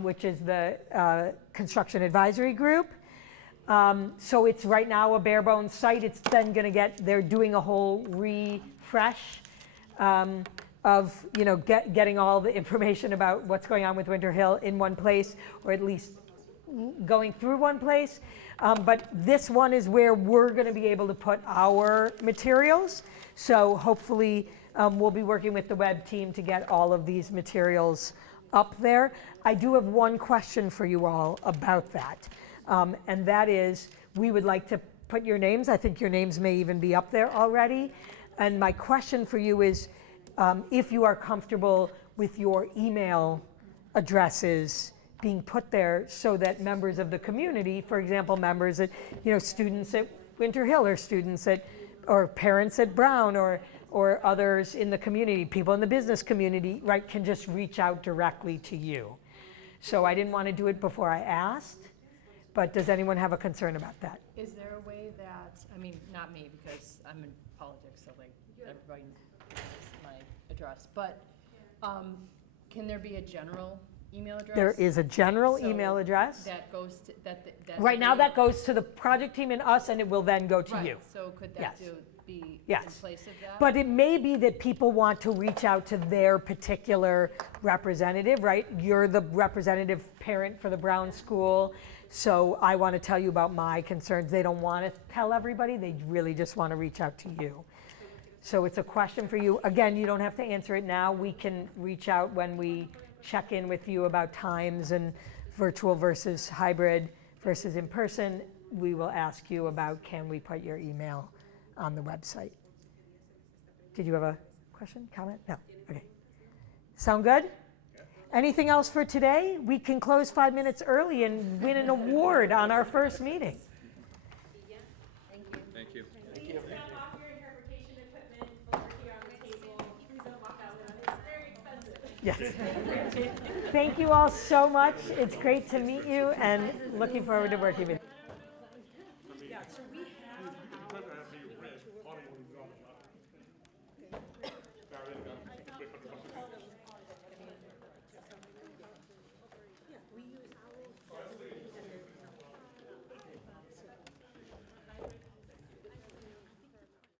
which is the Construction Advisory Group. So it's right now a bare bones site. It's then going to they're doing a whole refresh of getting all the information about what's going on with Winter Hill in one place, or at least going through one place. But this one is where we're going to be able to put our materials. So hopefully we'll be working with the web team to get all of these materials up there. I do have one question for you all about that. And that is, we would like to put your names. I think your names may even be up there already. And my question for you is, if you are comfortable with your email addresses being put there so that members of the community, for example, members at, students at Winter Hill, or students or parents at Brown, or others in the community, people in the business community, right, can just reach out directly to you. So I didn't want to do it before I asked, but does anyone have a concern about that? Is there a way that, not me, because I'm in politics, so everybody knows my address, but can there be a general email address? There is a general email address. That goes to, right now that goes to the project team and us, and it will then go to you. So could that be in Yes. place of that. But it may be that people want to reach out to their particular representative, right? You're the representative parent for the Brown School, so I want to tell you about my concerns. They don't want to tell everybody, they really just want to reach out to you. So it's a question for you. Again, you don't have to answer it now. We can reach out when we check in with you about times and virtual versus hybrid versus in person. We will ask you about, can we put your email on the website? Did you have a question, comment? No, okay. Sound good? Anything else for today? We can close 5 minutes early and win an award on our first meeting. Thank you. Please drop off your interpretation equipment over here on the table. Please don't walk out with it. It's very expensive. Yes. Thank you all so much. It's great to meet you and looking forward to working with you.